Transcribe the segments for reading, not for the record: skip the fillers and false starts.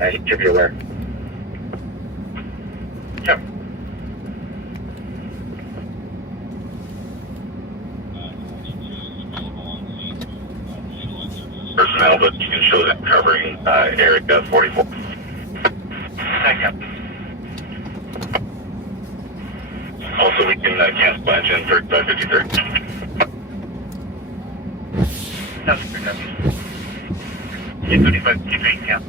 He should be aware. Yep. Personnel, but you can show them covering area 44. Thank you. Also, we can cancel engine 3553. That's good. 3553, yeah.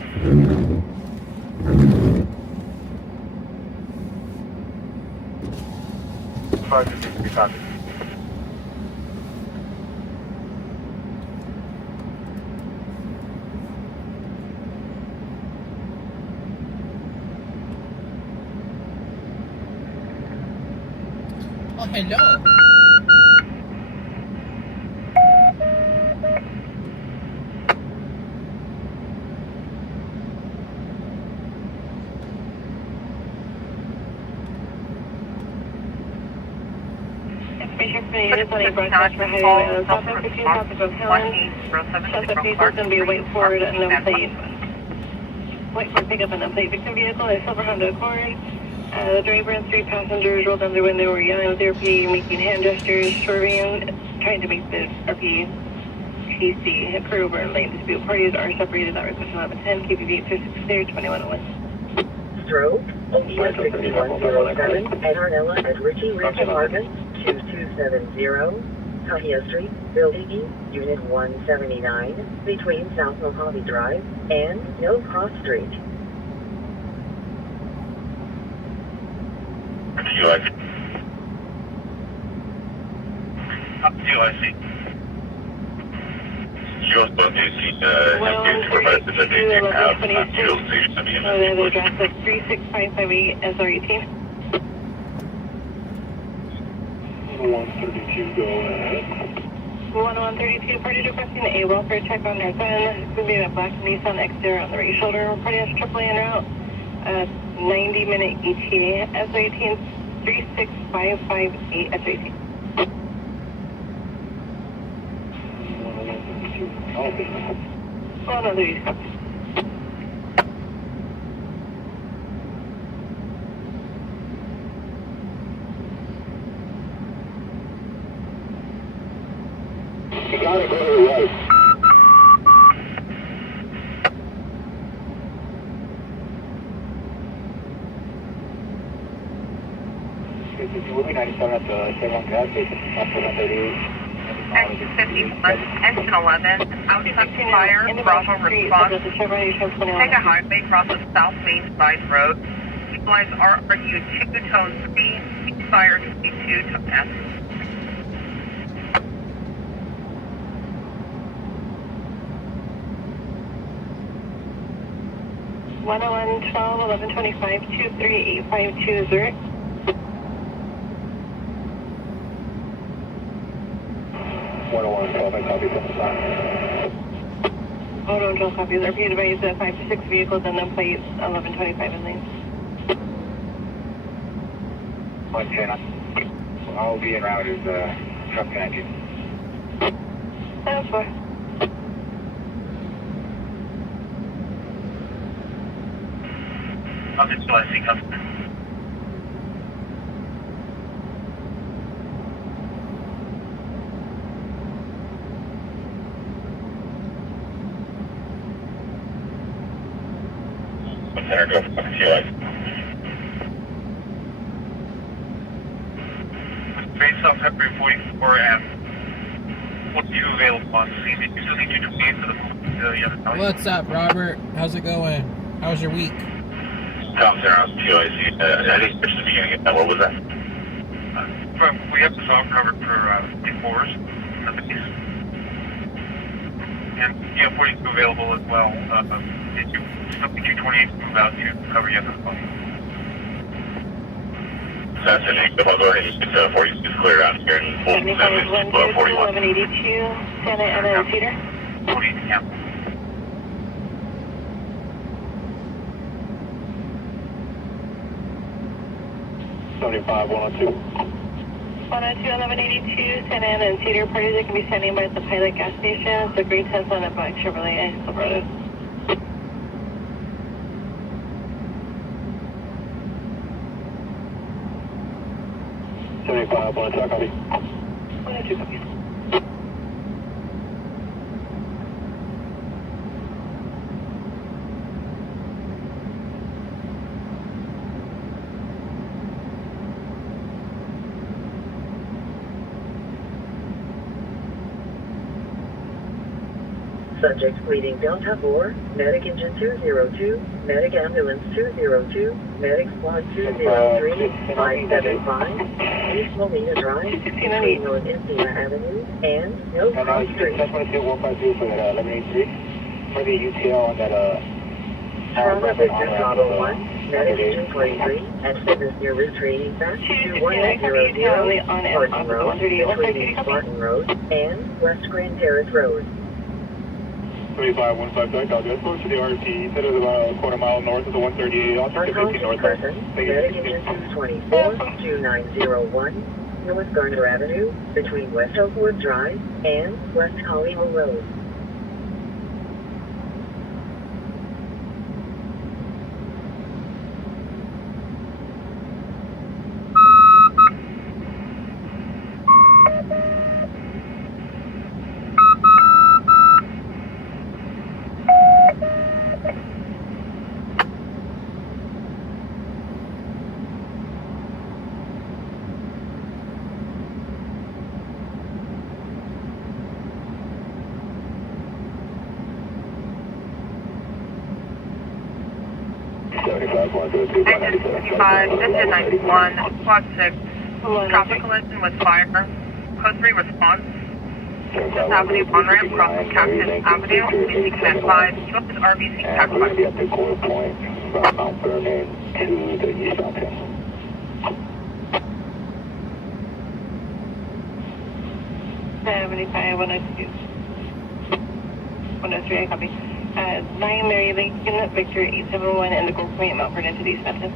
Oh, hello. It's on a broadcast for Highway 715 south of Helen. Suspect vehicle is going to be a white Ford unknown plate. White Ford pickup unknown plate. Victim vehicle is silver Honda Accord. The driver and 3 passengers rolled down their window, were yelling at the RP, making hand gestures, swerving, trying to make the RP PC occur over in lane dispute. Parties are separated at request 1110, KPV 260, 2101. Stroke, OPS 6107, Edernella at Ritchie Ridge Apartments, 2270, Tahia Street, Building E, Unit 179, between South Mojave Drive and No Cross Street. QIC. Up to QIC. You also do see supervisors that they do have fuel station to be in the address is 36558 SR18. 132, go ahead. 1132, party requesting a welfare check on their son. It's going to be a black Nissan Xterra on the right shoulder. Party has AAA en route. 90-minute ETA, SR18, 36558 SR18. 1132, copy. You got it, go right. Moving 97 at the Chevron gas station, after 138. Engine 51, engine 11, outside fire, Bravo response. Take a highway, cross the South Main Side Road. Utilize RRU 2, tone 3, fire 22, tone S. 101, 12, 1125, 238520. I copy from the sign. Auto and Joel copies. RP advised that 526 vehicles and then plates 1125 in lane. 110. I'll be en route as truck and engine. That's fine. I'll get to IC customer. Center, go for QI. Based off February 44 and 42 available on scene. Did you still need 228 for the other? What's up, Robert? How's it going? How was your week? Tom Center, I was QIC. I didn't catch the beginning of that. What was that? We have the song covered for D4s. And you have 42 available as well. Did you something 228 to move out to cover yet as well? That's an 8. I'll go ahead and get 42 clear out here and full 41. 1182, Santa Ana Cedar. 40, yeah. 75, 102. 102, 1182, Santa Ana and Cedar. Parties that can be standing by at the Pilot gas station. It's a green Tesla and a black Chevrolet Silverado. 35, 1 o'clock, copy. 102 copies. Subject pleading Delta 4, Medic Engine 202, Medic Ambulance 202, Medic Squad 203, 575, East Molina Drive, between North Encina Avenue, and No Cross Street. That's 15150 for that Lemonade 3. For the UTL on that, Trauma Victor Bravo 1, Medic Engine 23, at fitness near route training fast to 1800 Spartan Road, between Spartan Road and West Grand Terrace Road. 35, 15 back, I'll just go to the RP, that is about a quarter mile north of the 138, also to 15 north. Medic Engine 224, 2901, North Garner Avenue, between West Oakwood Drive and West Hollywood Road. Engine 55, engine 91, squad 6, traffic collision with fire, code 3 response, 5th Avenue on-ramp crossing Cactus Avenue, BC Connect 5, US RBC Connect 5. At the quarter point from Mount Vernon to the eastbound 10. 75, 102. 103, I copy. 9 Mary Lincoln, Victor 871, and the Gold Point, Mount Vernon to the east mountain.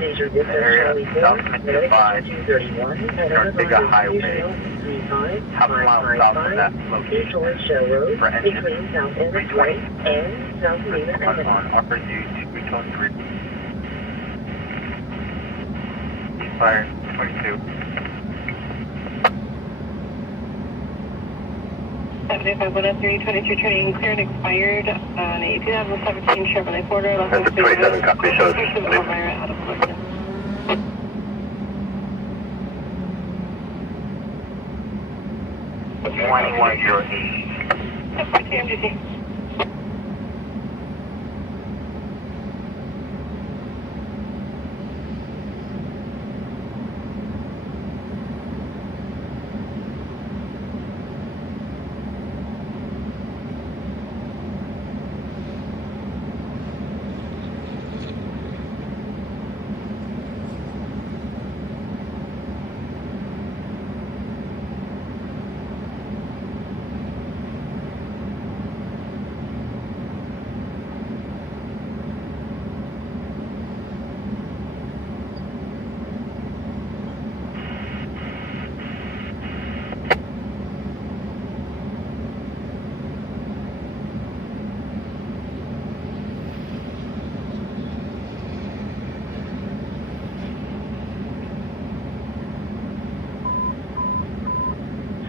Major Dispatch Charlie 4, Medic Engine 231, at Amazon highway. 3555, East Orange Shell Road, between South Ennis Way and South Lena Avenue. RPU 223. Fire 22. 75, 103, 22 training cleared expired on a 2017 Chevrolet Porter. That's a 27 copy, shows. Elvira out of Boston. That's 2108. That's 42 MGT.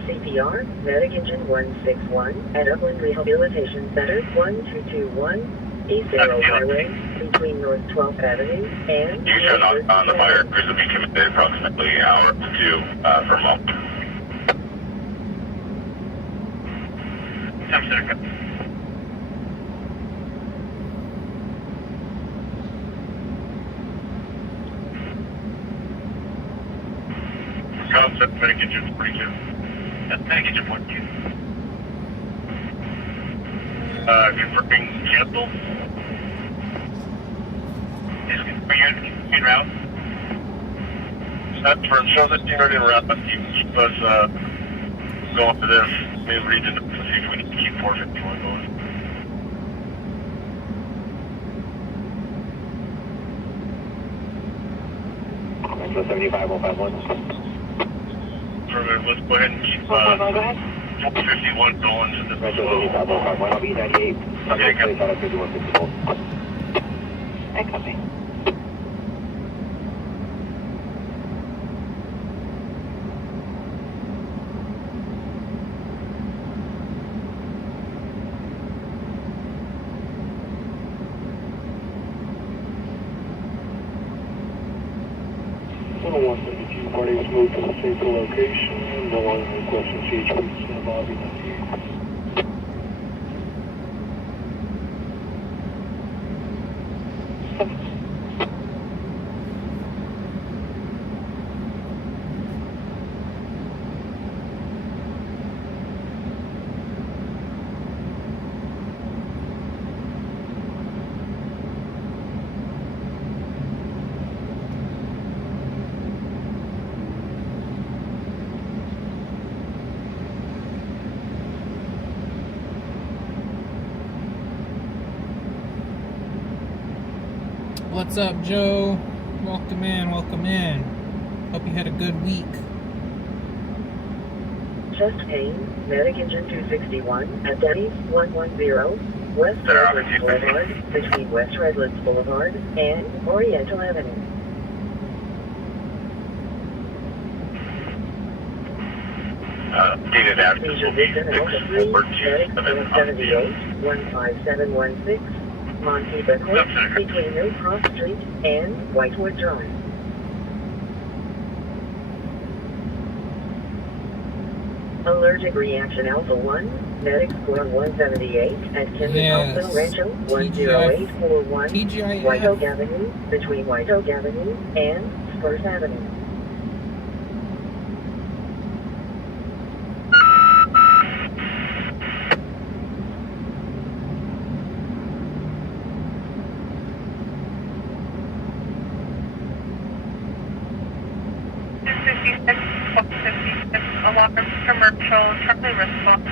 CPR, Medic Engine 161, at Upland Rehabilitation Center, 1221, East Arrow Highway, between North 12th Avenue and... You should knock on the fire. Crews will be committed approximately an hour to 2 for a moment. Time center. Concept Medic Engine 42. That's Medic Engine 42. Confirming cancel. Is confirming in route. That's for shows that you're in route. You keep us going to this new region to see if we need to keep 451 going. Metro 75151. Let's go ahead and keep 151, go ahead. 451 going to this Metro 75151. I'll be 98. Okay, good. 5154. I copy. Party was moved to a safer location. No one requesting CHP. Bobby 98. What's up, Joe? Welcome in, welcome in. Hope you had a good week. Chest pain, Medic Engine 261 at Denny's 110, West Redlands Boulevard, between West Redlands Boulevard and Oriental Avenue. Dated address will be Medic 178, 15716, Montego Court, between Mill Cross Street and Whitewood Drive. Allergic reaction Alpha 1, Medic Square 178 at Kensington Rancho 10841, TGIF. White Oak Avenue, between White Oak Avenue and Spruce Avenue. Alarm commercial Charlie response.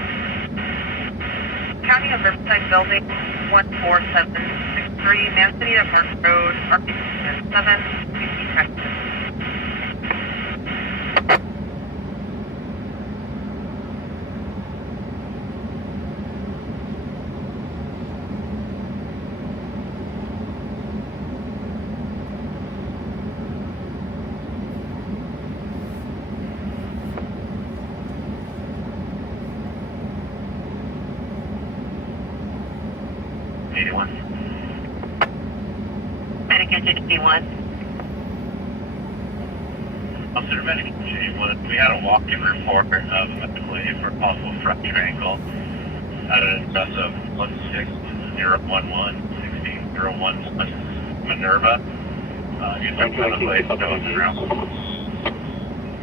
County of Riverside Building 14763, Manzanita Park Road, Arkansas 7, Texas. Medic Engine 81. Officer Medic Engine 81. We had a walk-in report of a claim for possible fracture ankle at an address of 16011-16011 Minerva. Use some kind of place going around.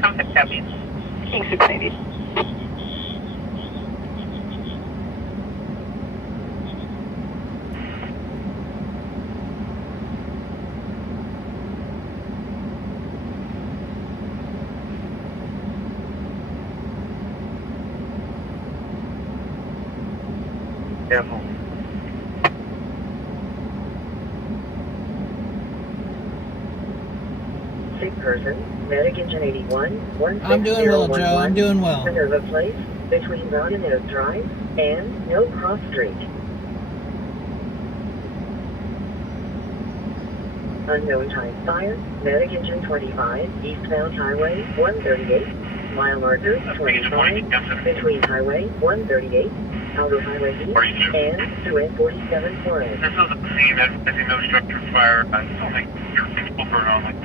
Contact copy. King 690. Careful. Sick person, Medic Engine 81, I'm doing well, Joe. I'm doing well. Minerva Place, between Bernardino Drive and Mill Cross Street. Unknown type fire, Medic Engine 25, eastbound Highway 138, mile marker 25, between Highway 138, Outer Highway East, and Suez 47 Forest. This is a scene that has no structure fire. I don't think your people burn on like.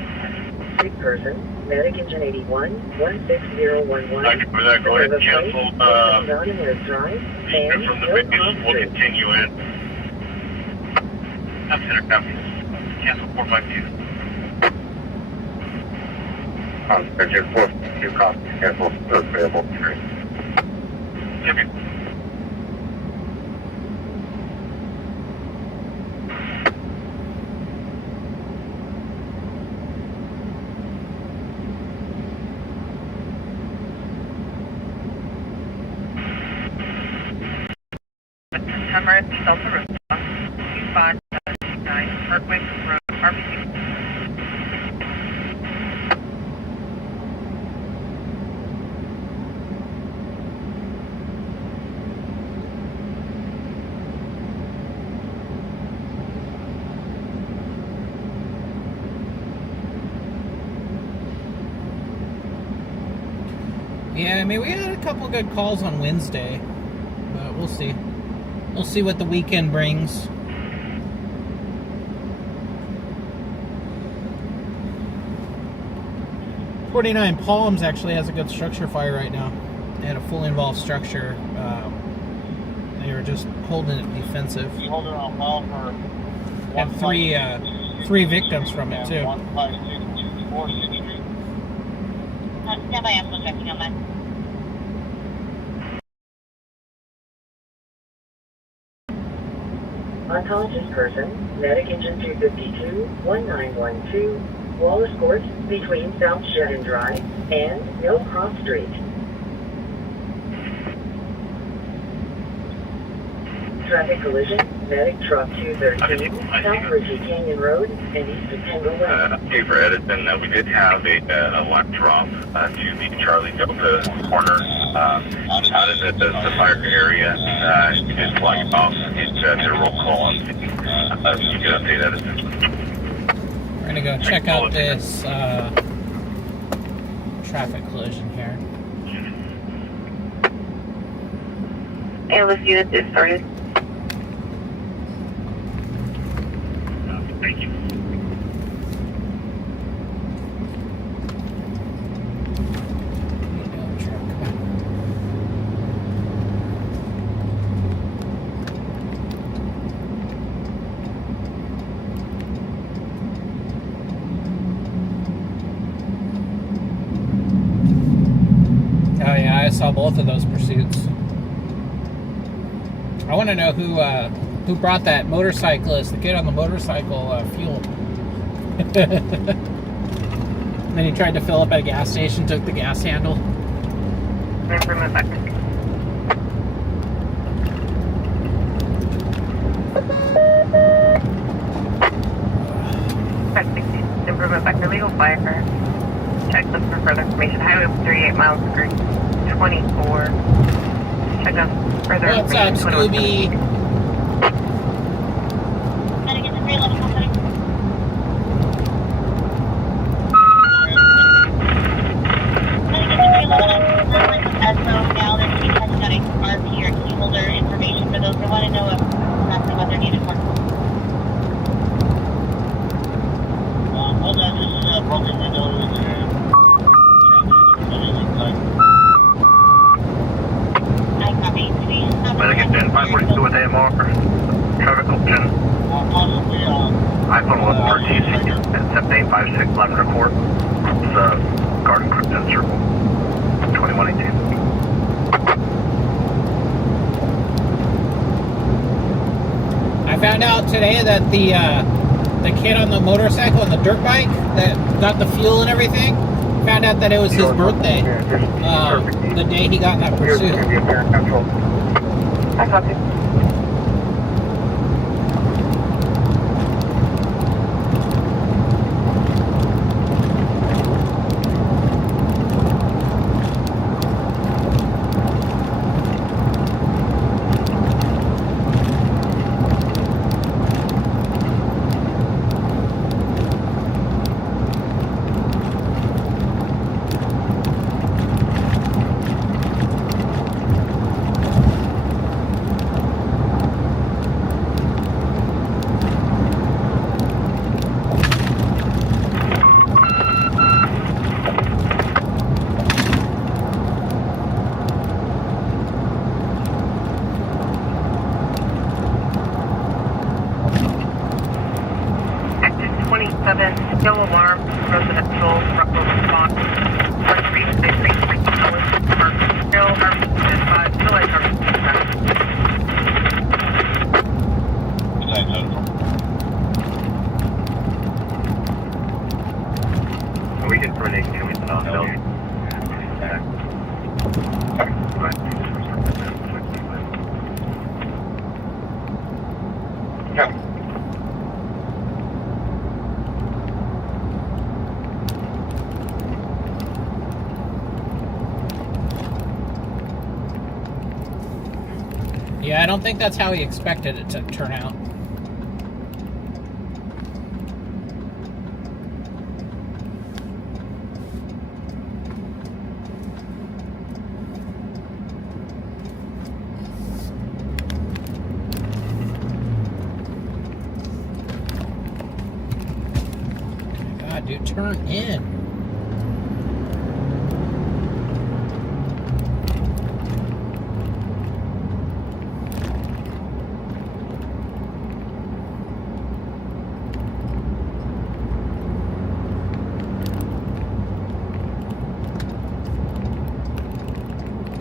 Sick person, Medic Engine 81, 16011, I can put that. Go ahead and cancel Bernardino Drive and from the Mill base. Cross We'll Street. continue in. That's center copy. Cancel 452. Engine 452 copy. Cancel available 3. Okay. Yeah, I mean, we had a couple good calls on Wednesday, but we'll see. We'll see what the weekend brings. .49 Palms actually has a good structure fire right now. They had a fully involved structure. They were just holding it defensive. You hold it on well for Had three victims from it too. 15624 6th Street. Stand by, I'm still checking on that. Unconscious person, medic engine 252, 1912, Wallace Court, between South Shannon Drive and Mill Cross Street. Traffic collision, medic truck 213, South Ritchie Canyon Road and east of Tango West. Okay, for Edison, we did have a left drop to the Charlie Delta corner out of the fire area. We did flag it off. It's their roll call on the you can update Edison. We're gonna go check out this traffic collision here. ALS unit is started. Thank you. Oh yeah, I saw both of those pursuits. I want to know who brought that motorcyclist, the kid on the motorcycle, fuel. Then he tried to fill up at a gas station, took the gas handle. Improvement back. Improvement back to legal fire. Checklist for further information. Highway 38 miles per 24. Check out further What's up, information. Scooby? Medic engine 311, contact. As of now, they're keeping testing out RP or key holder information for those. They want to know exactly what they're needed for. Hold on, this is broken windows and I copy. Medic at 542 with AMR. Traffic collision. possibly iPhone 11 for TC at 7856 Lavender Court. It's Garden Crypton Circle. 2118. I found out today that the kid on the motorcycle and the dirt bike that got the fuel and everything, found out that it was his birthday. The day he got in that pursuit. I copy. No alarm, residential, Russell response, 1363, Still RP5, still like We can coordinate can we not know? Yeah, I don't think that's how he expected it to turn out. turn in.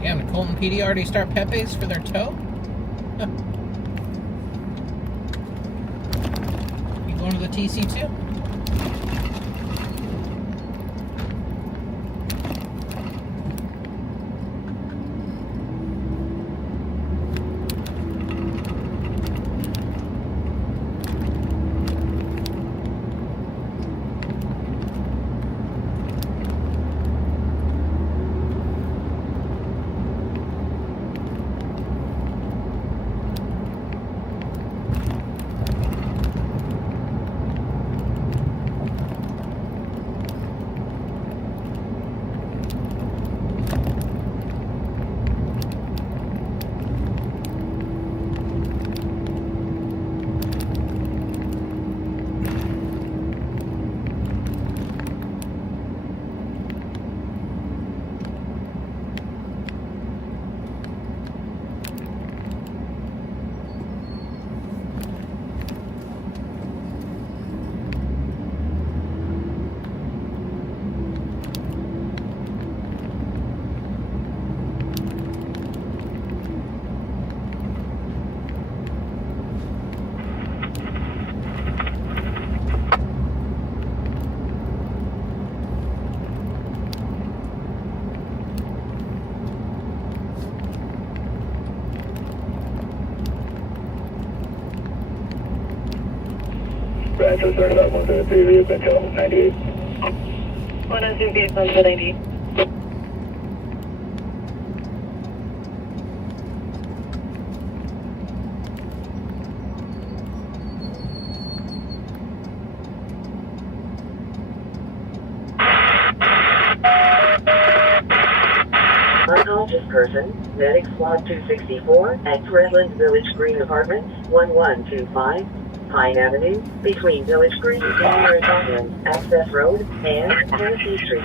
Yeah, and Colton PD already start Pepe's for their tow? You going to the TC too? Rancho 35, 173, Rio Pinto, 98. 102 vehicle to 90. Unconscious person, medic squad 264 at Redlands Village Green Apartments, 1125, Pine Avenue, between Village Green and Riverside, Access Road, and Tennessee Street.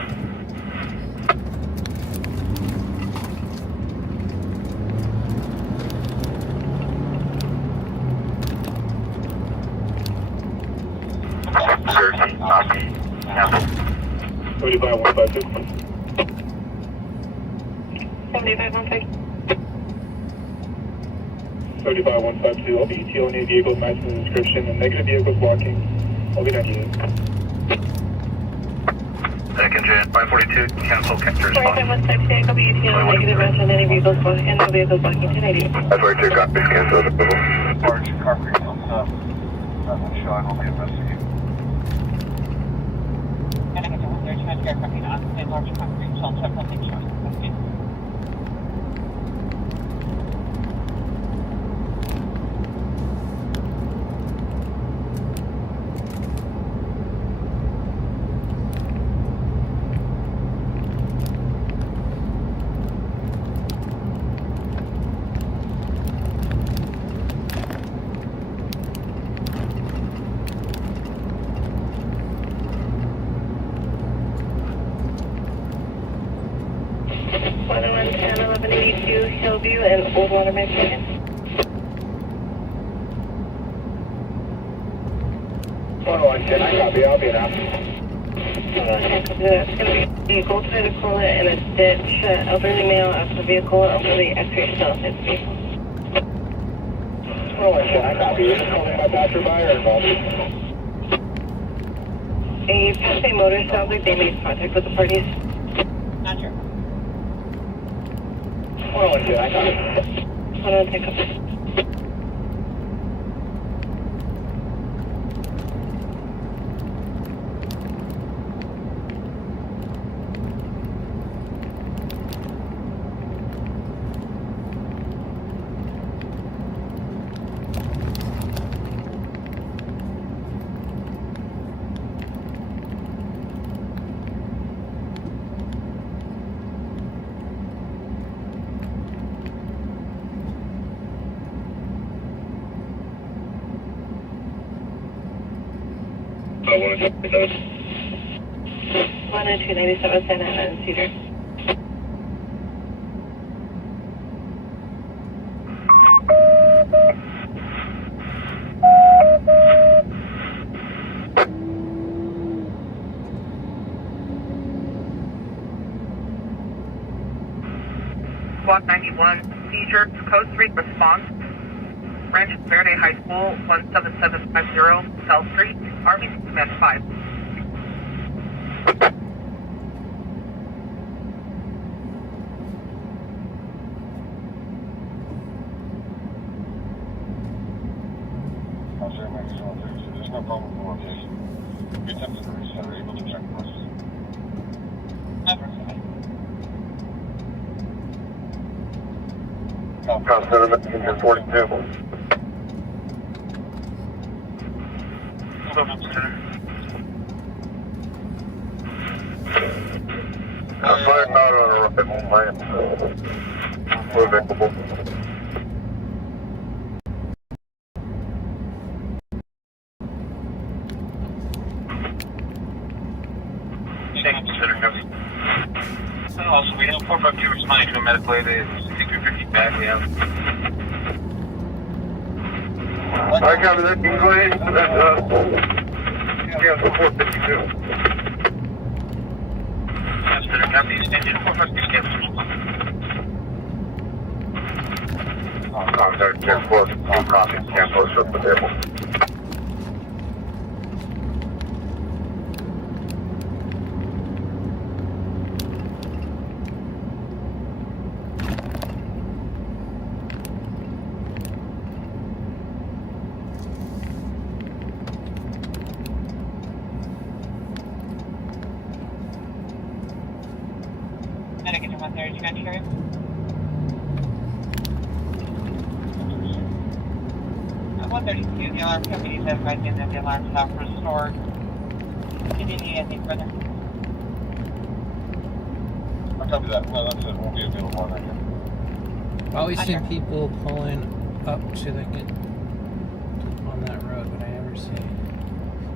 Jersey, copy. Cancel. 35, 156. 7516. 35, 152. I'll be ETO new vehicles matching the description and negative vehicles blocking. I'll be 98. Second Jan, 542, cancel, capture response. 4516, copy ETL, negative match on any vehicles blocking, and no vehicles blocking 1080. 542, copy, cancel, approval. Large concrete fills up. That one shot will be investigated. And I get to their transfer coming on the large concrete shelter, nothing showing. Okay. Hillview and Old Water, Michigan. I copy. I'll be now. It's going to be a vehicle to the cooler and a ditch, elderly male after the vehicle, elderly X-ray still his vehicle. I copy. You're just calling my passerby or involved? A Passe motor sounds like they made contact with the parties. Not sure. I copy. Hold on, take up. 297 Santa Ana and Cedar. Squad 91, seizure, code 3 response. Rancho Verde High School, 17750 South Street, Army Command 5. There's no problem with the location. We attempted to reset, are able to check buses. Cross Center, 42. I'm flying out on a rifle, man. We're available. Also, we have 452 responding to a medical aid. It's 6350 back. We have. I got it. You can go ahead and put that, yeah, 452. That's better. Copy. Stand in 452 steps. Contact 10-4, copy, cancel up the table. Medic 130, you got here? At 132, the alarm company is advising that the alarm stop restored. Did you need anything further? I copy that. No, that's it. Won't be available on that yet. I've always seen people pulling up to the on that road, but I never see.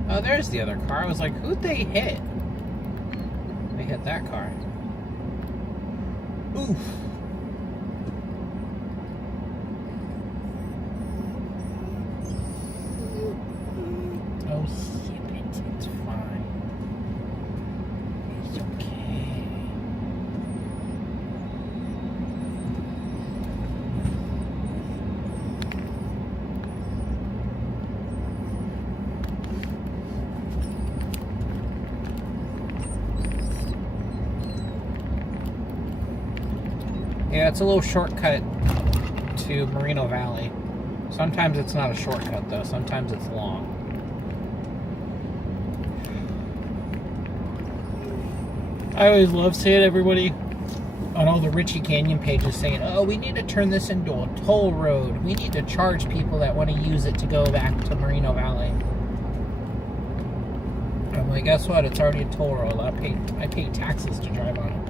Oh, there's the other car. I was like, who'd they hit? They hit that car. Oof. Oh, skip it. It's fine. It's okay. Yeah, it's a little shortcut to Moreno Valley. Sometimes it's not a shortcut, though. Sometimes it's long. I always love seeing everybody on all the Ritchie Canyon pages saying, oh, we need to turn this into a toll road. We need to charge people that want to use it to go back to Moreno Valley. I'm like, guess what? It's already a toll road. I pay taxes to drive on it.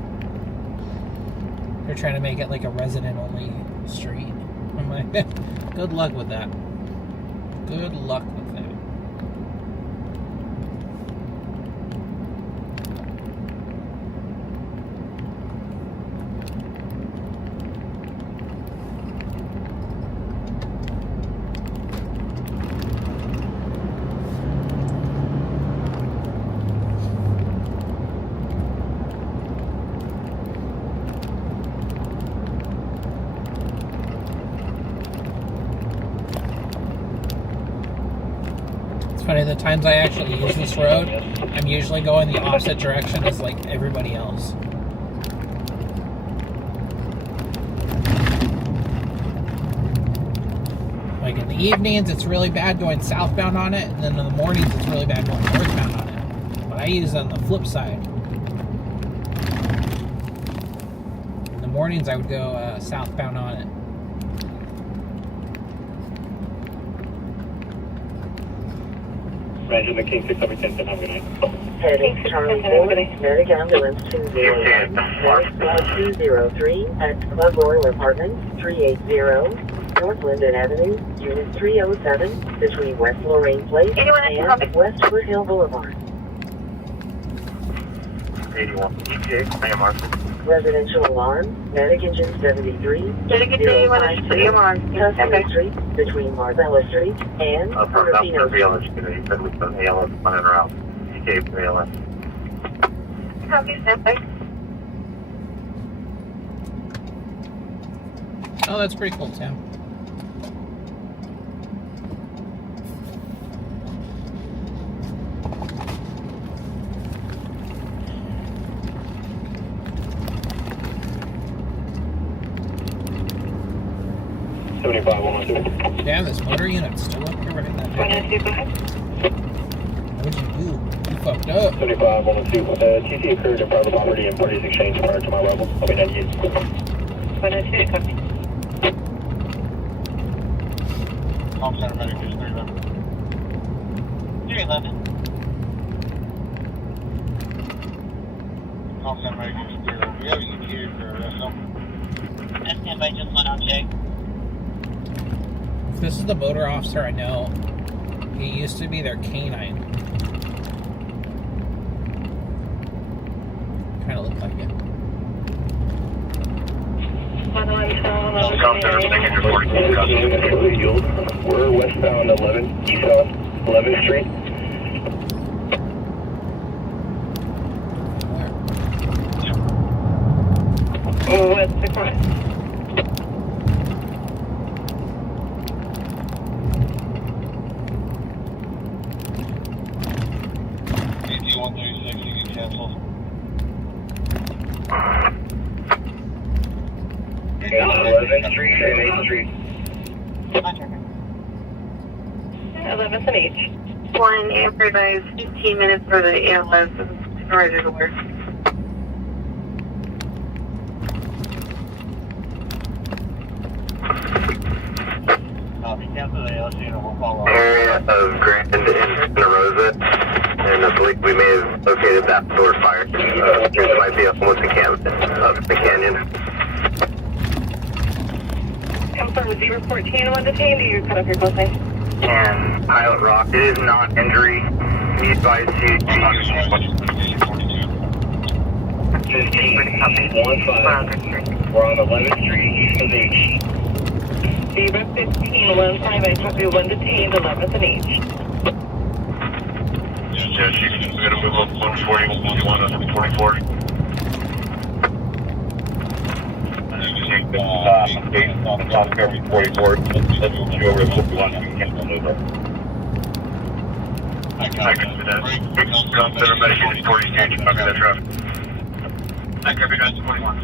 They're trying to make it like a resident-only street. I'm like, good luck with that. Good luck with that. Funny, the times I actually use this road, I'm usually going the opposite direction as like everybody else. Like in the evenings, it's really bad going southbound on it, and then in the mornings, it's really bad going northbound on it. But I use it on the flip side. In the mornings, I would go southbound on it. Roger, the King 6710, have a good night. Heading Charlie 4, Medic Ambulance 203 at Club Royal Apartments 380, North Linden Avenue, Unit 307, between West Lorraine Place and West Foothill Boulevard. 81. ETA, AMR. Residential alarm, medic engine 73, Medic engine 73, AMR. Husky Street, between Marcella Street and Bernardino Street. ALS, you said we put ALS running around. ETA for ALS. Copy, standby. Oh, that's pretty cool, Tim. Damn, this motor unit's still up here right now. 102, go ahead. What'd you do? You fucked up. 75, 102. TC occurred in private property and parties exchanged prior to my arrival. I'll be 98. 102, copy. Call center medic is 311. 311. Call center medic is 311. We have you here for some. That's standby, just went out, Jay. If this is the motor officer I know, he used to be their canine. Kind of looked like it. Call center, second report. We're westbound 11, eastbound 11th Street. What's the correct? ET 136, you can cancel. 11th Street and 8th Street. 11th and H. One Amber 15 minutes for the ALS supervisor's alert. Cancel the ALS unit, we'll follow up. Area of Grand and Rosa, and I believe we may have located that source fire. It might be up with the canyon. Confirm 014 detained, or you cut off your close name? And Pilot Rock, it is not injury. Be advised to 15, 1-5. We're on 11th Street, east of H. 015, 1-5, I copy 1 detained, 11th and H. Yeah, she's going to move up 140, 141, up to 24. Take the base on the top of every 44, then we'll go over to 51, we can't move up. I copy that. Come to everybody, unit 40, change, copy that traffic. I copy that 21.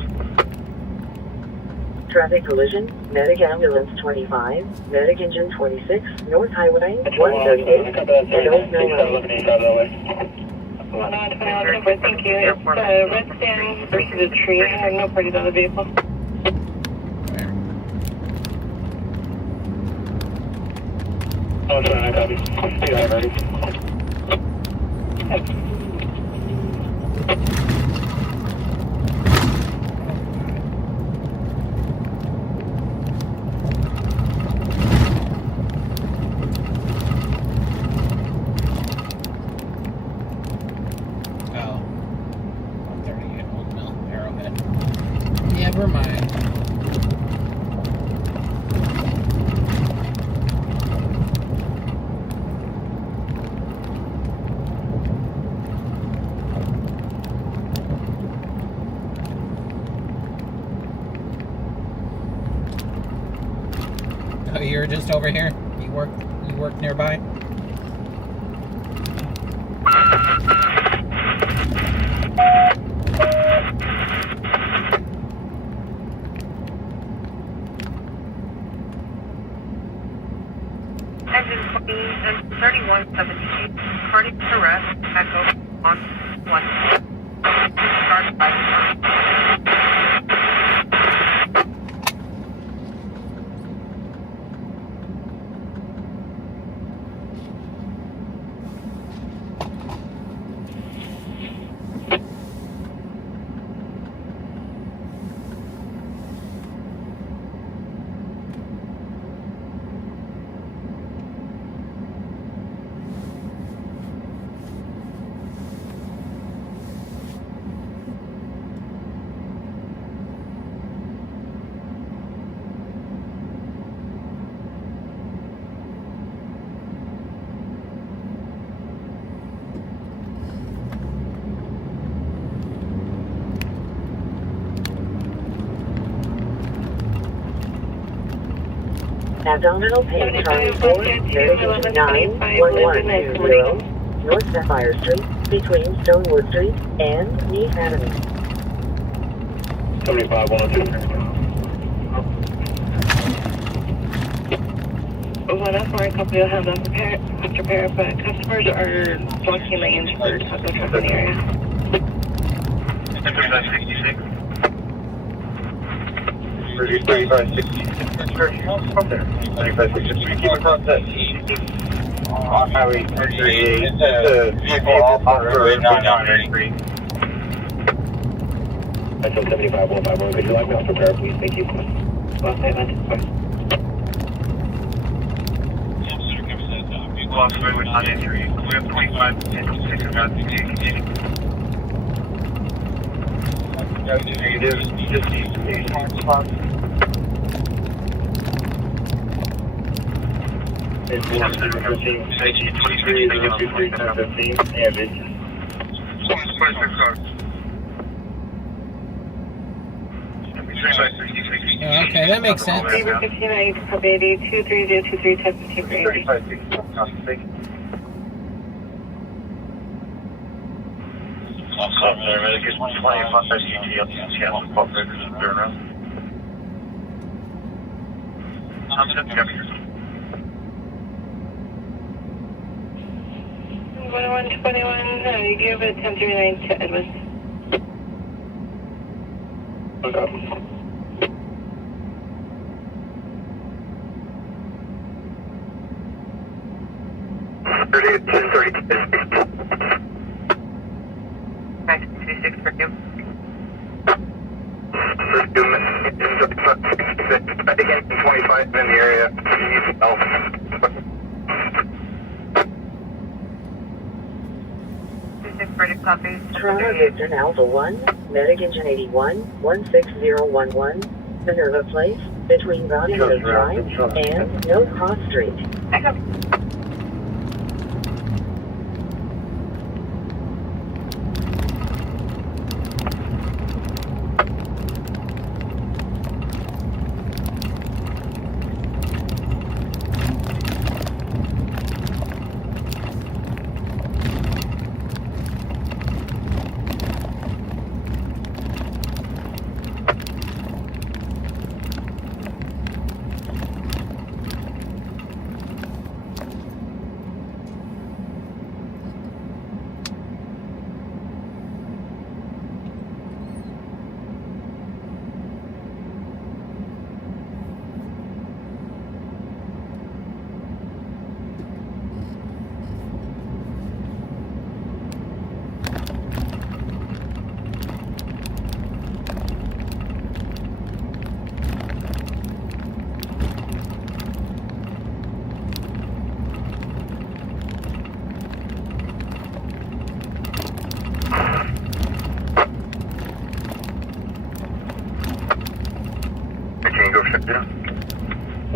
Traffic collision, medic ambulance 25, medic engine 26, North Highway 138, and Old Mill Road. 109, thank you. It's red stand versus a tree. I have no parties on the vehicle. Oh, sorry, I copy. Yeah, ready. Oh. 138 Old Mill, Arrowhead. Never mind. Oh, you're just over here? You work nearby? Engine 20 and 3178, cardiac arrest, echo on 1. Start by Abdominal pain, Charlie 4, medication 91120, North Sapphire Street, between Stonewood Street and Neath Avenue. 75-102. Well, that's where a company will have that after repair, but customers are blocking lanes for taco trucks in the area. 3566. 3566. Keep across that on Highway 338. It's a vehicle off road 993. That's 75-151. Could you like me off repair, please? Thank you. Well, 500. Lost Highway 993. We have 25 and 6 about to continue. Negative. Just these spots. It's 23, 15, and it's 26 cars. 3566. Okay, that makes sense. River 15, Pub 80, 23023, type 15 grade. 3566. Also, medication 25 CT on the channel. Pop records and Bernardino. I'm set to go. 1121, you give it 1039 to Edmonds. okay. For you. Again, 25 in the area. You need some help. Copy. Toronto Gibson Alpha 1, Medic Engine 81, 16011, Minerva Place, between Bernardino Drive and North Cross Street.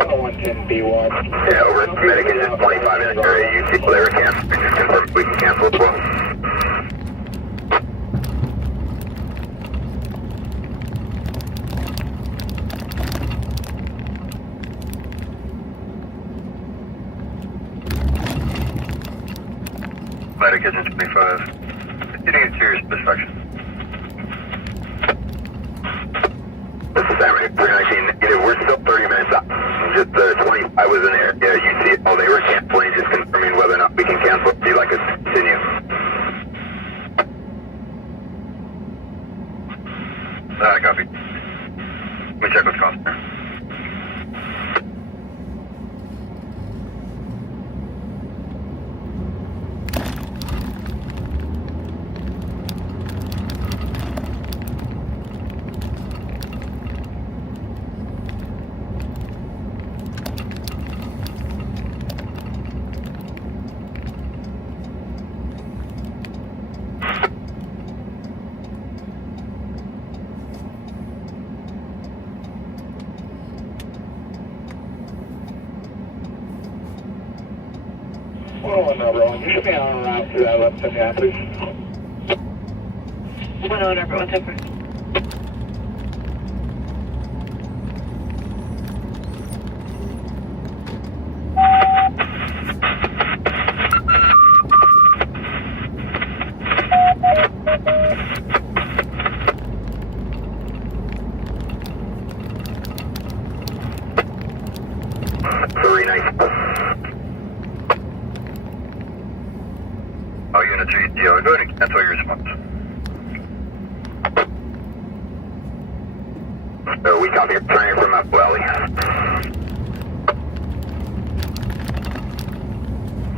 Yeah, 110B1. over Medic Engine 25 in the area. You see they were canceled. Just confirm we can cancel as well. Medic Engine 25. Getting a serious distraction. This is Saturday, 319 negative. We're still 30 minutes out. Just 25 was in there. Yeah, you see it. Oh, they were canceling. Just confirming whether or not we can cancel. If you'd like us to continue. Copy. Let me check what's cost there. Oh, no, bro. You should be on route to that left Minneapolis. 1 number, 1 temper. go ahead and cancel your response. So we copy your train from Apple Valley.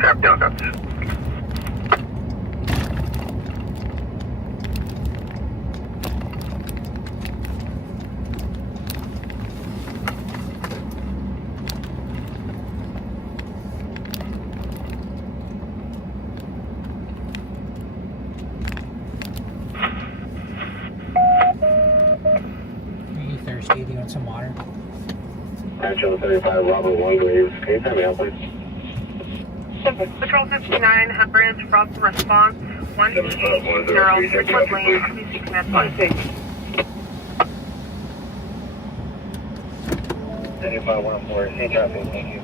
Tap down, copies. Are you thirsty? Do you want some water? Natural 35, Robert 1 Graves. Can you tell me out, please? Patrol 59, have branch Bravo response 180, frequent lane, PC command 5. 35, 104, see traffic, thank you.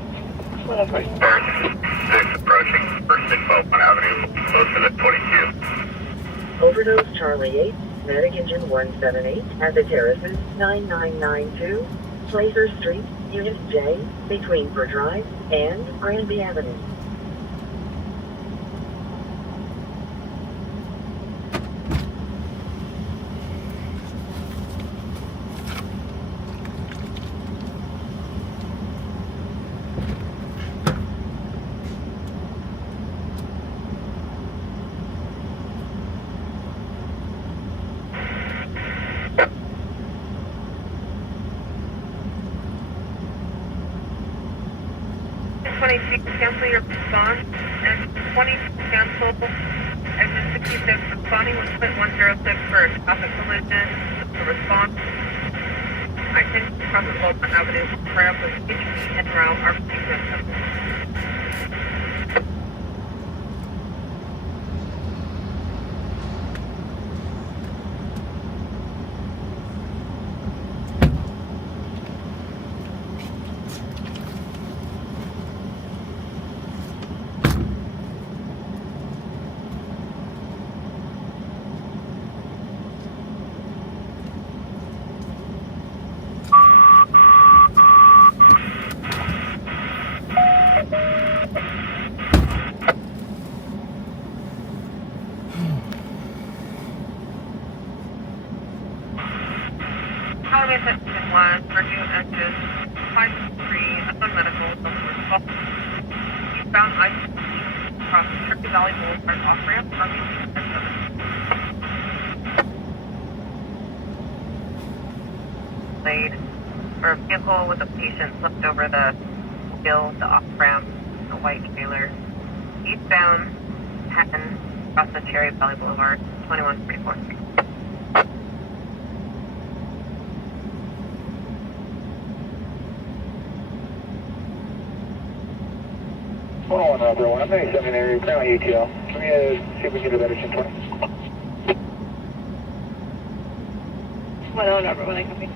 6 approaching, first and 12 Avenue, close to the 22. Overdose Charlie 8, Medic Engine 178 at the Terraces 9992, Placer Street, Unit J, between Fur Drive and Granby Avenue. Cancel your response, and 20 cancel, exit 66, responding with 106 for a traffic collision, the response, I think across the Baltimore Avenue, right up with HB and route, our One, Purdue exit 53, medical, eastbound I-16, across Turkey Valley Boulevard, off-ramp, Lade, or a vehicle with a patient slipped over the wheel, the off-ramp, a white trailer, eastbound 10, across the Cherry Valley Boulevard, 2144. Hold on, Robert 1. I'm 97 area, currently ATL. Let me see if we can get a better 1020. Well, Robert 1, I copy.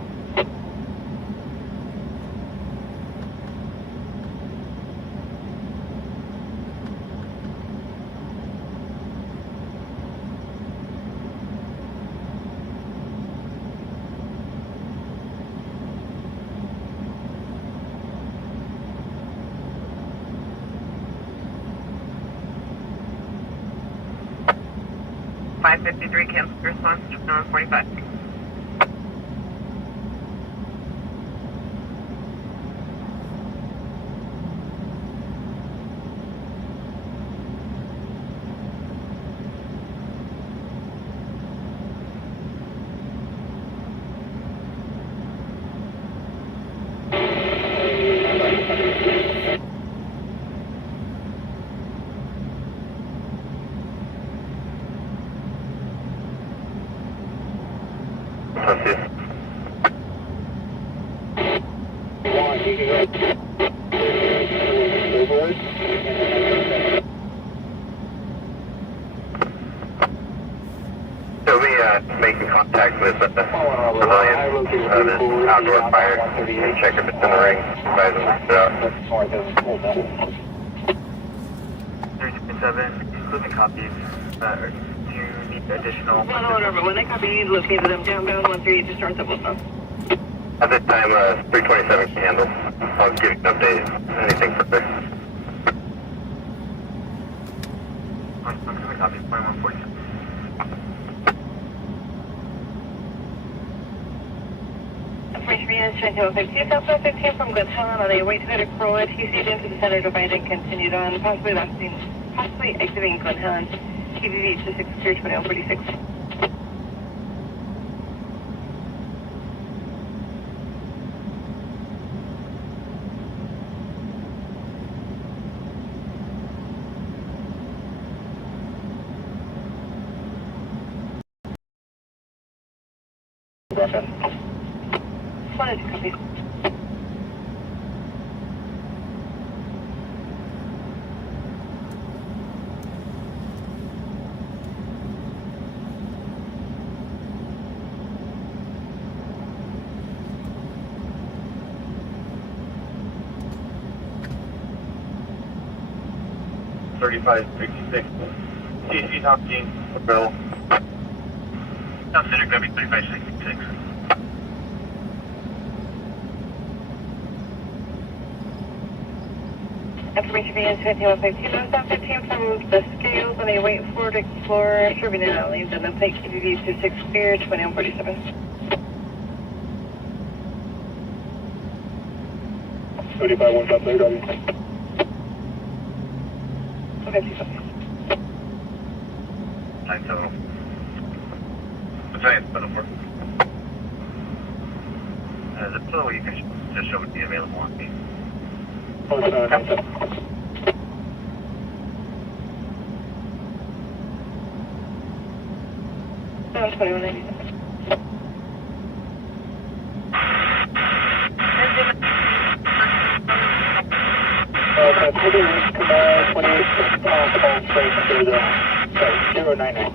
.553 cancel response to 45. So we making contact with the civilian, this outdoor fire. Can you check if it's in the ring? Advise them to out. 327, including copies. Do you need additional? Well, Robert 1, I copy. You located them downbound 138 to start the business. At this time, 327 can handle. I'll give you an update. Anything further? Copy 2147. Michigan, 2152, Southwest 15 from Glen Helen on a way to head Crowwood. He stayed into the center divide and continued on, possibly exiting Glen Helen. TVV to 6 clear 2146. Wanted to copy. TC Top Team, Bill. South Center, grab me 3566. Information being 2152, South 15 from the scales on a wait for to explore Sherman Alley, then the plate TVV to 6 clear 2147. 3515, copy. Okay, please. 970. Battalion 704. The pillow you can just show would be available on me. 4797. No, 2197. Command 28, call straight to the, 099.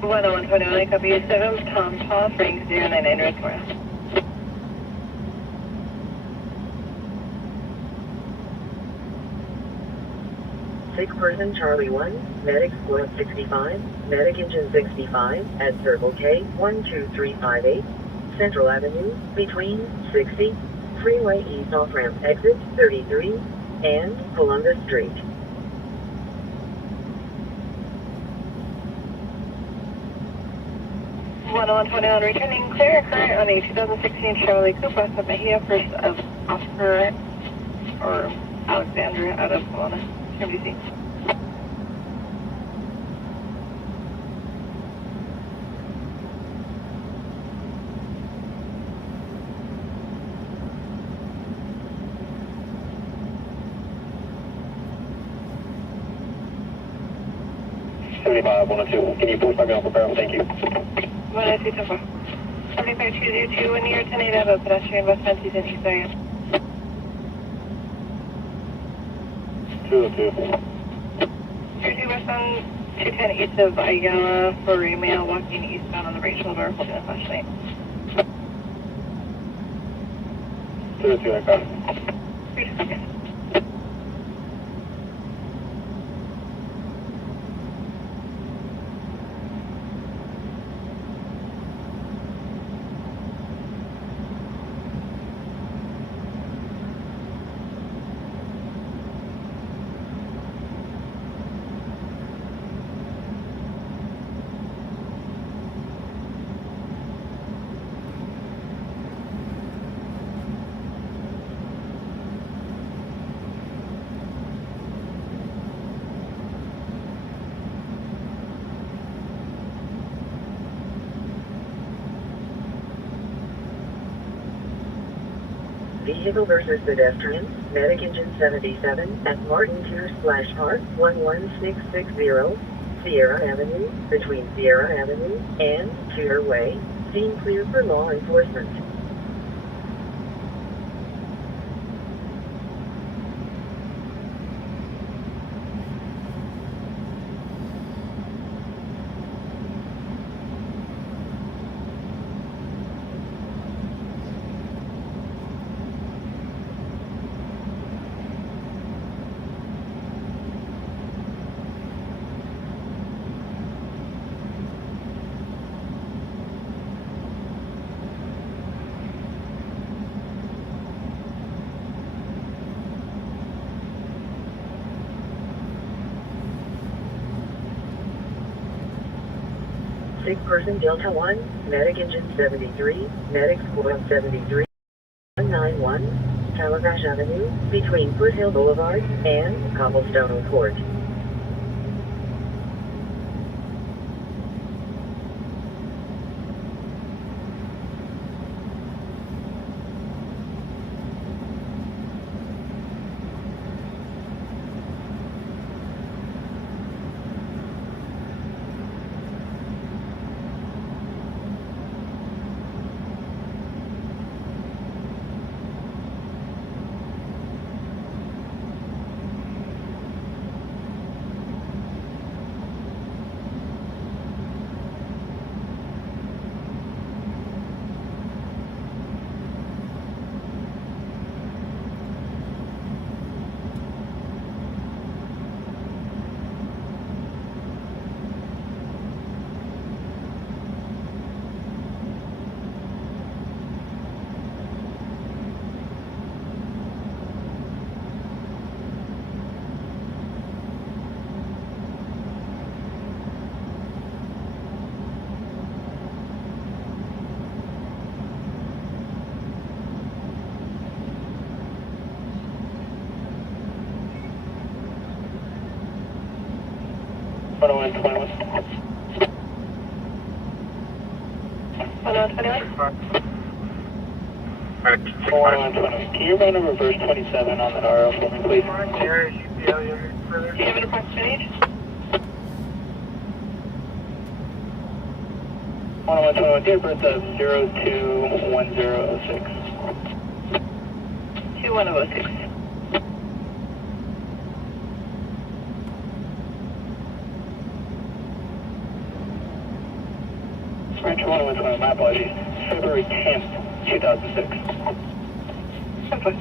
10129, copy 7, Tom Paul, Frank 099, North. Six-person Charlie 1, medic squad 65, medic engine 65, at Circle K 12358, Central Avenue, between 60, Freeway East off-ramp exit 33, and Columbus Street. One 21, returning clear current on a 2016 Chevrolet Coupe west of Bahia, first of Oscar or Alexandra out of Kelowna, MDC. Can you push back up the barrel? Thank you. 102 so far. 75202, when near tornado of a pedestrian westbound he's in east area. 202. 202 westbound, 210 east of Ayala for a male walking eastbound on the right shoulder holding a flashlight. 202, I got it. 3 seconds. Vehicle versus pedestrian, medic engine 77 at Martin Tier Splash Park 11660, Sierra Avenue, between Sierra Avenue and Tier Way, scene clear for law enforcement. Sick person Delta 1, medic engine 73, medic squad 73, 191, Calabash Avenue, between Foothill Boulevard and Cobblestone Court. Can you run a reverse 27 on that RO for me, please? Do you have an approximate? 10121, date of birth of 021006. 21006. Ranch 10120, my apologies. February 10th, 2006. Okay.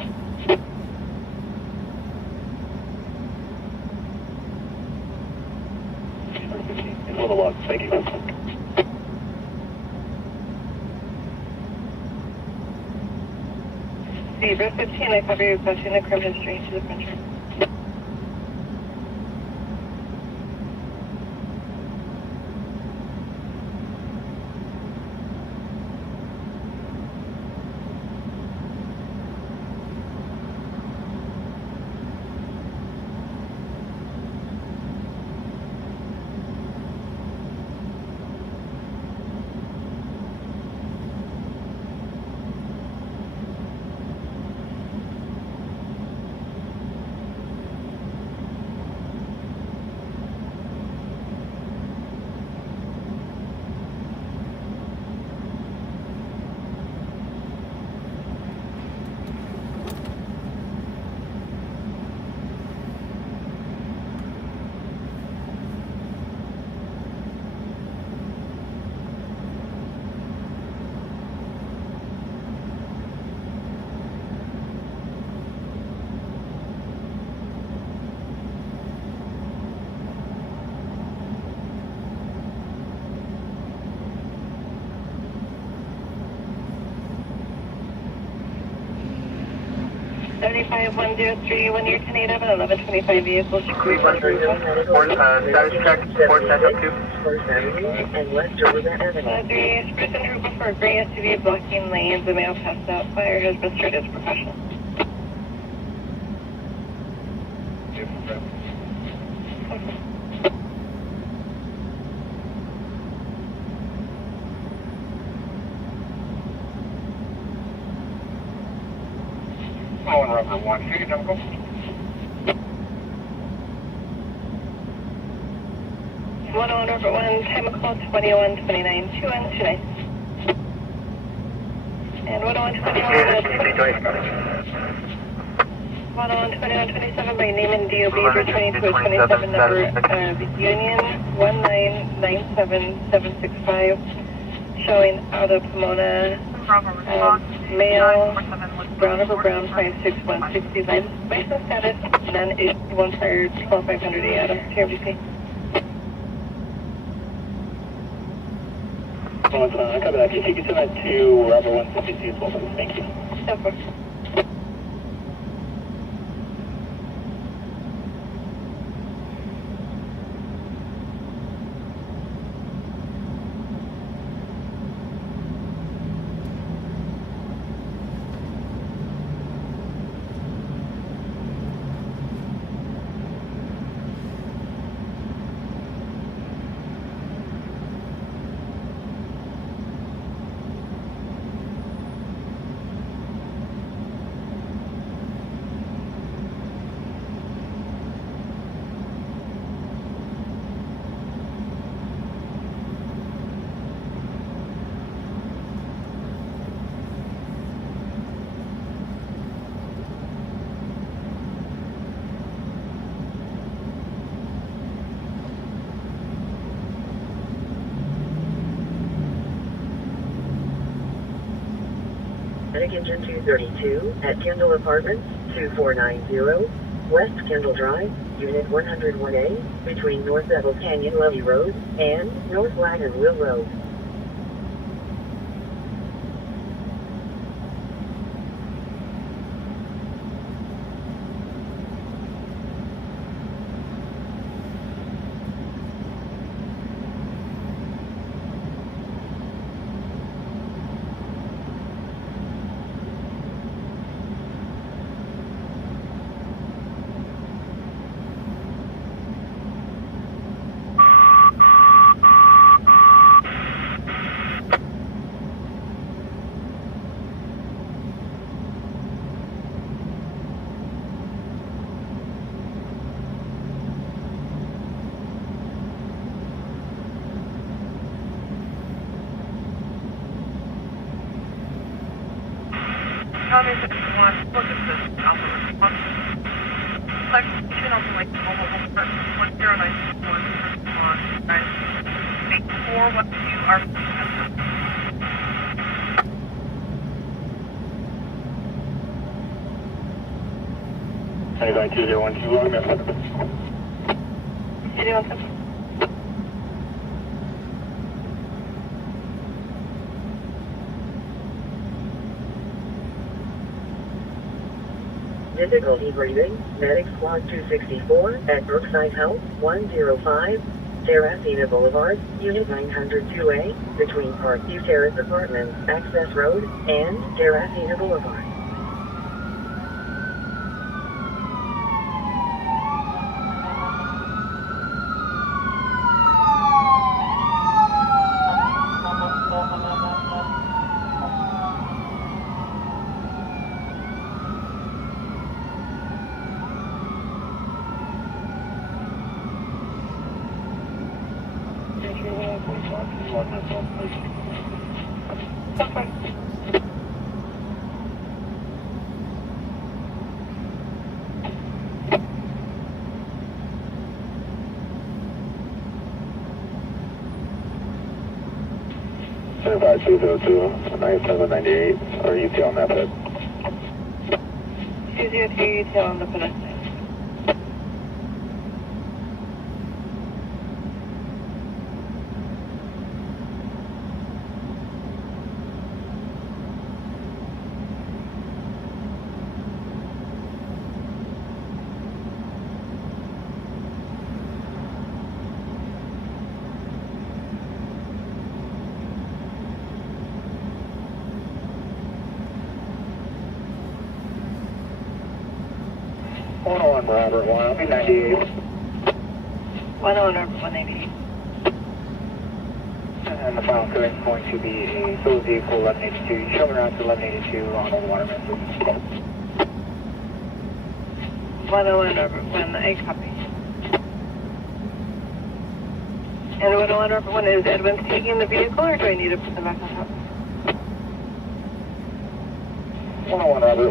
It's a little log, thank you. Zebra 15, I copy your requesting the crib history to the printer. Seventy-five 103, 1 year 10-8 and 1125 vehicles. Status check, report sent up to. First Avenue and West Georgia Avenue. 3, Spruce and Hooper for a gray SUV blocking lanes. The male passed out. Fire has been started as professional. Oh, and rubber 1, here you go. 101 over 1, time of call 2129, 2129. And 10121, by name and DOB for 2227 number of Union 1997765, showing out of Pomona, male, brown over brown, 56169. License status, non-issued, one prior 12500 AATA, TRBC. I copy that. If you can send that to Robert 152 as well, please. Thank you. Of course. Attic Engine 232 at Kendall Apartments 2490, West Kendall Drive, Unit 101A, between North Devil Canyon Levee Road and North Wagonville Road. County 61, look at this alpha response. Section of like mobile home park 10961 response. Guys, make 412 are 292012, log map. 81. Difficulty breathing, Medic Squad 264 at Brookside Health 105, Terracina Boulevard, Unit 902A, between Parkview Terrace Apartments, Access Road, and Terracina Boulevard. Certified 202, 9798, or UT on that bed. 202 UT on the pedestrian. On Robert, Wyoming, 98. 101 over 188. And the final code is going to be a solo vehicle 1182, showing route to 1182 on Old Waterman. 101 over 1A copy. And 101 over 1 is Edwin taking the vehicle, or do I need to put them back on top? 101 Robert,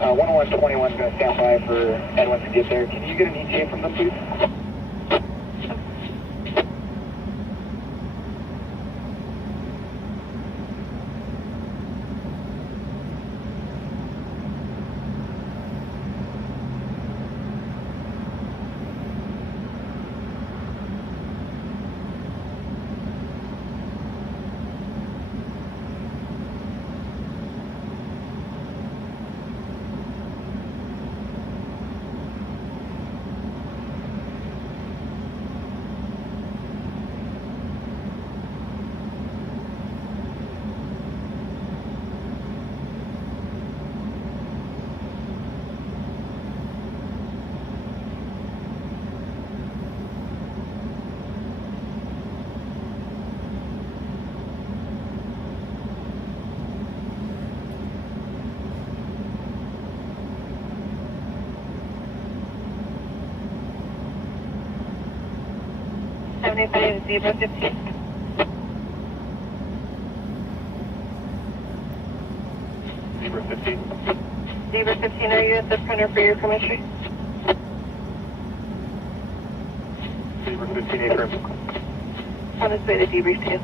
10121 is going to stand by for Edwin to get there. Can you get an ETA from them, please? Zebra 15. Zebra 15. Zebra 15, are you at the printer for your commentary? Zebra 15, affirm. On its way to debrief to you.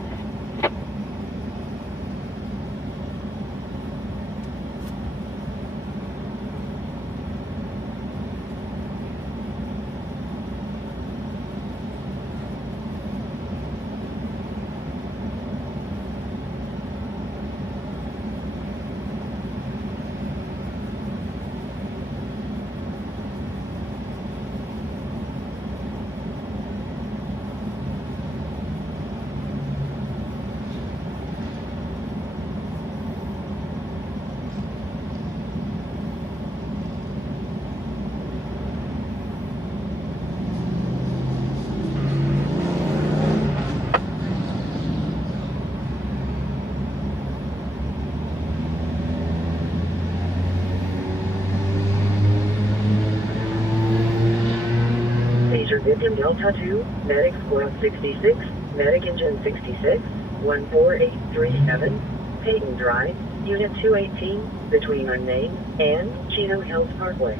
Victim Delta 2, Medic Squad 66, Medic Engine 66, 14837, Peyton Drive, Unit 218, between Unnamed and Chino Hills Parkway.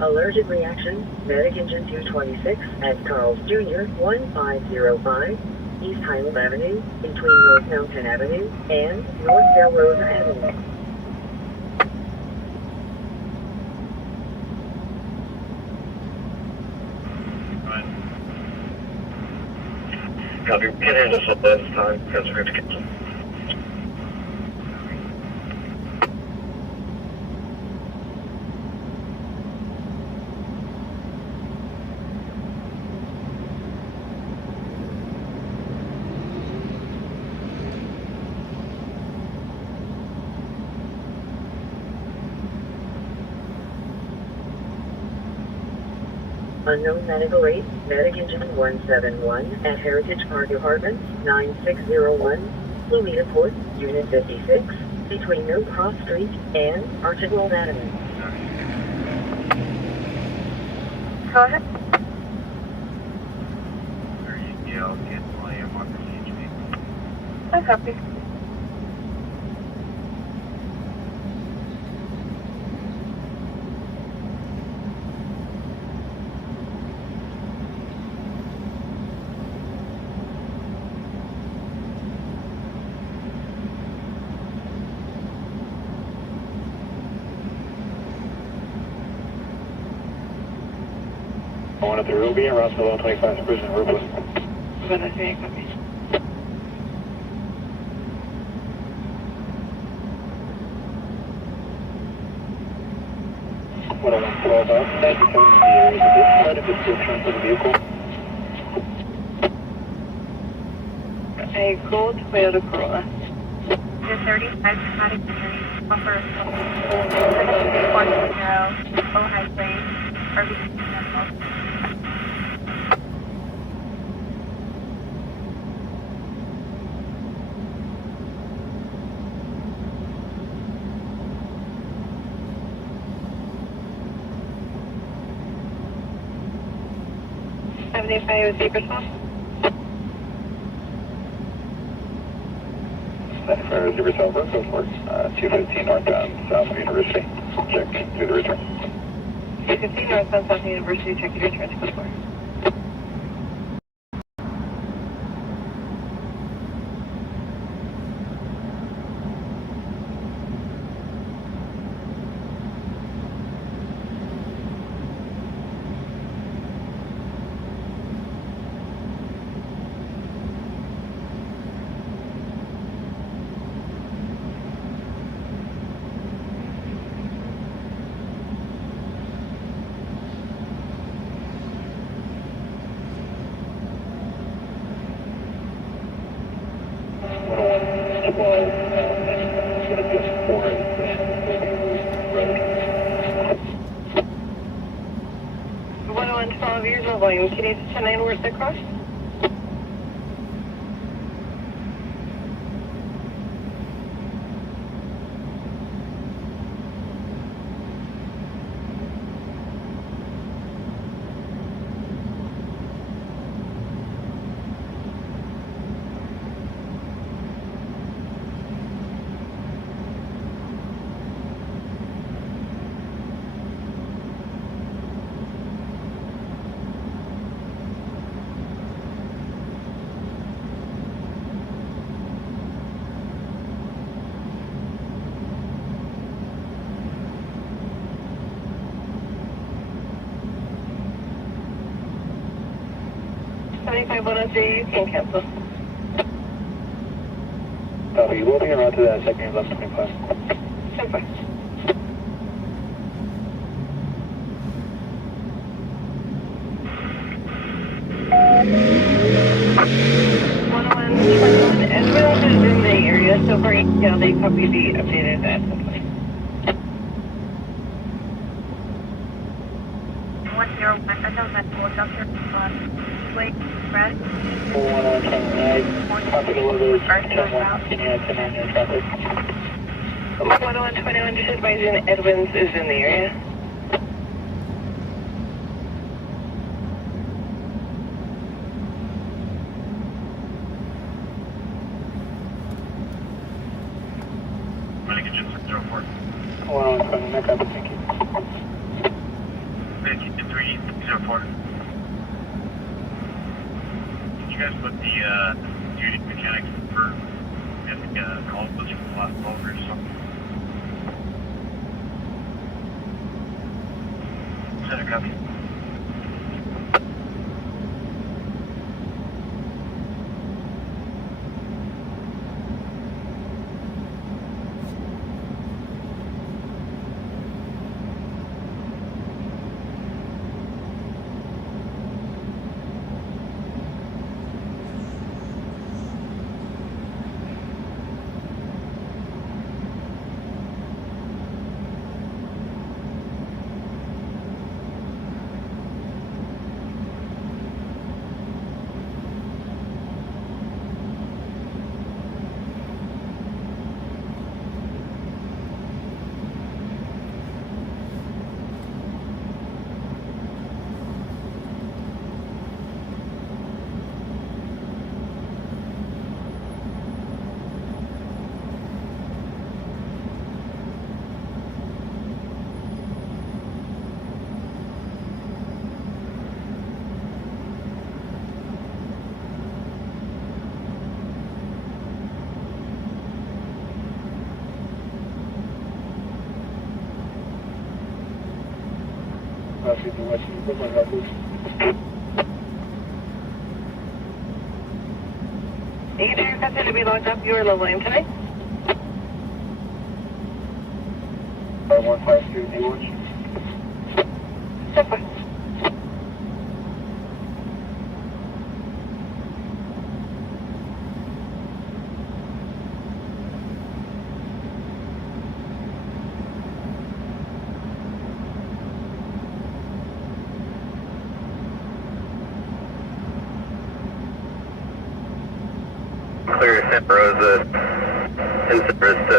Allergic reaction, Medic Engine 226 at Carl's Jr. 1505, East Highland Avenue, between North Mountain Avenue and North Del Rosa Avenue. Copy. Can't handle this at this time because we're going to cancel. Unknown medical aid, Medic Engine 171 at Heritage Park Apartments, 9601, Florida Port, Unit 56, between Mill Cross Street and Archibald Avenue. Go ahead. I'll get my on the CHP. I copy. Going up the Ruby and Rossville 25 Cruising Ruby. Gonna say copy. What I want to call about, that becomes the area of description for the vehicle. A gold Toyota Corolla. The 35 Scotty buffer 7110 Ohio Place, RV. $75 Zebra Top. For Riverside, go for 215 northbound South University. Check through the return. 215 northbound South University, check your return to go for. Volume, can you 10-9 words across? 5103, you can cancel. Copy. We'll be en route to that second left 25. Super. 101 Edwards is in the area, so for ETL, they copy the updated at some point. 101, I know that will Dr. Blake, Red. 101 copy the orders. 10-1, can you add 10 your traffic? 101 just advising Edwards is in the area. Running engine 04. 101 that copy, thank you. Engine 304. Can you guys put the duty mechanics for the call was from the last call or something? Center copy. Copy the Western equipment records. Either aircraft to be locked up, you are level in tonight. 5152, Hayward. Super. Clear Santa Rosa in service to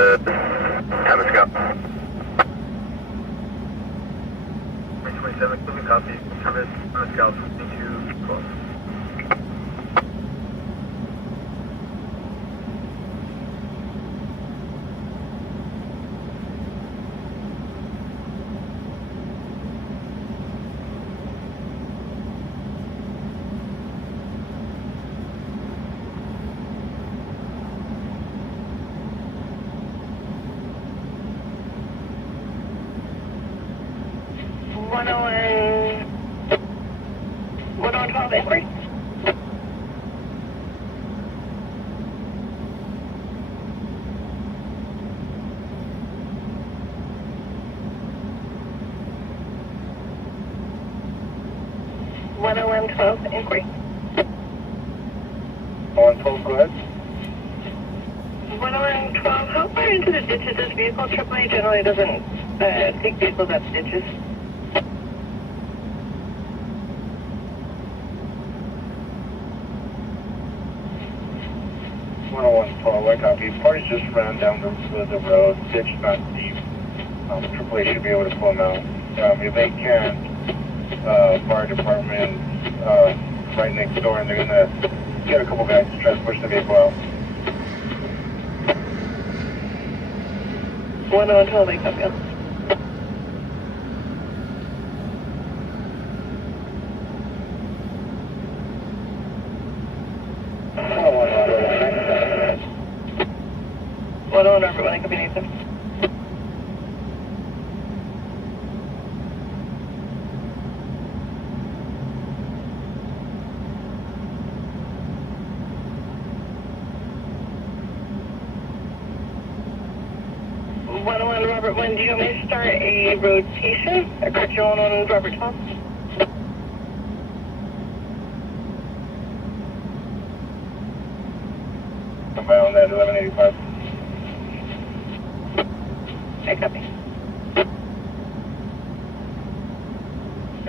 Tabasco. 27, moving copy. Terminus Tabasco 22 close. One oh one 12 inquiry. One 12 inquiry. 112, go ahead. 112, how far into the ditch is this vehicle? AAA generally doesn't take vehicles up ditches. 10112, I copy. Parties just ran down the road, ditch not deep. AAA should be able to pull them out. If they can't, fire department right next door, and they're gonna get a couple guys to try to push the vehicle out. 112, I copy. One on everyone, I copy Nathan. Robert 1, do you want me to start a rotation? A correct you on Robert 12? I'm bound at 1185. I copy.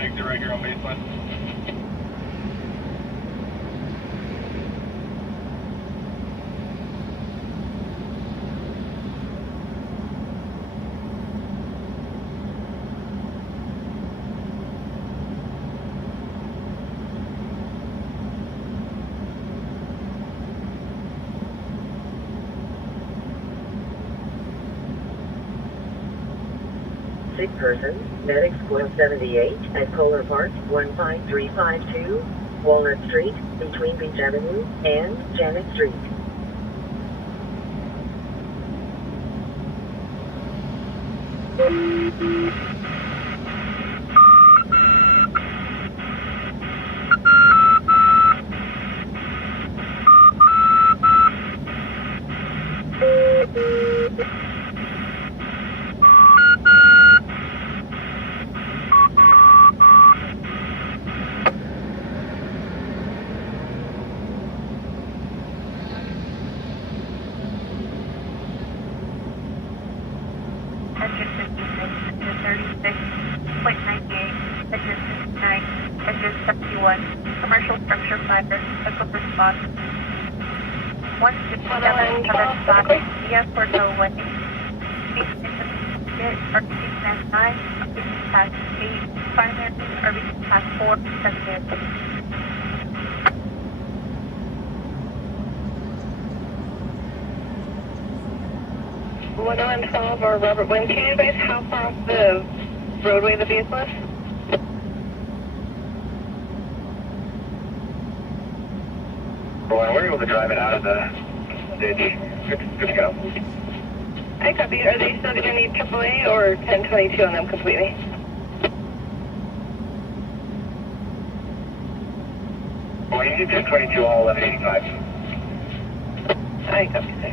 Exit right here on baseline. Sick person, medics 178 at Kohler Park, 15352, Walnut Street, between Beach Avenue and Janet Street. Engine 56, engine 36, flight 98, engine 59, engine 71, commercial structure fire, equipped response. 167 dot, airport away. Speed intermediate, RBC past 9, RBC past 8, primary, RBC past 4, secondary. 112 or Robert 1, can you advise how far off the roadway the vehicle is? Well, we're able to drive it out of the ditch. Good to go. I copy. Are they still going to need AAA or 1022 on them completely? Well, you need 1022 all 1185. I copy, sir.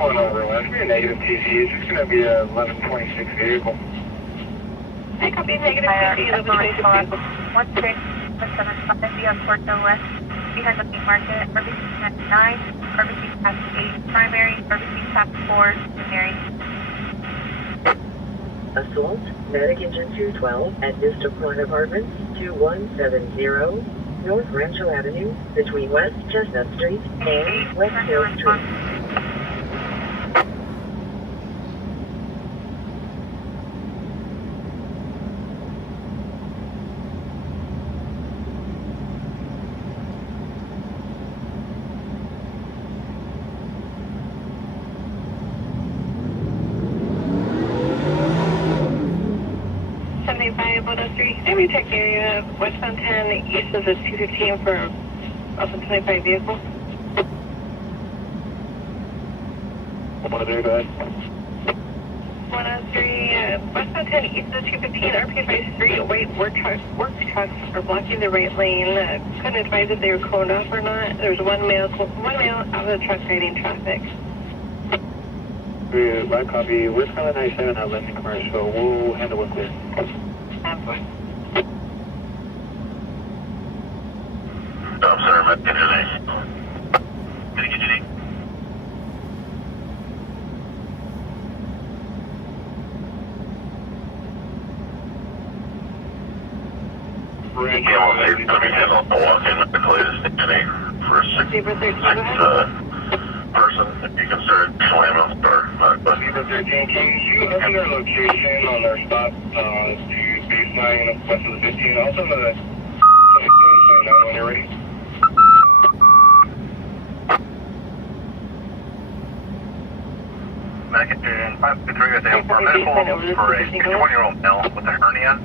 Oh, no, everyone. It's going to be a negative TC. It's just going to be a 1126 vehicle. I copy. Negative Fire, 50, 1126 vehicle. 1675, the airport to west, behind the meat market, RBC past 9, RBC past 8, primary, RBC past 4, secondary. Assault, medic engine 212 at Vista Point Apartments, 2170, North Rancho Avenue, between West Chestnut Street and West Hill Street. Maybe check the area westbound 10 east of the 215 for up and 25 vehicle. 103, go ahead. 103, westbound 10 east of the 215, RP5 Street, white work trucks are blocking the right lane. Couldn't advise if they were coned off or not. There's one male out of the truck guiding traffic. My copy. We're calling 97 at Lending Commercial. We'll handle it clear. Stop, sir. I'm at Internet. Can I get your name? Yeah, well, they're coming in on the walk-in. The clear is for a 6, person if you consider additional ambulance or but Zebra 13, can you update our location on our stop to baseline west of the 15? Also the 27, 29 when you're ready. Medication 523 is a medical for a 61-year-old male with a hernia.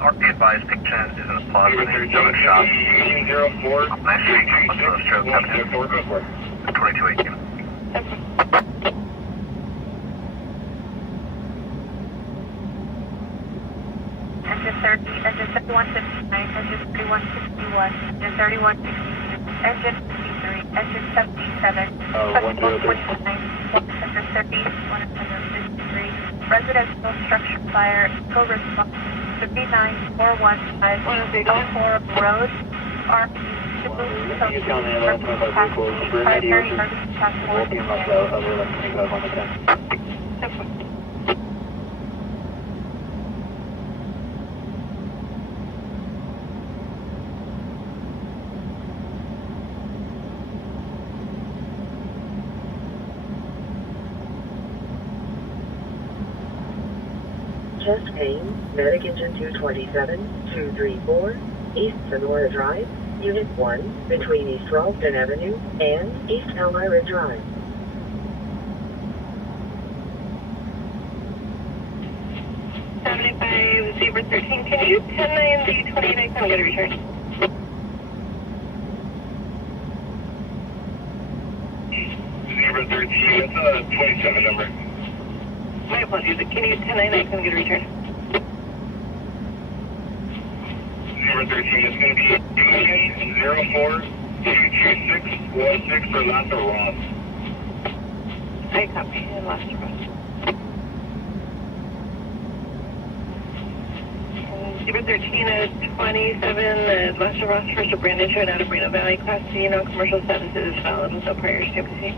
RP advised patient is in the plaza and his stomach shot. 04. Nice to meet you. What's the stroke happening? 2218. Engine 30, engine 3159, engine 3161, engine 3162, engine 53, engine 77, 129, 130, 153, residential structure fire, eco response, 39415, 04 Road, RP 2, primary emergency task force. Chest pain, Medic Engine 227, 234, East Sonora Drive, Unit 1, between East Ralston Avenue and East Elmira Drive. Zebra 13, can you 10-9 the 28 come get a return? Zebra 13, it's a 27 number. My apologies, can you 10-9 come get a return? Zebra 13 is going to be Union 04-22616 for Lassa Ross. I copy, and lost your bus. Zebra 13 at 27, Lassa Ross, first of Brandon Showed out of Moreno Valley, Class C, no commercial status is valid with no prior stupidity.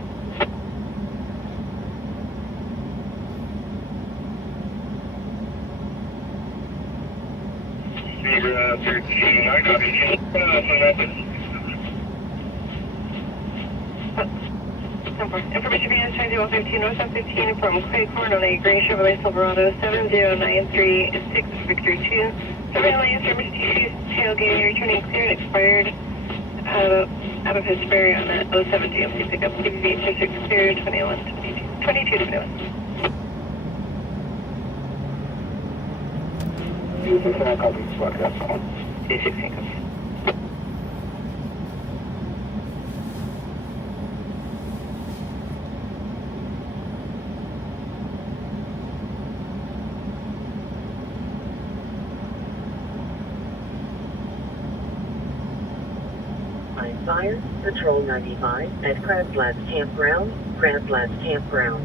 Zebra 13, I copy. Information being assigned to 115 North 15 from Craycorn on a gray Chevrolet Silverado 70936 Victor 2. Surveillance emergency tailgate returning clear and expired out of his ferry on a 07 GMC pickup 6846 clear 22 to 21. C16 copy. C16 copy. Fire, Patrol 95 at Crabflats Campground, Crabflats Campground.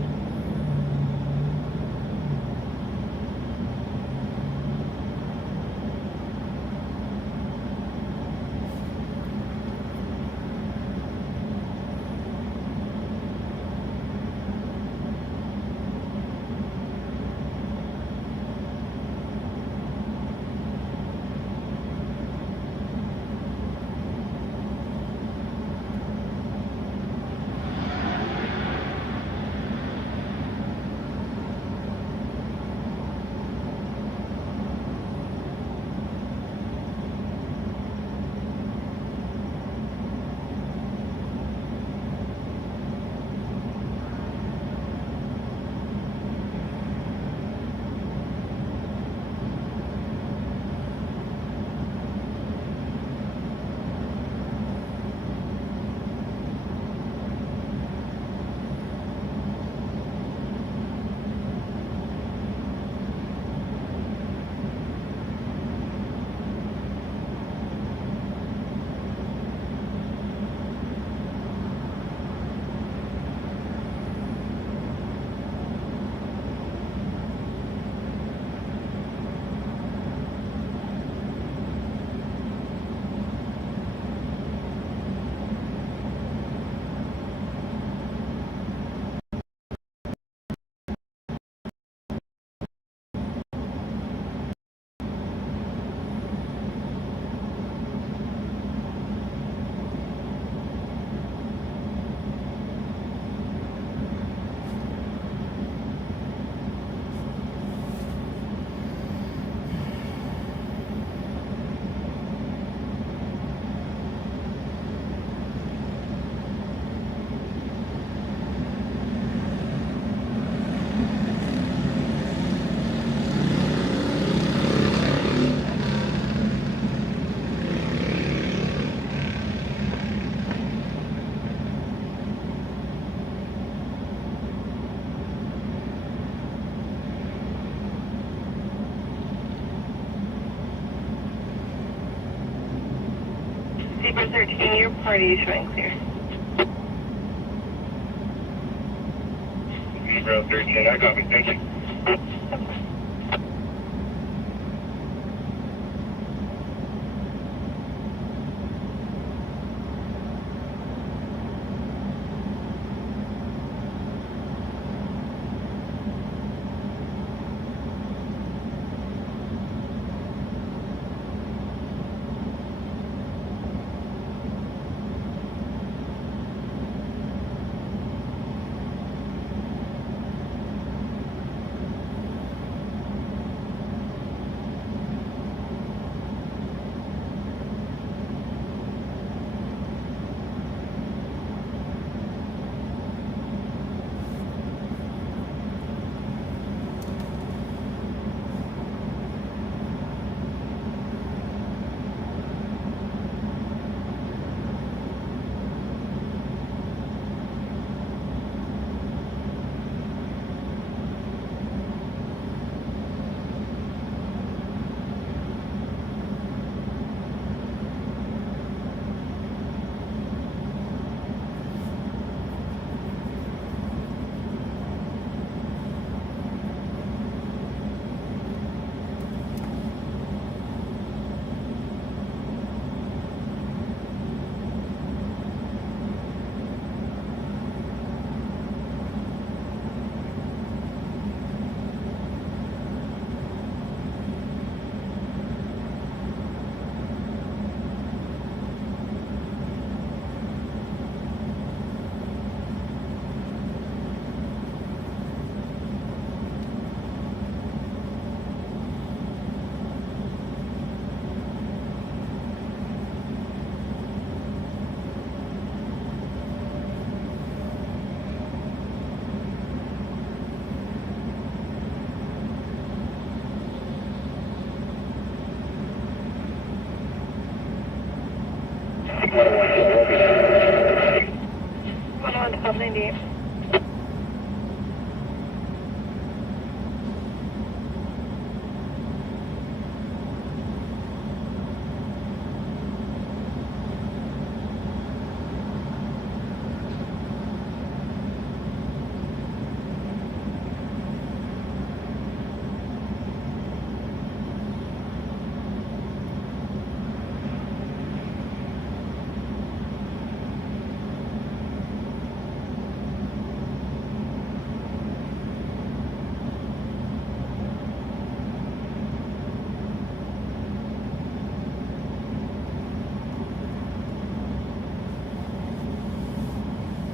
Zebra 13, your party is showing clear. Zebra 13, I copy. Thank you.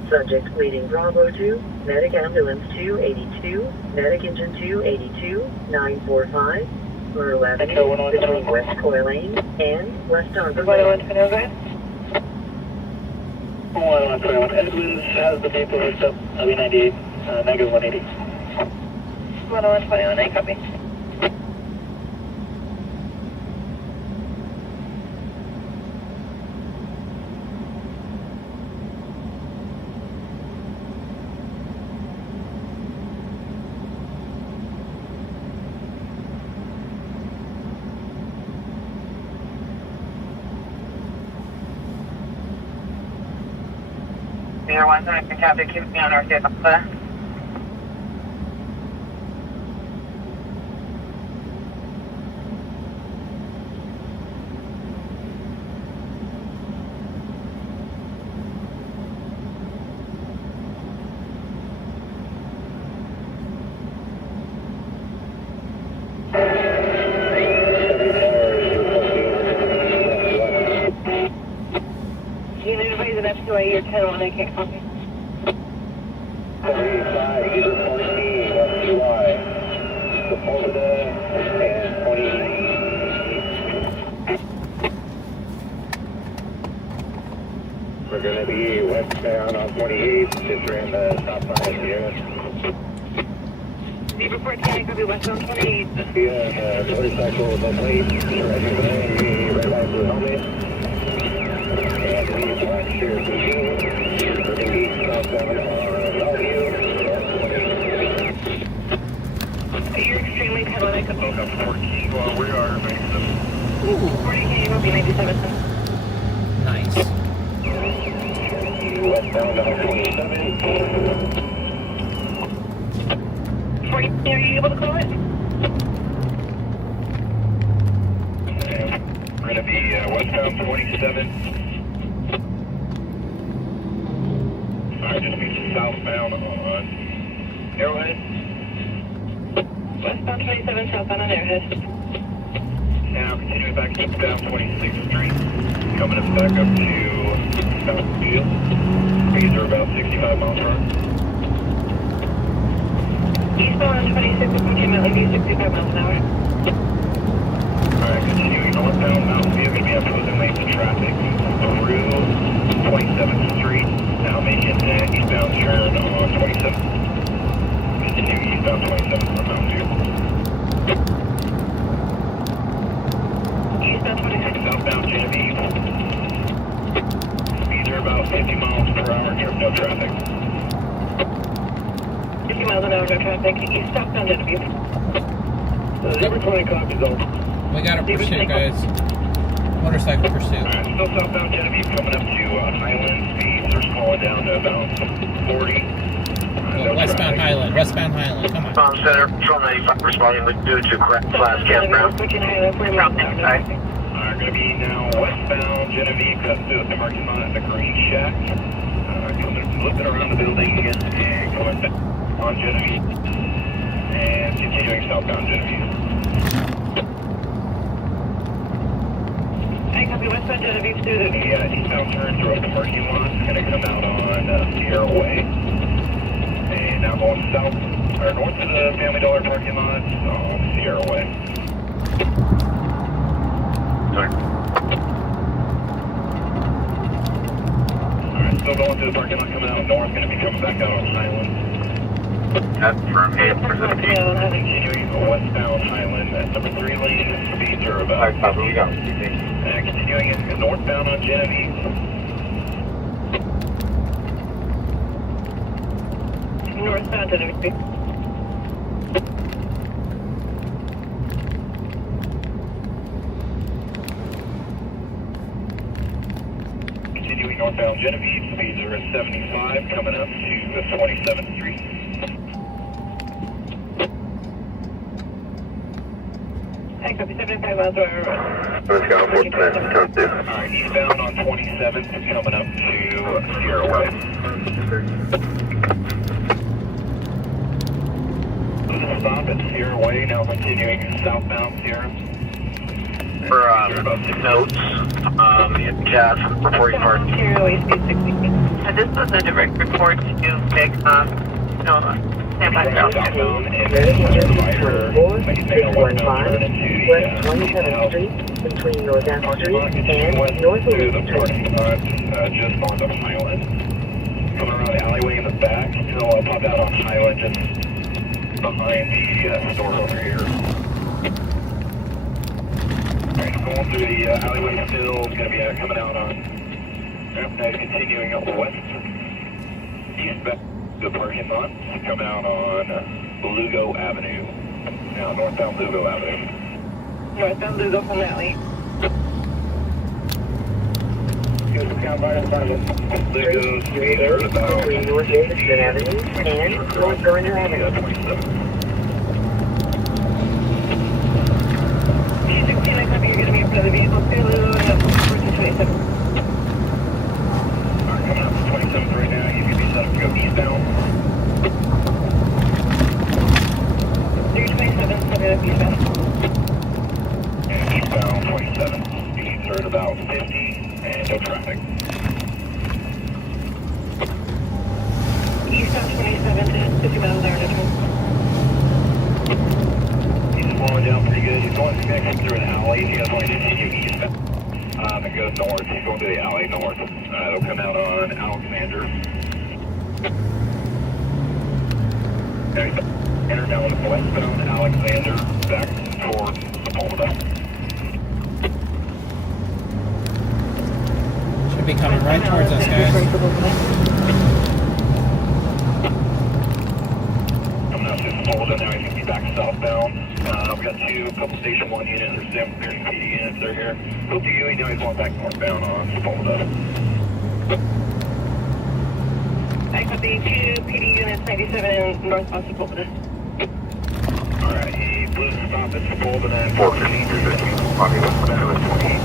Subject leading Bravo 2, Medic Ambulance 282, Medic Engine 282, 945, Myrtle Avenue, between West Coy Lane and West Arbor Lane. 121, Edwards has the vehicle hooked up, LE98, negative 180. 121, I copy. Zero 1, I can copy, keep me on our vehicle, sir. You need to raise it up to a year 10 when I can't copy. 75, either 14, West UI, Sepulveda, and 20. We're going to be westbound on 28, just ran the stop sign here. Zebra 14, I copy westbound 28. Yeah, motorcycle, no plate, surrendering the red light blue helmet. And we watch your machine, looking east, southbound on Bellevue, You're extremely 10 when I copy. welcome 14, well, we are, 40, can you copy 97? Nice. Westbound I-27. 40, are you able to call it? We're going to be westbound 27. Alright, just be southbound on Arrowhead. Westbound 27, southbound on Arrowhead. Now continuing back eastbound 26th Street. Coming up back up to South Field. Speeds are about 65 miles per hour. Eastbound on 26, approximately 65 miles an hour. Alright, continuing northbound, Mountain View, going to be opposing lanes of traffic through 27th Street. Now making an eastbound turn on 27th. Continuing eastbound 27th from Mountain View. Eastbound 26. Southbound Genevieve. Speeds are about 50 miles per hour, no traffic. 50 miles an hour, no traffic. East southbound Genevieve. Zebra 20 copies on. We got a pursuit, guys. Motorcycle pursuit. Alright, still southbound Genevieve coming up to Highland. Speeds are slowing down to about 40. Westbound Highland. Westbound Highland. Come on. Palm Center, Patrol 95 responding with due to class campground. Switching Highland, 40 miles an hour, no traffic. Alright, going to be now westbound Genevieve, cut through the parking lot at the Green Shack. Looking around the building and going back on Genevieve. And continuing southbound Genevieve. I copy westbound Genevieve through the... The eastbound turn through the parking lot is going to come out on Sierra Way. And now going south, or north of the Family Dollar parking lot on Sierra Way. Sorry. Alright, still going through the parking lot, coming out north, going to be coming back out on Highland. Confirm 8%. Continuing westbound Highland at number 3 lane, speeds are about... Alright, copy, you got it. Continuing northbound on Genevieve. Northbound Genevieve. Continuing northbound Genevieve, speeds are at 75, coming up to 27th Street. I copy 75 miles per hour. Let's go, 4%, turn 2. Alright, eastbound on 27th, coming up to Sierra Way. Stop at Sierra Way, now continuing southbound Sierra. For notes, in chat reporting park. Sierra Way, speed 60 feet. This was a direct report to Big, standby route. Southbound and Residential Rider, 24615 West 27th Street between North F Street and North to the Elite Street. parking lot, just north of Highland. Coming around the alleyway in the back, he'll pop out on Highland just behind the store over here. Alright, going through the alleyway still, it's going to be coming out on, continuing up west, east back to the parking lot, coming out on Lugo Avenue. Now, northbound Lugo Avenue. Northbound Lugo from that lane. Give us a count right in front of us. Lugo speed are about... Between North Davidson Avenue and North Gardner Avenue. 27. 16, I copy, you're going to be in front of the vehicle. Stay Lugo and up to 27. Alright, coming up to 27th right now, you can be set up to go eastbound. 327, setting up eastbound. And eastbound 27, speeds are at about 50 and no traffic. Eastbound 27 to 50 miles an hour, no traffic. He's slowing down pretty good. He's going to come through an alley. He doesn't want to continue eastbound and go north. He's going through the alley north. It'll come out on Alexander. Enter down the westbound Alexander back towards Sepulveda. Should be coming right towards us, guys. Coming out to Sepulveda now. He's continue back southbound. We got couple station 1 units, there's 7 PD units that are here. Hope you know he's going back northbound on Sepulveda. I copy 2 PD units 97 in northbound Sepulveda. Alright, he blew the stop at Sepulveda and 415. Copy, what's the matter with 28?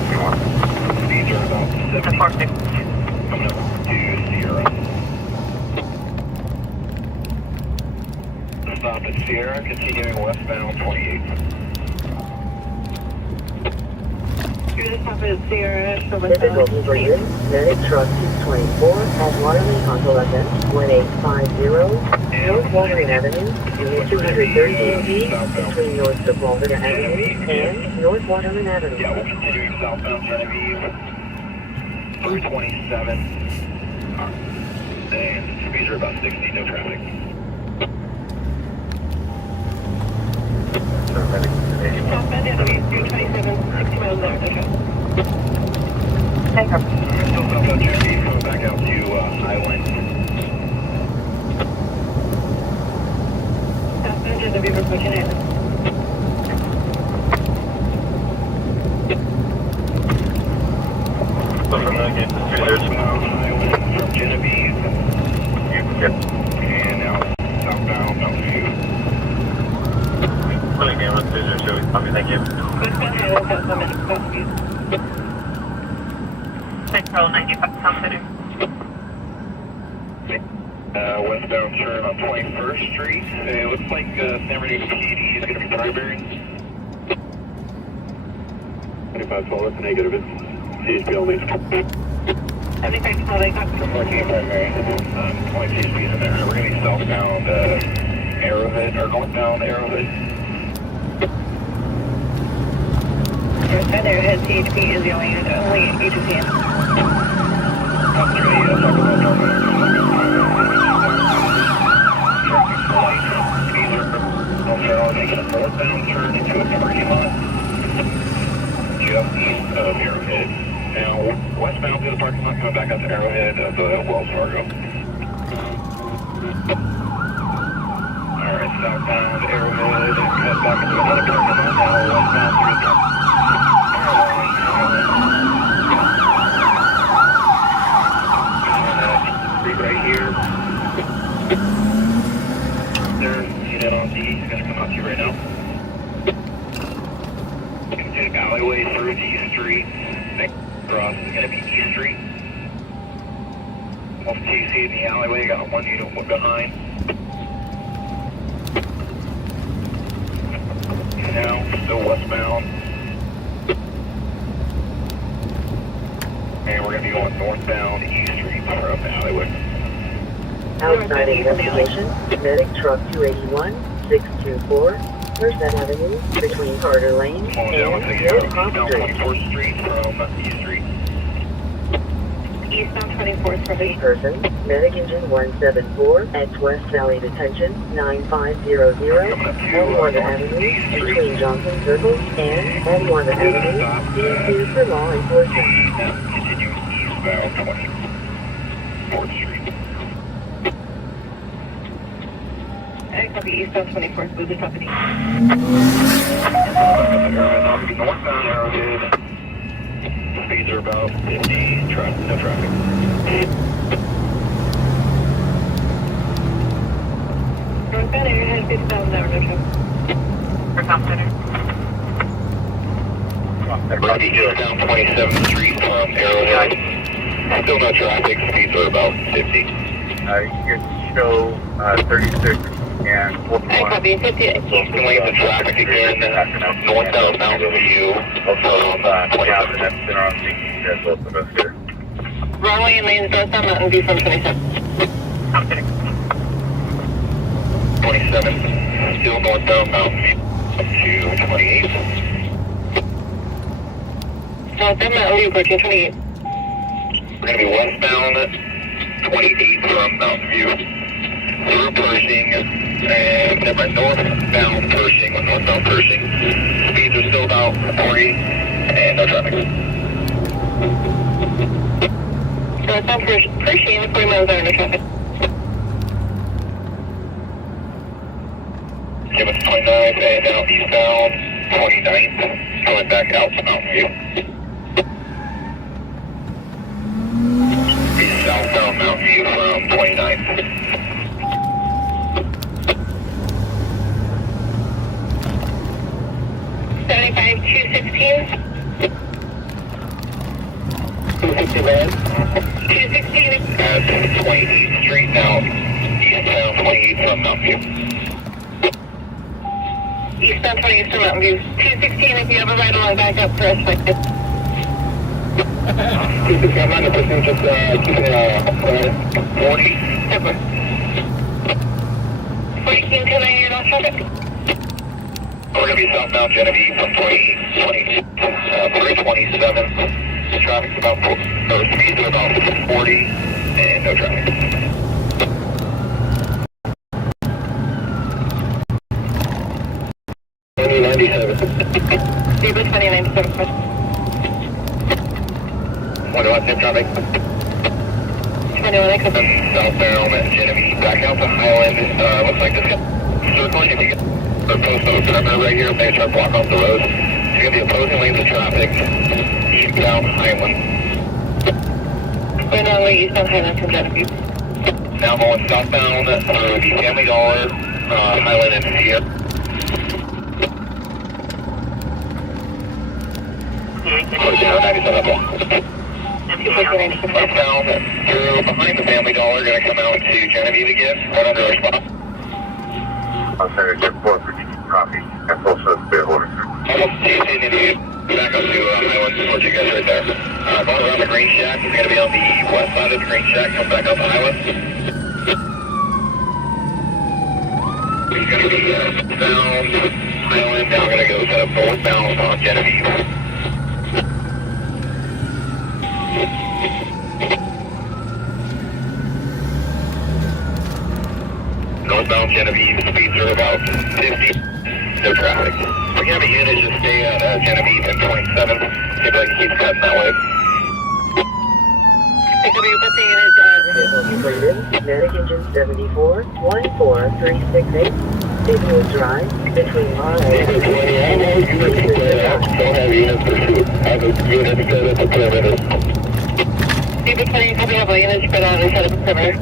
Speeds are about 70. Coming up to Sierra. Stop at Sierra, continuing westbound 28. You're the stop at Sierra, so Difficulty breathing. Medic truck 224 at Waterley Consolation 1850 North Walnut Avenue, Unit 213D between North Sepulveda Avenue and North Waterley Avenue. Yeah, we'll continue southbound Genevieve through 27. And speeds are about 60, no traffic. Southbound Genevieve 327, 60 miles an hour, no traffic. Take her. Still southbound Genevieve, coming back out to Highland. Southbound Genevieve approaching Island. Westbound Highland from Genevieve. Yep. And now southbound Mountain View. Pulling in with visual show. Copy, thank you. Westbound Highland, southbound Medic Copy. Central 95 Company. Westbound turn on 21st Street. It looks like San Bernardino PD is going to be primary. 25 12, that's negative. It's CHP only. 75 12, I copy. 14 primary. 20 CHPs in there. We're going to be southbound Arrowhead, or northbound Arrowhead. Northbound Arrowhead CHP is the only agency in. Making a northbound turn into a parking lot just east of Arrowhead. Now, westbound to the parking lot, coming back out to Arrowhead of the Wells Fargo. Alright, southbound Arrowhead, cut back into another parking lot, now westbound through the right here. There's unit on D, he's going to come out to you right now. Going to take alleyway through D Street. Next cross is going to be E Street. Off TC in the alleyway, got one unit behind. Now, still westbound. And we're going to be going northbound E Street from the alleyway. Outside investigation, medic truck 281, 624, Riverside Avenue, between Carter Lane and Down Hilltop 24th Street from E Street. Eastbound 24th from Street. Person, medic engine 174 at West Valley Detention 9500, Edgewater Avenue, between Johnson Circle and Edgewater Avenue, being for law enforcement. Continue eastbound 24th Street. I copy eastbound 24th, move the company. Northbound Arrowhead. Speeds are about 50, no traffic. Northbound Arrowhead, 50,000 an hour, no traffic. For Company. Down 27th Street from Arrowhead. Still no traffic, speeds are about 50. You can show 36 and 41. I copy 50. Can we have the traffic again, northbound Mountain View, Also, Gavin, that's been on the both of us here. Runway and lanes northbound Mountain View from 27. Company. 27, still northbound Mountain View up to 28. Northbound Mountain View approaching 28. We're going to be westbound 28 from Mountain View through Pershing and never northbound Pershing with northbound Pershing. Speeds are still about 40 and no traffic. Northbound Pershing, 40 miles an hour, no traffic. Give us 20 29th and now eastbound 29th, coming back out to Mountain View. East southbound Mountain View from 29th. $75, 216. 261. 216. At 28th Street now, eastbound 28th from Mountain View. Eastbound 28th from Mountain View. 216, if you have a ride along, back up for us, please. 216, I'm on the pursuit, just keeping 40. 40 King, can I hear no traffic? We're going to be southbound Genevieve from 327. The traffic's about, speeds are about 40 and no traffic. Zebra 2097. 21 same traffic. 21, I could. Southbound Genevieve back out to Highland. Looks like this got circling. If you get the post of a perimeter right here, they start block off the road. It's going to be opposing lanes of traffic. Eastbound Highland. We're now eastbound Highland from Genevieve. Now going southbound the Family Dollar, Highland and Sierra. Southbound through behind the Family Dollar, going to come out to Genevieve again, right under our spot. I'll send a jet forward for copy. That's also a clear order. Almost chasing into back up to Highland, support you guys right there. Going around the Green Shack, he's going to be on the west side of the Green Shack, come back up to Highland. He's going to be down Highland, now going to go set up northbound on Genevieve. Northbound Genevieve, speeds are about 50, no traffic. We have a unit just stay at Genevieve and 27th, see if I can keep cutting that way. Medic engine 74, 14368, Signal Drive, between Mile and Don't have units pursuit. Have a unit set at the perimeter. Zebra 20, copy, have a unit spread out and set up a perimeter.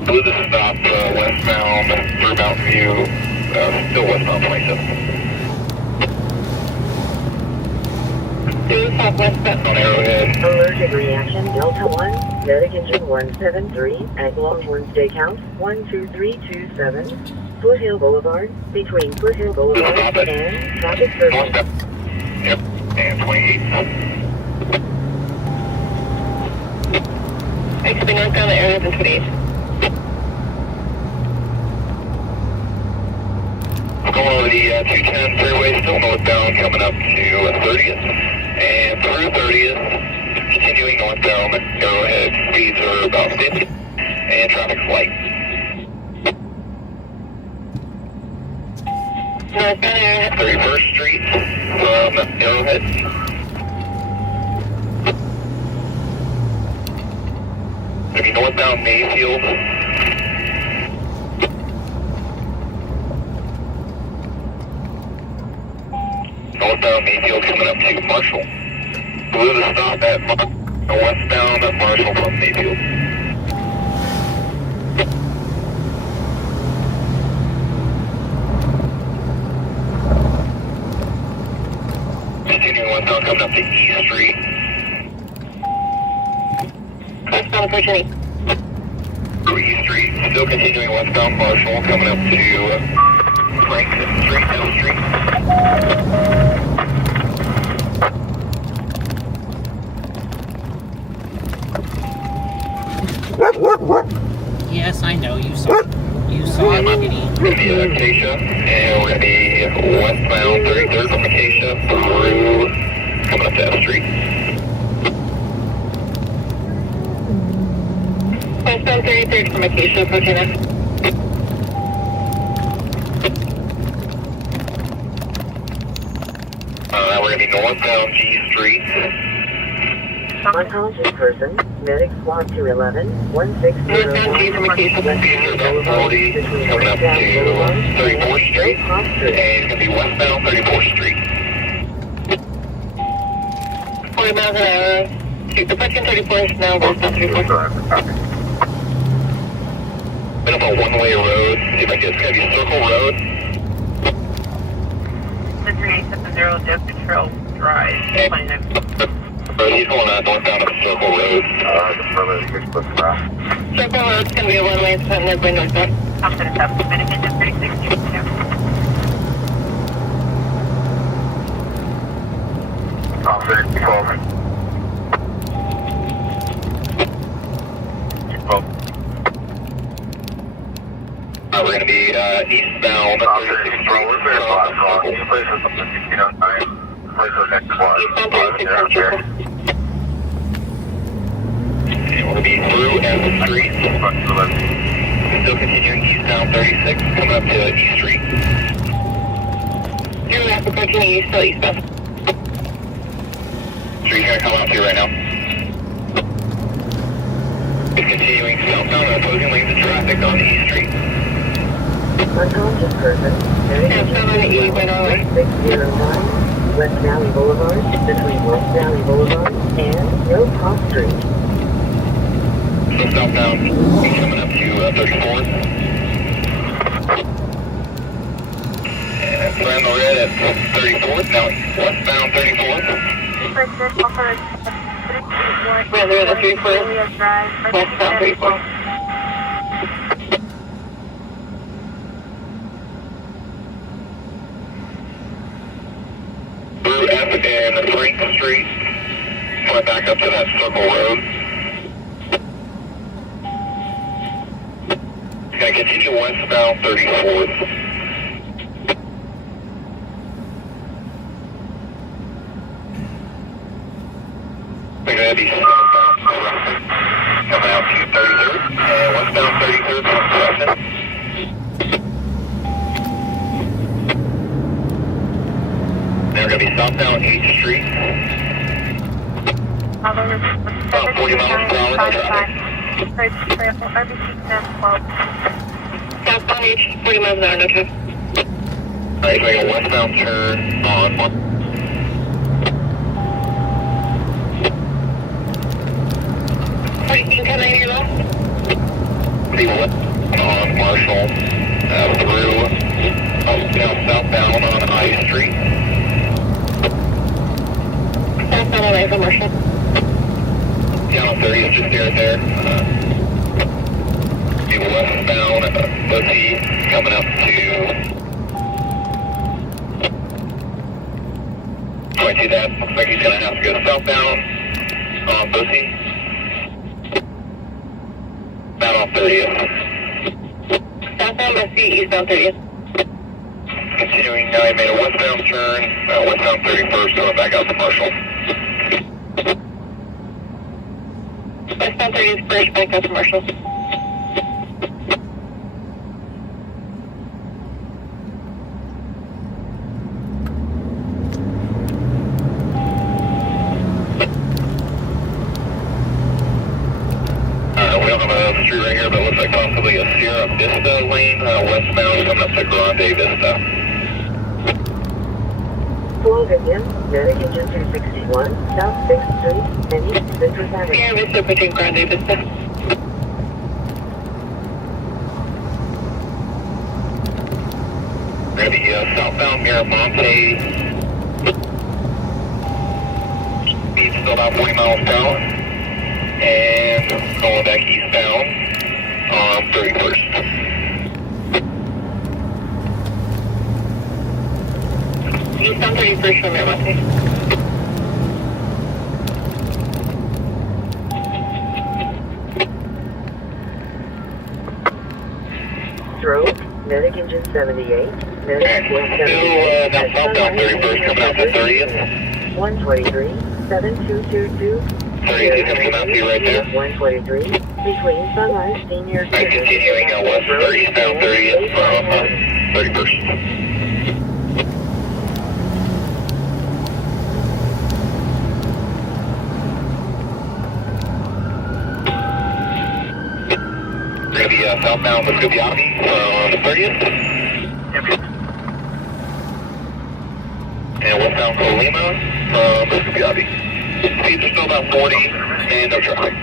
Blue to stop westbound through Mountain View, still westbound 27. Blue southwestbound. On Arrowhead. Allergic reaction Delta 1, medic engine 173, at Longhorn Steakhouse, 12327, Foothill Boulevard, between Foothill Boulevard and traffic service. Northbound. Yep, and 28. Exiting northbound, the area of the 28. Going over the 210 freeway, still northbound, coming up to 30th. And through 30th, continuing northbound, Arrowhead, speeds are about 50, and traffic's light. Northbound Arrowhead. 31st Street from Arrowhead. Gonna be northbound Mayfield. Northbound Mayfield coming up to Marshall. Blue to stop at westbound at Marshall from Mayfield. Continuing westbound coming up to E Street. Westbound opportunity. Through E Street, still continuing westbound Marshall coming up to Franklin Street, L Street. Yes, I know. You saw it, Kitty. Via Acacia, and we're going to be westbound 33rd from Acacia through coming up to F Street. Westbound 33rd from Acacia, approaching us. We're going to be northbound G Street. Unconscious person, medic squad 211, 1601, West County Boulevard, between West Valley Boulevard and 34th Street, Hop Street. and it's going to be westbound 34th Street. 40 miles an hour. Approaching 34th now, westbound 34th. Been up a one-way road. See if I can, it's going to be Circle Road. The 3870 Desert Trail Drive. He's going northbound up Circle Road. Circle Road's going to be a one-way, it's not going northbound. I'm going to stop the minute into 36. Officer, over. We're going to be eastbound. Officer, we're very loud. Places up to 1609. Places next quad. Eastbound 36 Circle. And we'll be through at the street. Still continuing eastbound 36, coming up to East Street. You're left approaching east, still eastbound. Street going to come out to you right now. It's continuing southbound and opposing lanes of traffic on East Street. Unconscious person, medic Southbound 1609, West Valley Boulevard, between West Valley Boulevard and North Hop Street. So southbound, he's coming up to 34th. And slam the red at 34th, now westbound 34th. Rather than 34th. Westbound 34th. Through F and Frank Street, coming back up to that Circle Road. Going to continue westbound 34th. We're going to be southbound Crescent, coming out to 33rd, and westbound 33rd from Crescent. Then we're going to be southbound 8th Street. About 40 miles per hour, no traffic. Southbound H, 40 miles an hour, no traffic. Alright, make a westbound turn on Can I hear that? the west on Marshall, through down southbound on I Street. Southbound away from Marshall. Down on 30 is just there. The westbound, Bussy, coming up to 22. That looks like he's going to have to go southbound on Bussy. About on 30th. Southbound Bussy, eastbound 30th. Continuing, now he made a westbound turn, westbound 31st, going back out to Marshall. Westbound 30th, first, back up to Marshall. We don't have a street right here, but it looks like possibly a Sierra Vista lane, westbound coming up to Grande Vista. Slogan, medic engine 261, South 6th Street, and East Citrus Avenue. Sierra Vista, approaching Grande Vista. We're going to be southbound Miramonte. Speed's still about 40 miles per hour. And going back eastbound on 31st. Eastbound 31st from Miramonte. Stroke, medic engine 78, medic Okay, still down southbound 31st, coming out to 30th. 123, 7222. 30th is going to come out to you right there. 123, between Sunrise Senior And continuing west 30th, down 30th from 31st. southbound Husky Reporter on the 30th. And westbound Colima from Husky Reporter. Speeds are still about 40 and no traffic.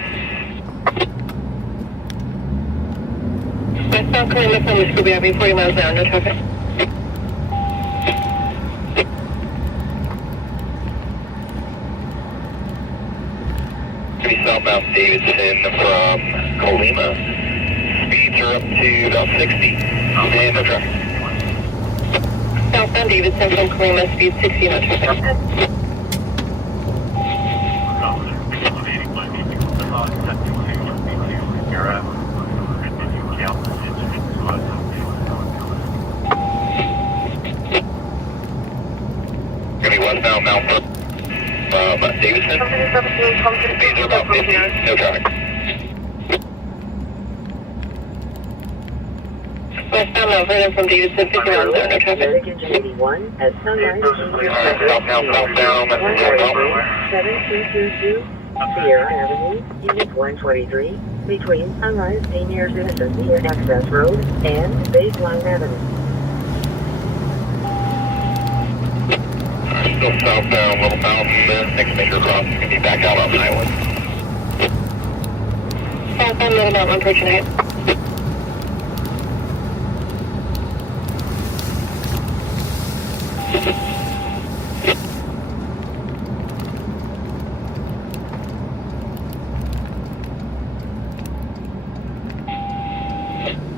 Westbound Colima from Husky Reporter, 40 miles an hour, no traffic. Southbound Davidson from Colima. Speeds are up to about 60 and no traffic. Southbound Davidson from Colima, speed 60, no traffic. Gonna be westbound Mount Davidson. Speeds are about 50, no traffic. Westbound Mount Vernon from Davidson, 50 miles an hour, no traffic. American 81 at Sunrise Senior Southbound, 7322 Sierra Avenue, Unit 123, between Sunrise Senior Citizens near Access Road and Baseline Avenue. Still southbound, Little Mountain, next major crossing, gonna be back out on Highland. Southbound Little Mountain, approaching height.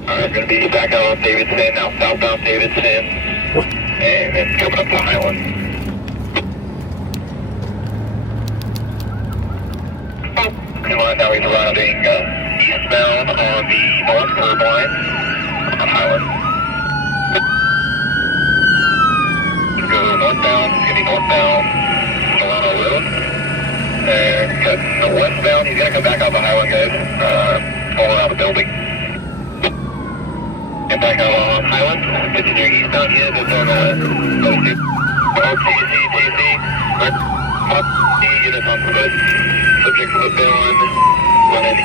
Alright, gonna be back out on Davidson, now southbound Davidson, and then coming up to Highland. Come on, now he's routing eastbound on the north curb line on Highland. Let's go northbound, it's gonna be northbound Milano Road. And cutting westbound, he's gonna come back out the Highland, guys, all around the building. And back out on Highland, continuing eastbound, he is on the west. OTC, units on foot. Subject foot down, running.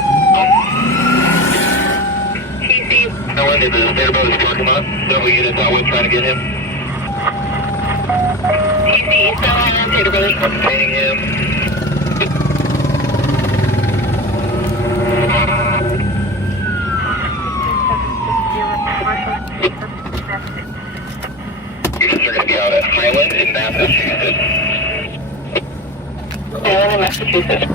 TC. Now into the Spearboat parking lot. Several units out with trying to get him. TC, eastbound Highland, Tater Brothers. Containing him. Units are going to be out at Highland in Massachusetts. Highland in Massachusetts.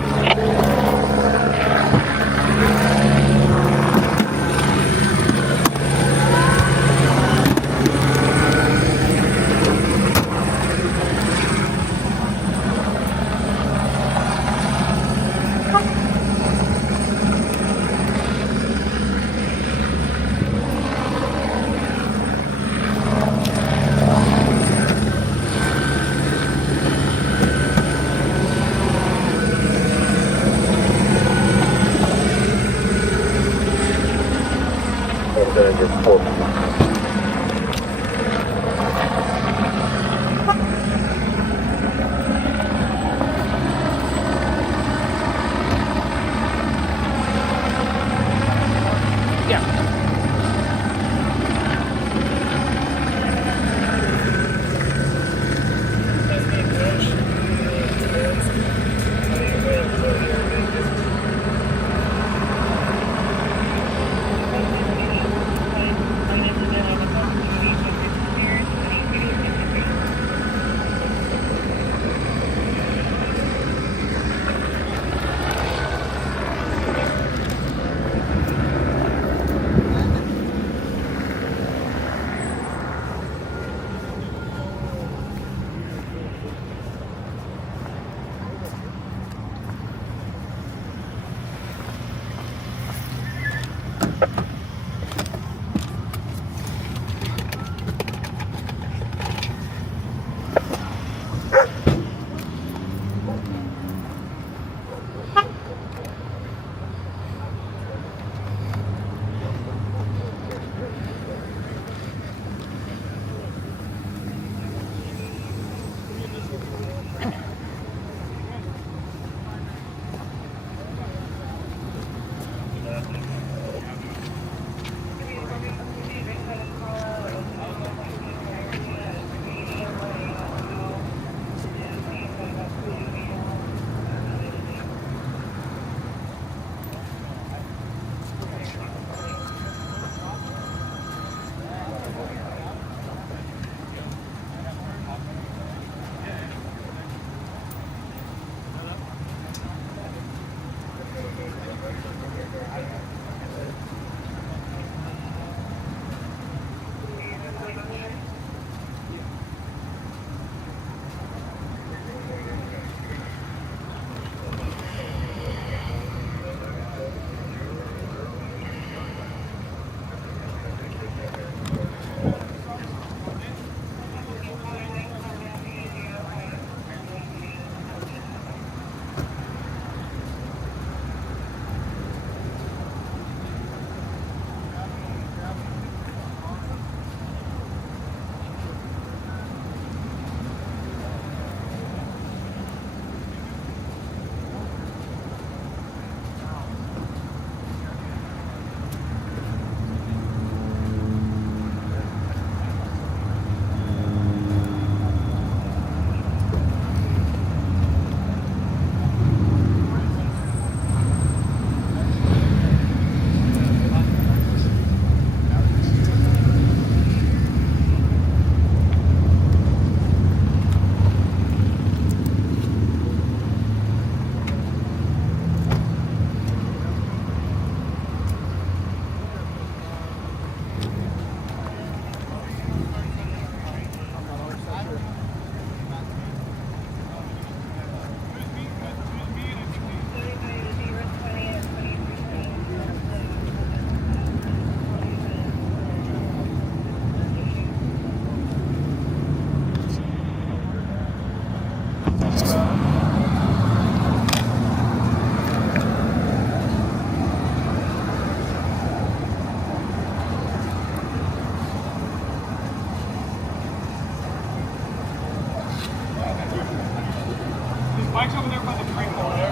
Mike's over there by the drink over there.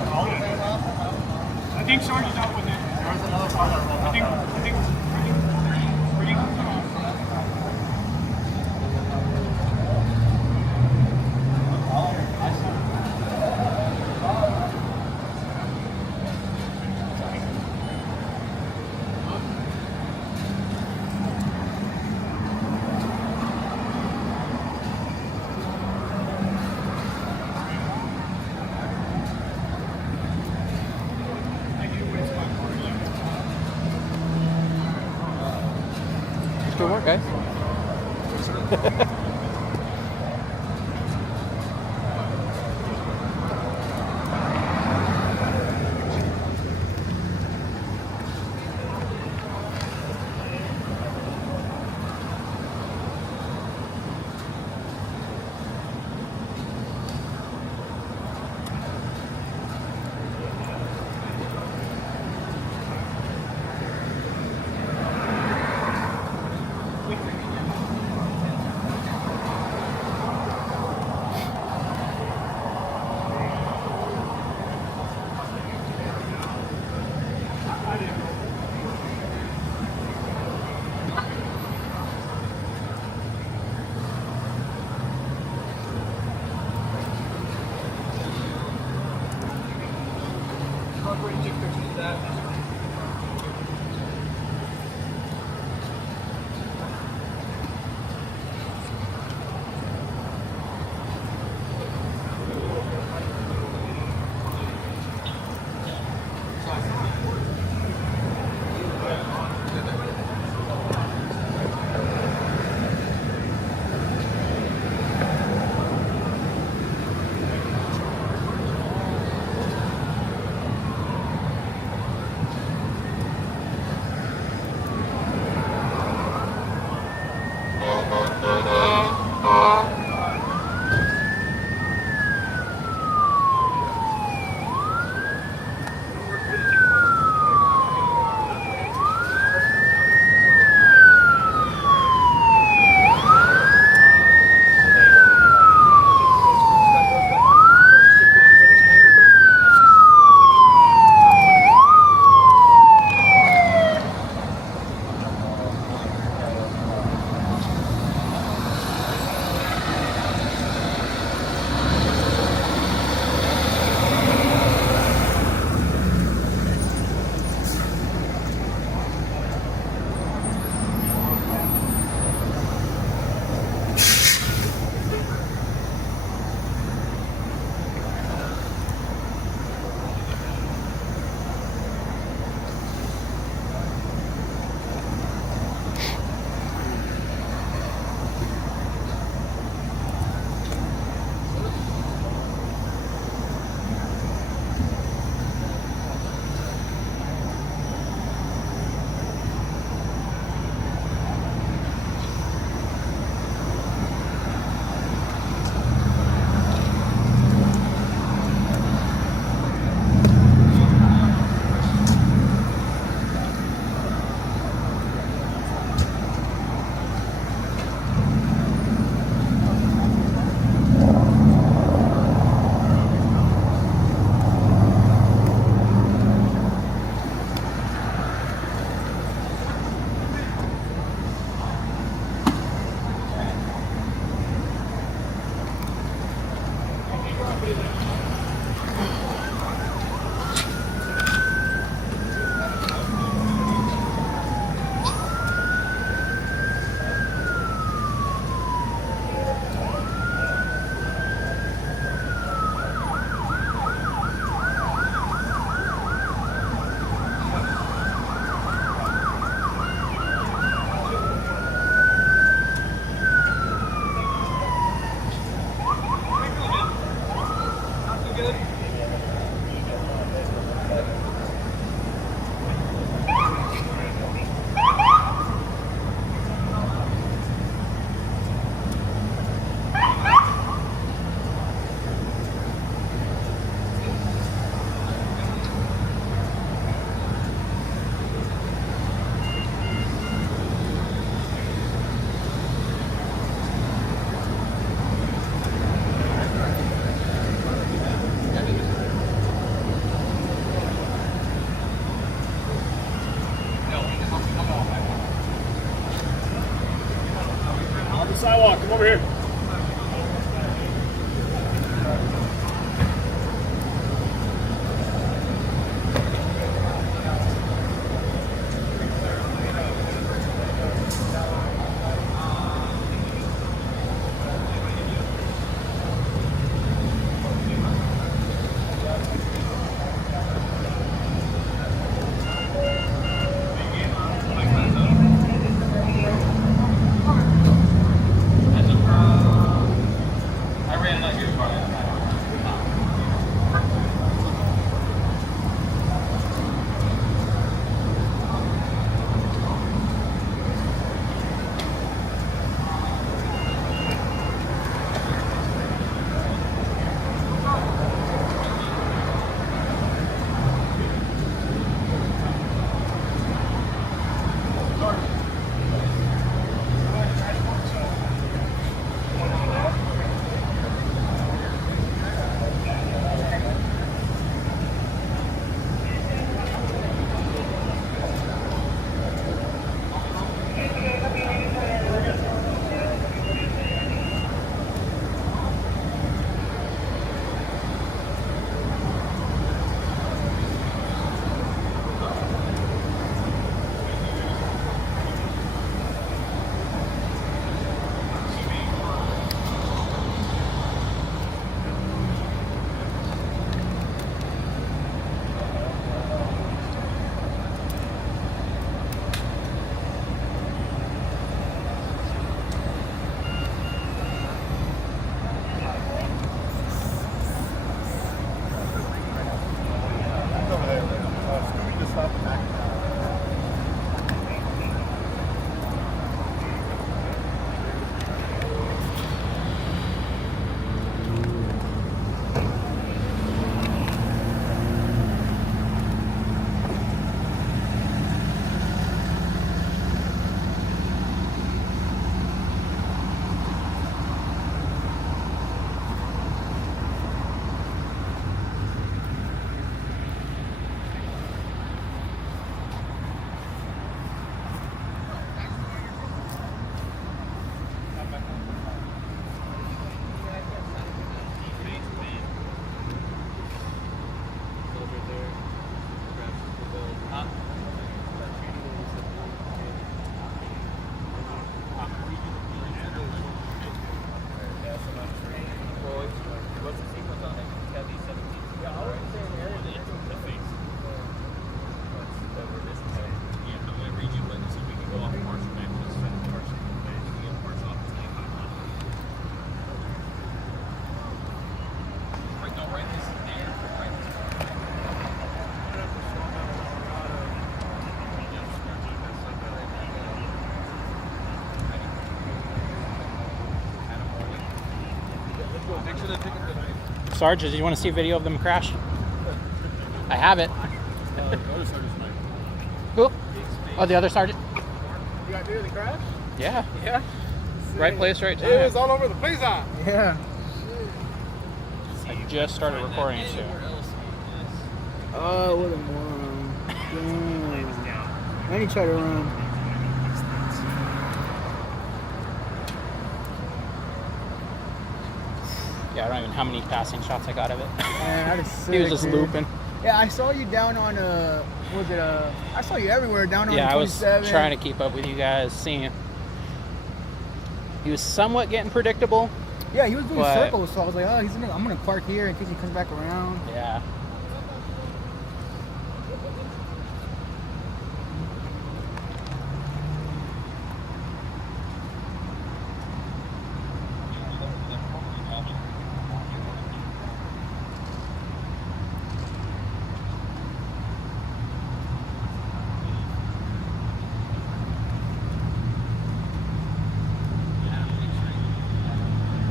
I think Sarge is out with it. There's another car that rolled. I think Good work, guys. over here. Sarge, do you want to see a video of them crash? I have it. Who? Oh, the other sergeant? You got near the crash? Yeah. Yeah. Right place, right time. It was all over the place, huh? Yeah. I just started recording it too. Oh, what a moron. Damn. And he tried to run. Yeah, I don't even know how many passing shots I got of it. Man, that is sick, he was just dude. looping. Yeah, I saw you down on was it I saw you everywhere down on yeah, 27. I was trying to keep up with you guys, seeing. He was somewhat getting predictable. Yeah, he was doing circles, so I was like, oh, I'm gonna park here in case he comes back around. Yeah.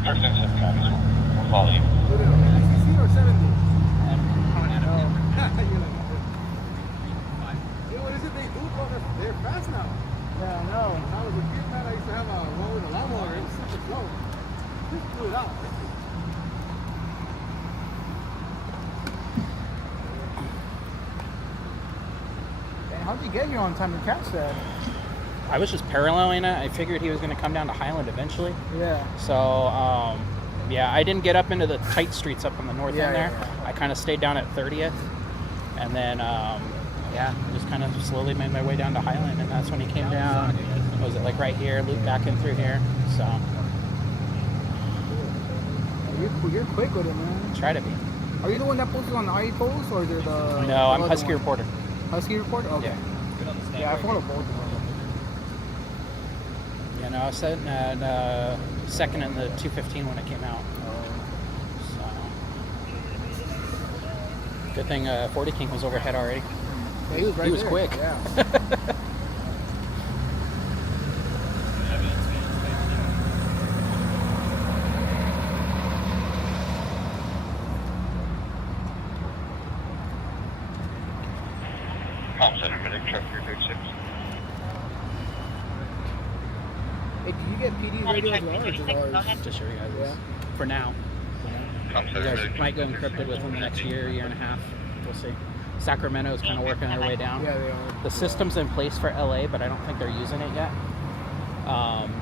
We'll follow you. or 70? What is it they do? They're fast now. Yeah, I know. When I was a kid, man, I used to have one with a lawnmower. It was super slow. Just blew it out. And how'd you get here on time to catch that? I was just paralleling it. I figured he was going to come down to Highland eventually. Yeah. So, yeah, I didn't get up into the tight streets up on the north end there. Yeah. I kind of stayed down at 30th. And then, yeah, just kind of slowly made my way down to Highland. And that's when he came down. Was it like right here, looped back in through here. So. You're quick with it, man. Try to be. Are you the one that posted on the IE post, or is there the... No, I'm Husky Reporter. Husky Reporter? Okay. Yeah. Yeah, I follow both of them. You know, I was sitting at second in the 215 when it came out. So. Good thing 40 King was overhead already. Yeah, he was right He was there. quick. Yeah. Hey, do you get PD radio as well, or just ours? Just show you guys. Yeah. For now. You guys might go encrypted within the next year and a half. We'll see. Sacramento is kind of working their way down. Yeah, they are. The system's in place for LA, but I don't think they're using it yet.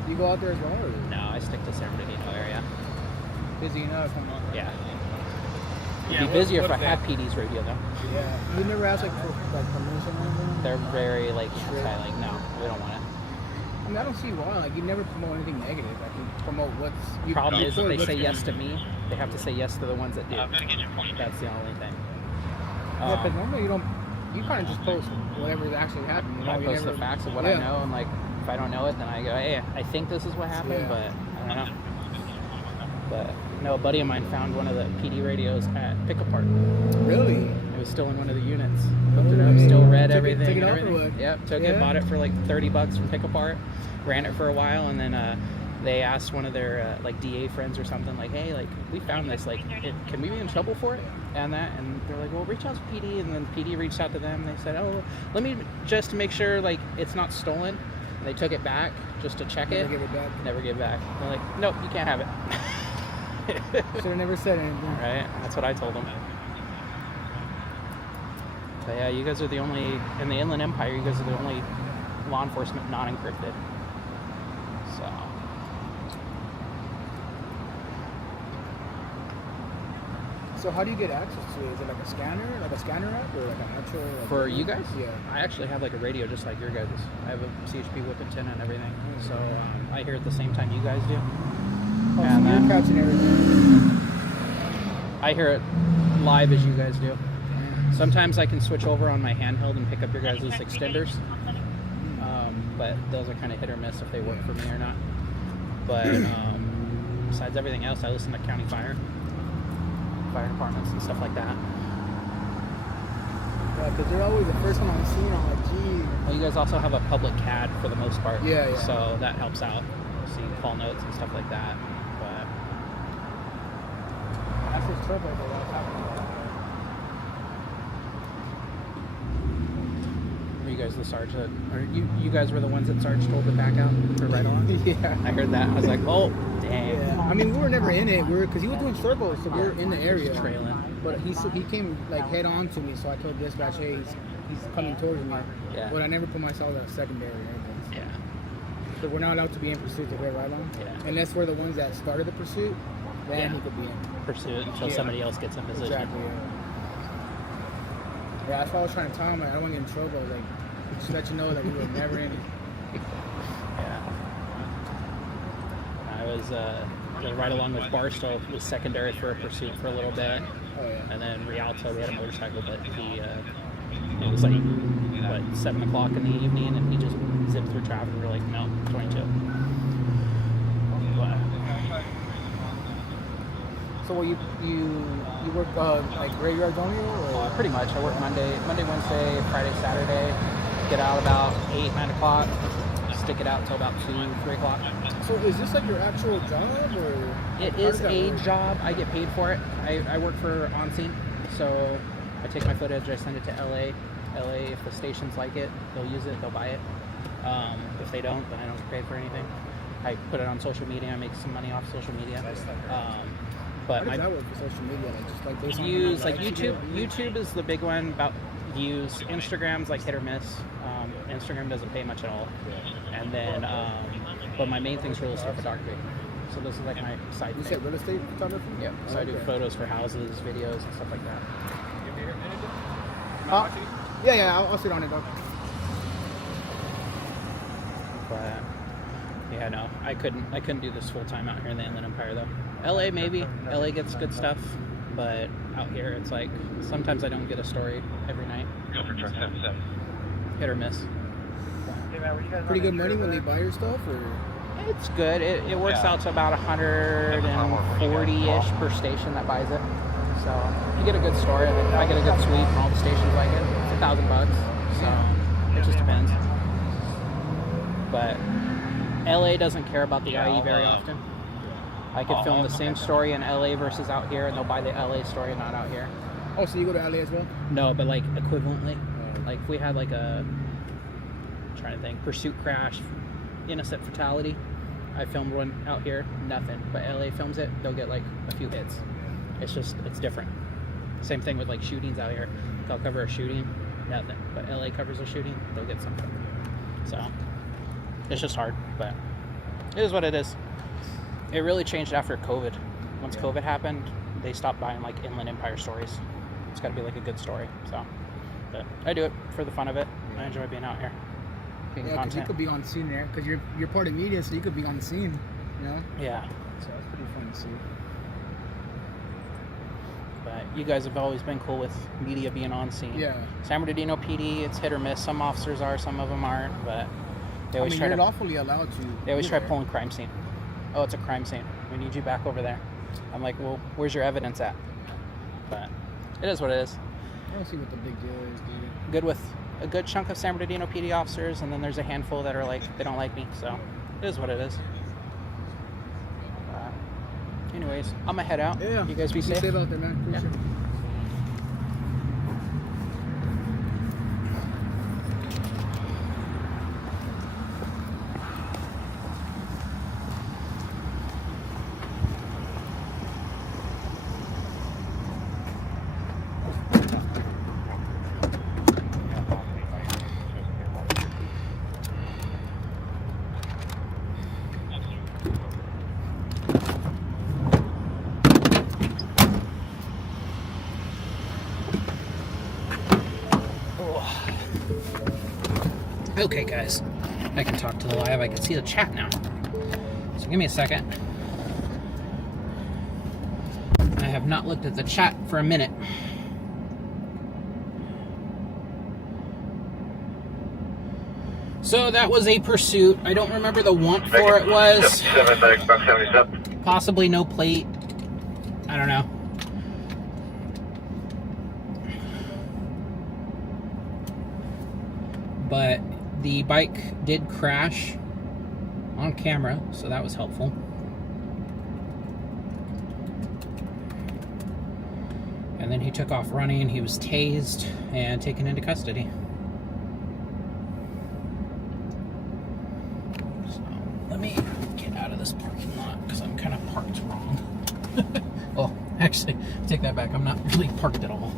You go out there as well, or? No, I stick to San Bernardino area. Busy enough, huh? Yeah. It'd be busier if I had PD's radio though. Yeah. You never asked like for like permission or anything? They're very like anti, like no, we don't want it. I mean, I don't see why. Like, you never promote anything negative. Like, you promote what's... Problem is, if they say yes to me, they have to say yes to the ones that do. That's the only thing. Yeah, but normally you don't... You kind of just post whatever actually happened. You know? I post the facts of what I know, and like, if I don't know it, then I go, hey, I think this is what happened, but I don't know. But, no, a buddy of mine found one of the PD radios at Pickup Park. Really? It was still in one of the units. Hooked it up, still read everything. Took it and off everything. or what? Yep, took it, bought it for like $30 from Pickup Park, ran it for a while, and then they asked one of their like DA friends or something, like, hey, like, we found this, like, can we be in trouble for it? And they're like, well, reach out to PD, and then PD reached out to them, and they said, oh, let me just to make sure, like, it's not stolen. And they took it back just to check it. Never give it back. Never give it back. They're like, nope, you can't have it. Should have never said anything. Right, that's what I told them. But yeah, you guys are the only, in the Inland Empire, you guys are the only law enforcement not encrypted. So. So how do you get access to it? Is it like a scanner app, or like an actual... Like, For you guys? Yeah. I actually have like a radio just like your guys'. I have a CHP whip antenna and everything. So I hear at the same time you guys do. Oh, and so you're catching everything. I hear it live as you guys do. Sometimes I can switch over on my handheld and pick up your guys' extenders. But those are kind of hit or miss if they work for me or not. But besides everything else, I listen to county fire departments and stuff like that. Yeah, because they're always the first one on the scene. I'm like, gee. Well, you guys also have a public CAD for the most part. Yeah. So that helps out. So you can call notes and stuff like that. But that's what's trouble with a lot of happening. Were you guys the sergeant? Or you guys were the ones that Sarge told to back out for right on? Yeah. I heard that. I was like, oh, damn. Yeah. I mean, we were never in it. Because he was doing circles, so we were in the area. Trailing. But he came like head on to me, so I told dispatch, hey, he's coming towards me. Yeah. But I never put myself as secondary or anything. Yeah. So we're not allowed to be in pursuit to red right on. Yeah. Unless we're the ones that started the pursuit, then he could be in. Pursue it until somebody else gets in position. Exactly, yeah, that's why I was trying to tell him, like, I don't want to get in trouble. Like, just let you know that we were never in it. Yeah. I was right along with Barstow, was secondary for a pursuit for a little bit. Oh, yeah. And then Rialto, we had a motorcycle, but he, it was like, what, 7 o'clock in the evening, and he just zipped through traffic, and we were like, no, 22. But, So what, you work like graveyards only, or? pretty much. I work Monday, Wednesday, Friday, Saturday. Get out about 8, 9 o'clock. Stick it out until about 2, 3 o'clock. So is this like your actual job, or? It is a job. I get paid for it. I work for On Scene, so I take my footage, I send it to LA. LA, if the stations like it, they'll use it, they'll buy it. If they don't, then I don't get paid for anything. I put it on social media. I make some money off social media. But how does that work for social media? Like, just like use like YouTube. YouTube is the big one. About views. Instagram's like hit or miss. Instagram doesn't pay much at all. And then, but my main thing's real estate photography. So this is like my side You thing. said real estate photography? Yeah. So I do Okay. photos for houses, videos, and stuff like that. Yeah, I'll sit on it, dog. But yeah, no, I couldn't do this full time out here in the Inland Empire though. LA maybe. LA gets good stuff, but out here it's like sometimes I don't get a story every night. Go for truck 77. Hit or miss. Pretty good money when they buy your stuff, or It's good. It works out to about 140-ish per station that buys it. So if you get a good story, like if I get a good sweep and all the stations like it, it's $1,000. So it just depends. But LA doesn't care about the IE very often. I could film the same story in LA versus out here, and they'll buy the LA story and not out here. oh, so you go to LA as well? No, but like equivalently. Like if we had like a, I'm trying to think, pursuit crash, innocent fatality. I filmed one out here, nothing. But LA films it, they'll get like a few hits. It's different. Same thing with like shootings out here. They'll cover a shooting, nothing. But LA covers a shooting, they'll get something. So it's just hard, but it is what it is. It really changed after COVID. Once COVID happened, they stopped buying like Inland Empire stories. It's got to be like a good story. So, but I do it for the fun of it. I enjoy being out here. Getting Yeah, because you content. could be on scene there, because you're part of media, so you could be on the scene, you know? Yeah. So it's pretty fun to see. But you guys have always been cool with media being on scene. Yeah. San Bernardino PD, it's hit or miss. Some officers are, some of them aren't. But they always try you're to. lawfully allowed to. They always be try there. pulling crime scene. Oh, it's a crime scene. We need you back over there. I'm like, well, where's your evidence at? But it is what it is. I don't see what the big deal is, dude. Good with a good chunk of San Bernardino PD officers, and then there's a handful that are like, they don't like me. So it is what it is. Anyways, I'm gonna head out. Yeah. You guys be safe. Be safe out there, man. Appreciate it. Okay, guys, I can talk to the live. I can see the chat now. So give me a second. I have not looked at the chat for a minute. So that was a pursuit. I don't remember the want for it was. 77. Possibly no plate. I don't know. But the bike did crash on camera, so that was helpful. And then he took off running. He was tased and taken into custody. So let me get out of this parking lot because I'm kind of parked wrong. Well, actually, take that back. I'm not really parked at all.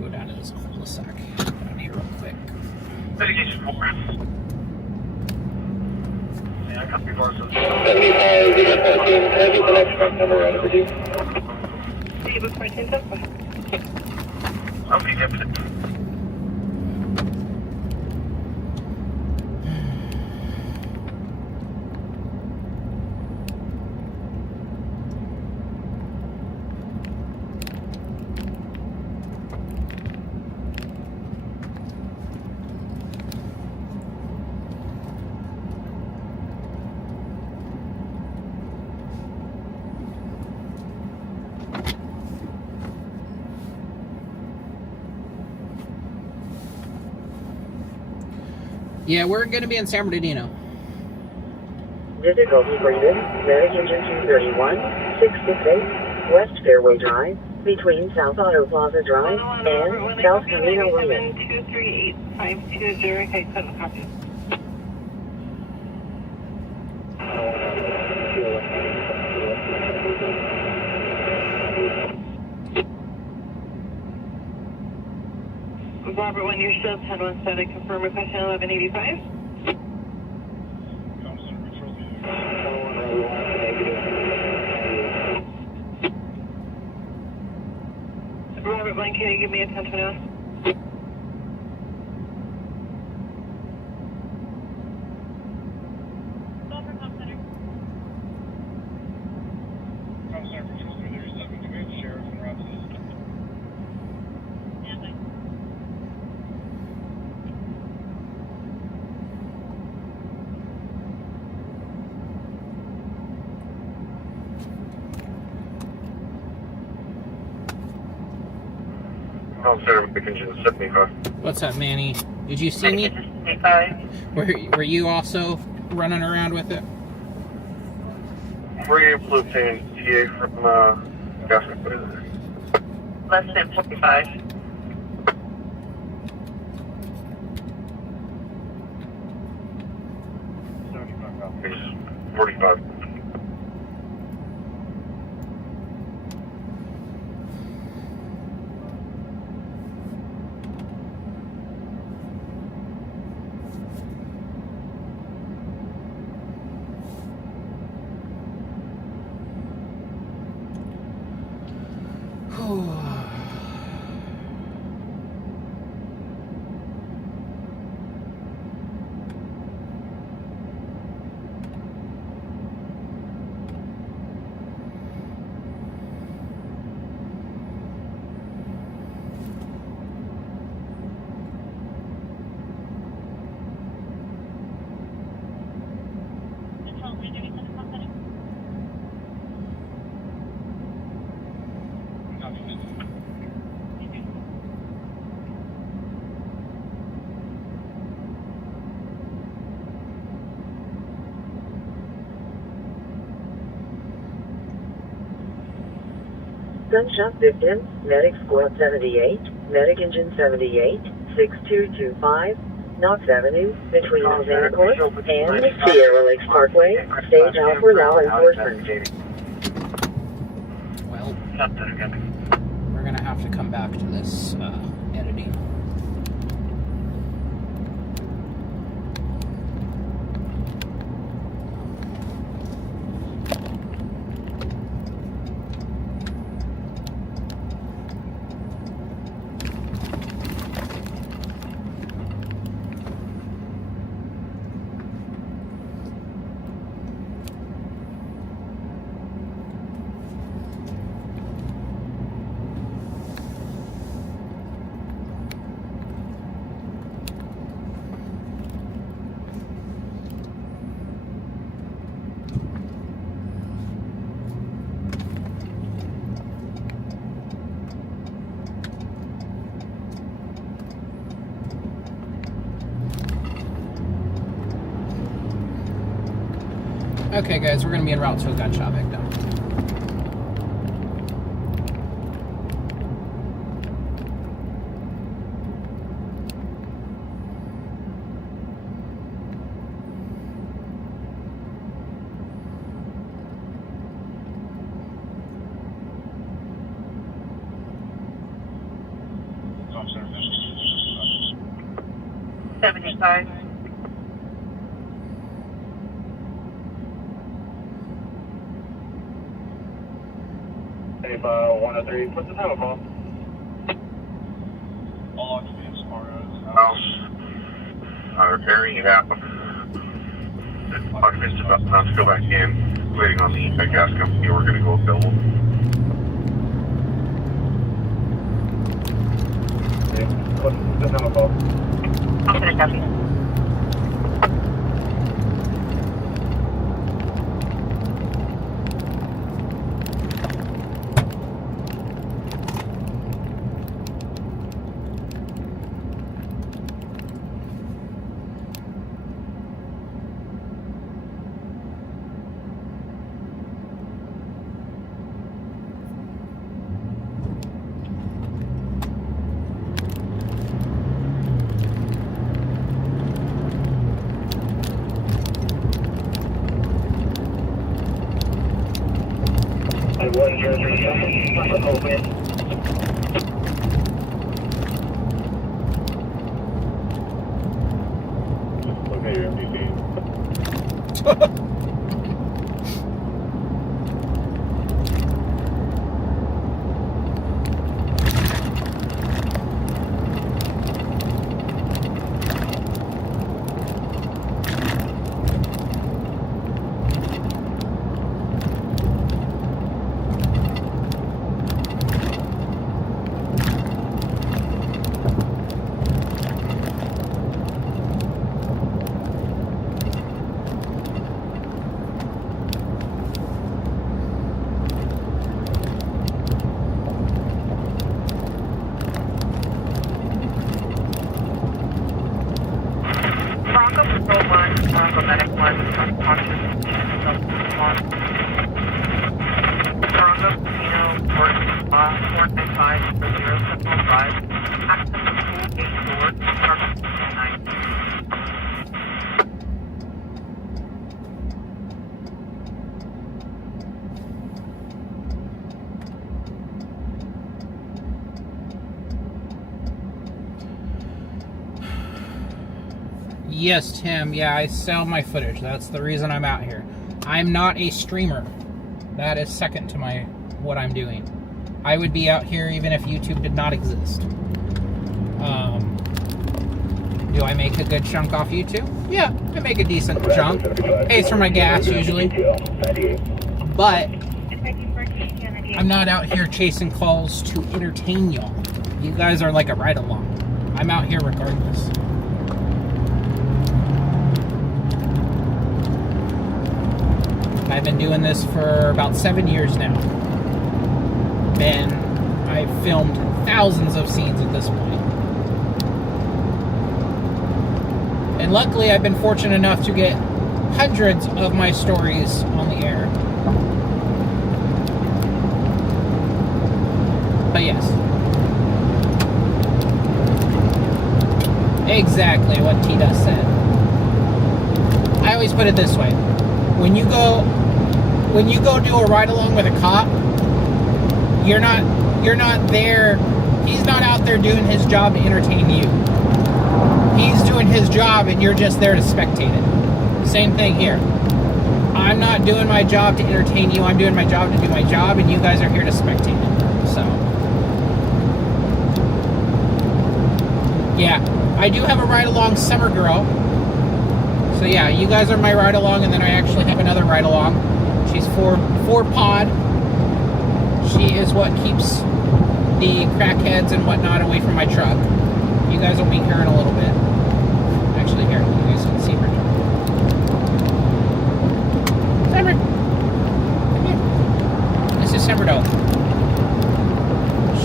Go down to this cul-de-sac down here real quick. Mitigation 4. Yeah, I copy 4. 75, you got that in. Can I get the next truck number out of you? Okay, Captain. Yeah, we're going to be in San Bernardino. Difficulty greeted. Medic engine 231, 668, West Fairway Drive, between South Auto Plaza Drive and South Camino Lane. 238-520, I couldn't copy. Robert, when your shields had one static, confirm request 1185. Robert, Blaine, can you give me a 1021? What's up, Manny? Did you see me? Were you also running around with it? We're getting blue paint TA from gas company. Less than 45. Copies. 45. Gunshot victim, Medic Squad 78, Medic Engine 78, 6225, Knox Avenue, between Savannah Court and Sierra Lakes Parkway. Stage out for law enforcement. Well, we're gonna have to come back to this editing. Okay, guys, we're going to be en route to a gunshot victim. Oh, 75. About 103. What's the time of all? All occupants are House. Repairing it out. The occupants about to go back in. Waiting on the gas company. We're going to go bill them. Okay. What's the time of all? I'm going to copy. 495 075. Access to pool gate door. Target 9. Yes, Tim. Yeah, I sell my footage. That's the reason I'm out here. I'm not a streamer. That is second to what I'm doing. I would be out here even if YouTube did not exist. Do I make a good chunk off YouTube? Yeah, I make a decent chunk. Pays for my gas usually. But I'm not out here chasing calls to entertain y'all. You guys are like a ride-along. I'm out here regardless. I've been doing this for about 7 years now. And I've filmed thousands of scenes at this point. And luckily, I've been fortunate enough to get hundreds of my stories on the air. But yes. Exactly what Tita said. I always put it this way. When you go do a ride along with a cop, you're not there. He's not out there doing his job to entertain you. He's doing his job and you're just there to spectate it. Same thing here. I'm not doing my job to entertain you. I'm doing my job to do my job, and you guys are here to spectate it. So, yeah, I do have a ride along Summer Girl. So yeah, you guys are my ride along, and then I actually have another ride along. She's for pod. She is what keeps the crackheads and whatnot away from my truck. You guys will meet her in a little bit. Actually, here, you guys can see her. Summer, come here. This is Summer Doe.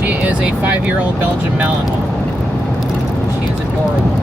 She is a 5-year-old Belgian Malinois. She is adorable.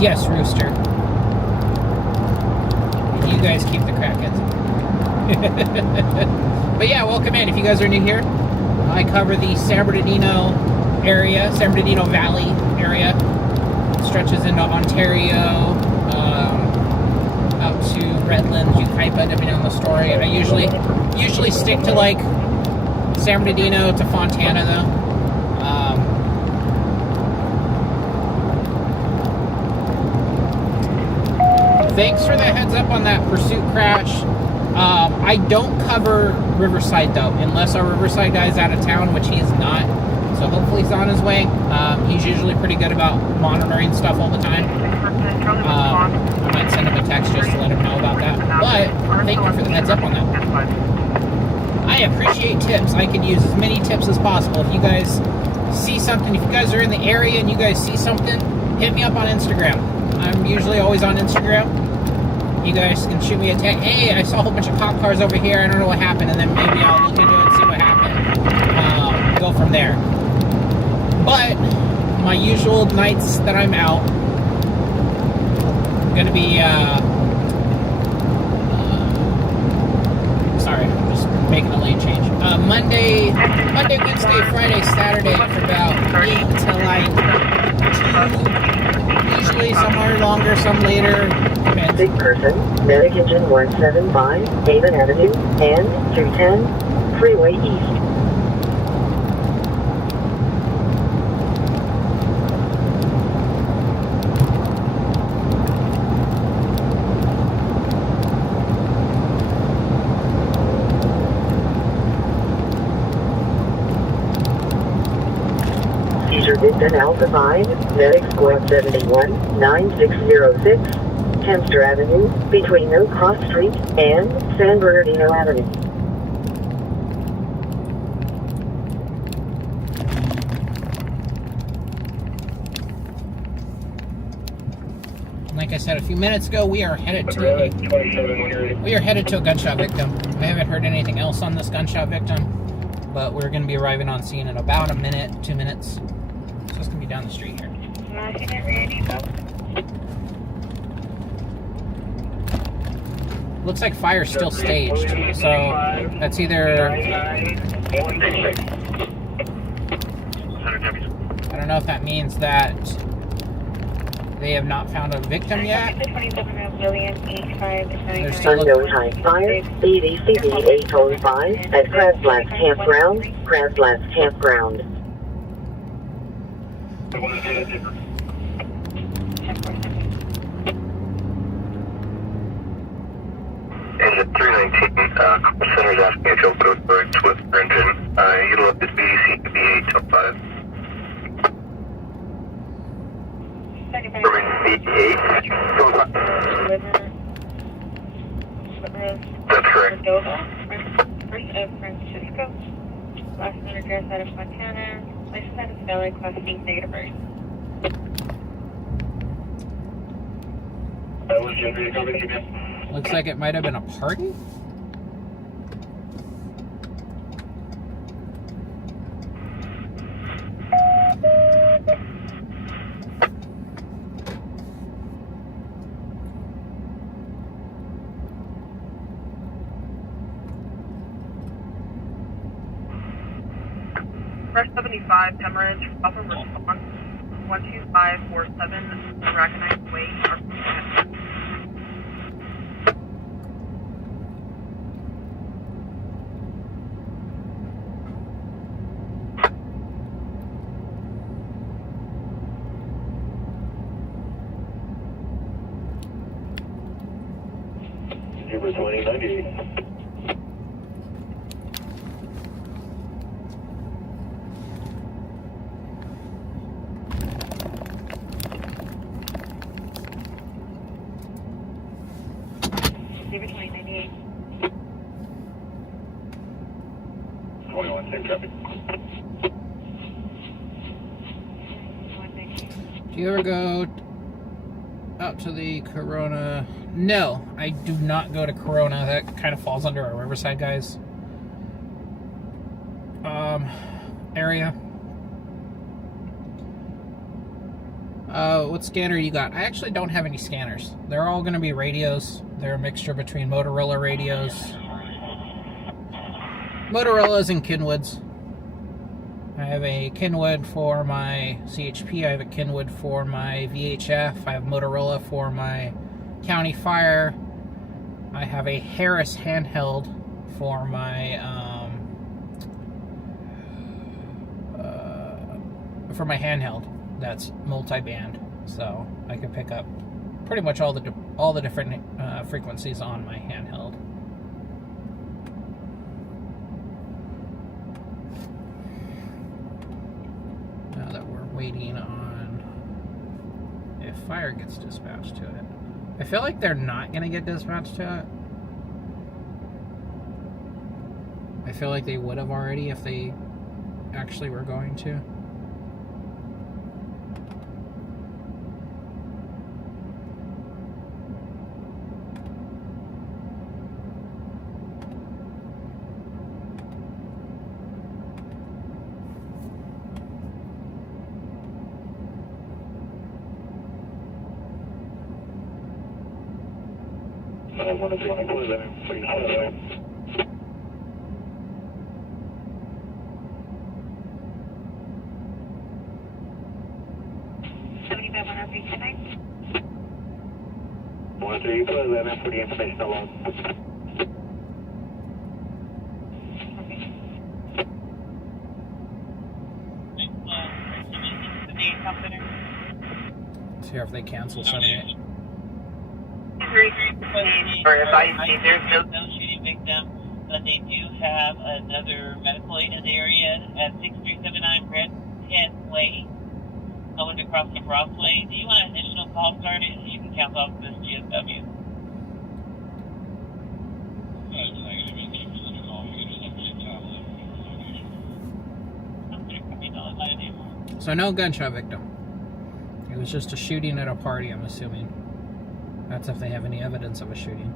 Yes, Rooster. You guys keep the crackheads. But yeah, welcome in. If you guys are new here, I cover the San Bernardino area, San Bernardino Valley area. It stretches into Ontario, out to Redlands, Ukaipa, depending on the story. I usually stick to like San Bernardino to Fontana though. Thanks for the heads up on that pursuit crash. I don't cover Riverside though, unless our Riverside guy is out of town, which he is not. So hopefully he's on his way. He's usually pretty good about monitoring stuff all the time. I might send him a text just to let him know about that. But thank you for the heads up on that. I appreciate tips. I can use as many tips as possible. If you guys see something, if you guys are in the area and you guys see something, hit me up on Instagram. I'm usually always on Instagram. You guys can shoot me a text. Hey, I saw a whole bunch of cop cars over here. I don't know what happened. And then maybe I'll look into it and see what happened. Go from there. But my usual nights that I'm out, going to be, sorry, I'm just making a lane change. Monday, Wednesday, Friday, Saturday for about 8 to like 2. Usually some are longer, some later. Depends. Big person, Medic Engine 175, Haven Avenue, and 210, Freeway East. Destination Alpha 5, Medic Squad 71, 9606, Hemster Avenue, between Oak Cross Street and San Bernardino Avenue. Like I said a few minutes ago, we are headed to a gunshot victim. I haven't heard anything else on this gunshot victim, but we're going to be arriving on scene in about a minute, 2 minutes. So it's going to be down the street here. Looks like fire's still staged, so that's either... I don't know if that means that they have not found a victim yet. They're still Unknown high fire, EDCD 805 at Crab's Last Campground, Crab's Last Campground. And the 319 call center is asking if you'll go direct with your engine. Utilize BDC to be 805. That's correct. First of Francisco, last known address out of Montana, license out of Valley, Class 8, negative rate. Looks like it might have been a party. Fresh 75, Hemorrhage, offer response 12547, recognized weight, or Zebra 2098. Zebra 2098. 21, same traffic. Do you ever go out to the Corona? No, I do not go to Corona. That kind of falls under our Riverside guys area. What scanner you got? I actually don't have any scanners. They're all going to be radios. They're a mixture between Motorola radios, Motorola's and Kenwoods. I have a Kenwood for my CHP. I have a Kenwood for my VHF. I have Motorola for my County Fire. I have a Harris handheld for my handheld. That's multi-band, so I can pick up pretty much all the different frequencies on my handheld. Now that we're waiting on if fire gets dispatched to it. I feel like they're not going to get dispatched to it. I feel like they would have already if they actually were going to. For the information alone. Let's hear if they cancel something. There's no shooting victim, but they do have another medical aid in the area at 6379 Red Tent Way. going across the crossway. Do you want an additional call started? You can cancel off this GSW. So no gunshot victim. It was just a shooting at a party, I'm assuming. That's if they have any evidence of a shooting.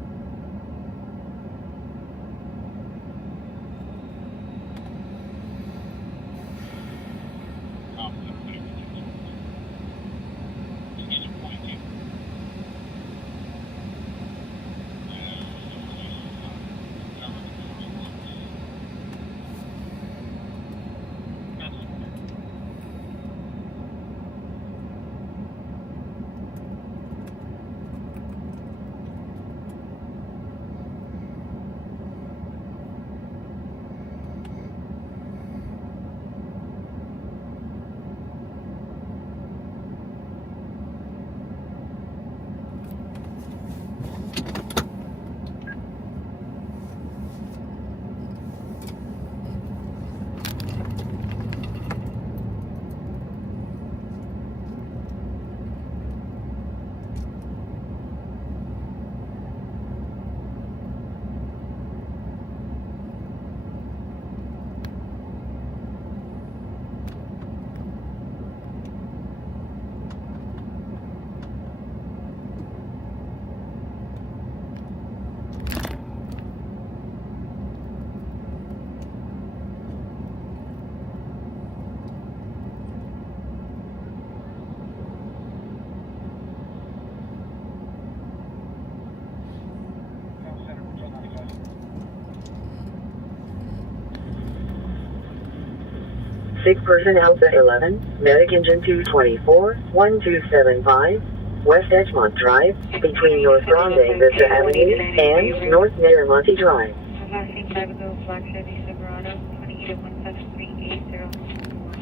Sick person Alpha 11, medic engine 224, 1275, West Edgemont Drive, between North Grande Vista Avenue and North Miramonte Drive. Last seen 5 of those Black Chevy Silverado, 28-1738-0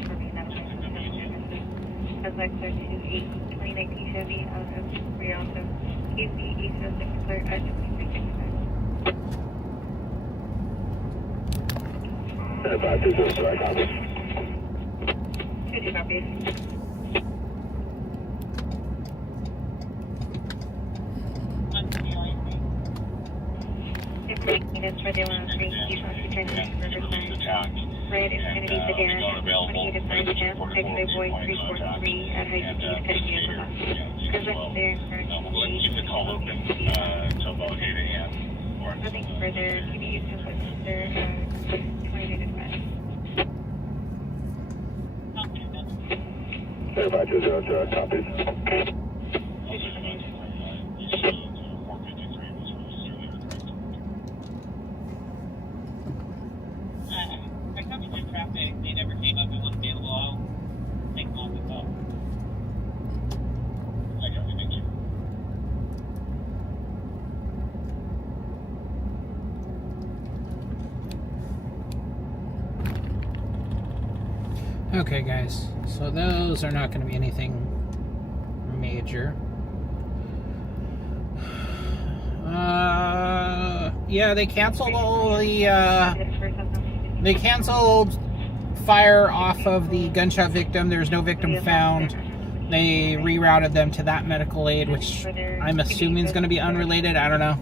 for me, that's my services. Black 228, 2019 Chevy out of Rialto, KC 806 clear at 2365. 50 copies. Units for the 103, keep on returning to Riverside. Red is going to be sedan, 28 5 Jam, X-Ray Boy 343 at high speed, cutting vehicle left. Present there, Keep the call open until about 8 a.m. Nothing further. TBU to Westminster, 28 5. Verified 200, copies. I covered the traffic. They never came up. It wasn't available. I'll take them off the call. I got it. Thank you. Okay, guys. So those are not going to be anything major. Yeah, they canceled all the, they canceled fire off of the gunshot victim. There's no victim found. They rerouted them to that medical aid, which I'm assuming is going to be unrelated. I don't know.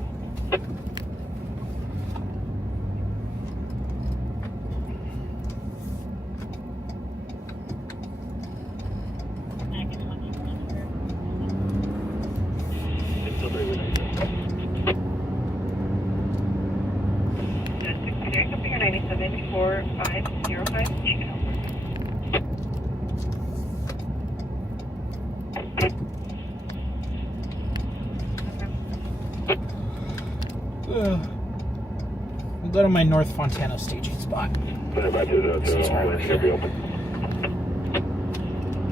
We'll go to my North Fontana staging spot. Verified 200, Harlan should be open.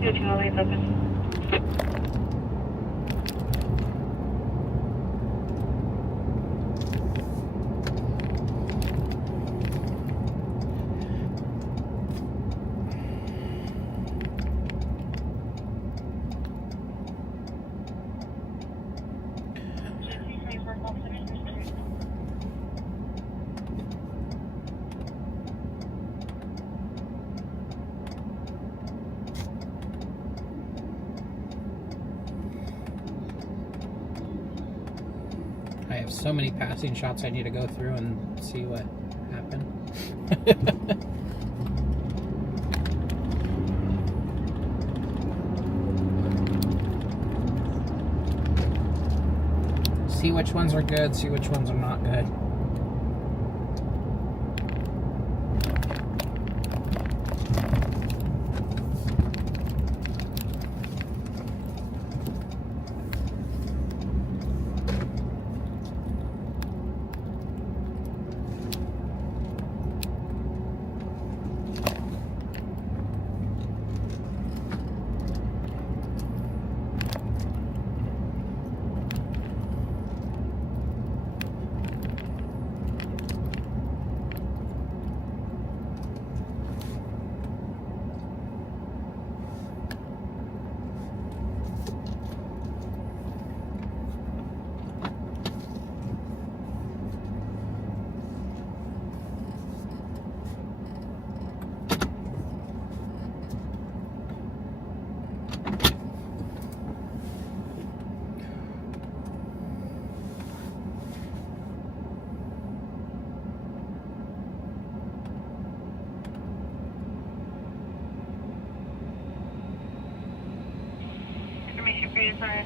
Charlie is open. have so many passing shots I need to go through and see what happened. See which ones are good, see which ones are not good.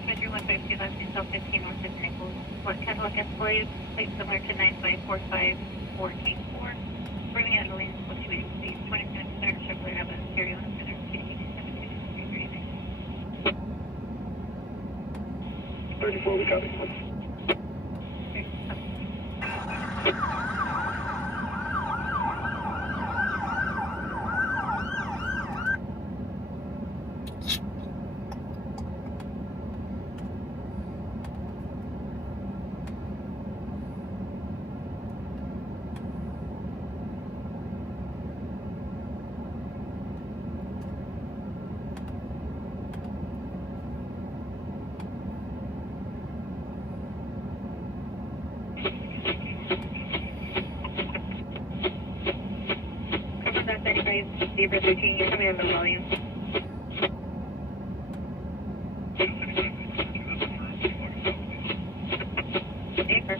Schedule 152 left until 15 north of Nichols. What Cadillac Escalade, plate similar to 95454. Bringing at least fluctuating speed, 20 minutes there, Chevrolet have a stereo and center, 34, we copy. Riverside, you're coming on the volume. Paper.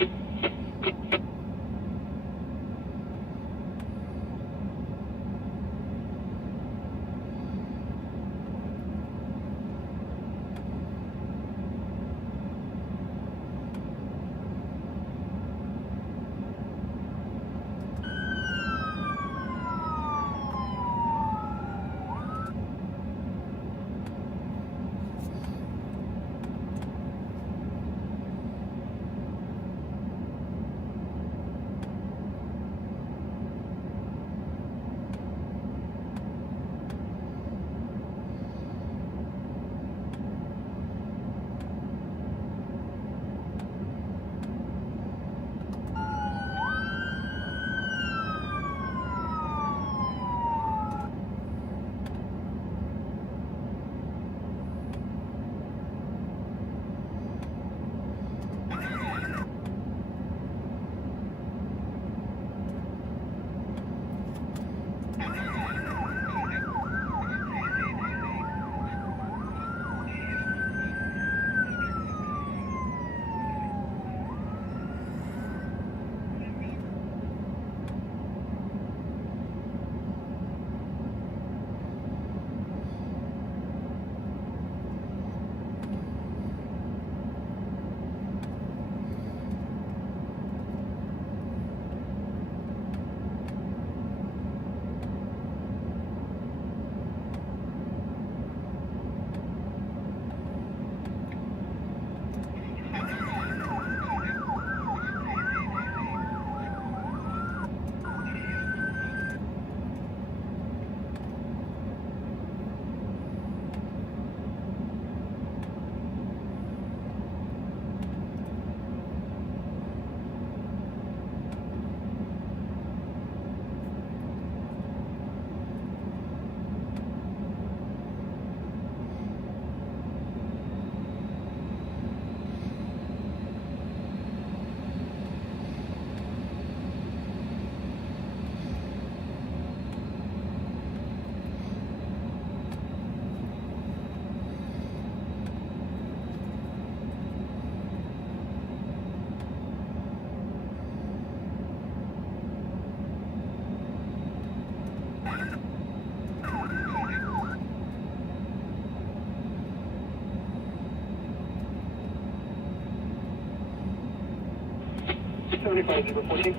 014.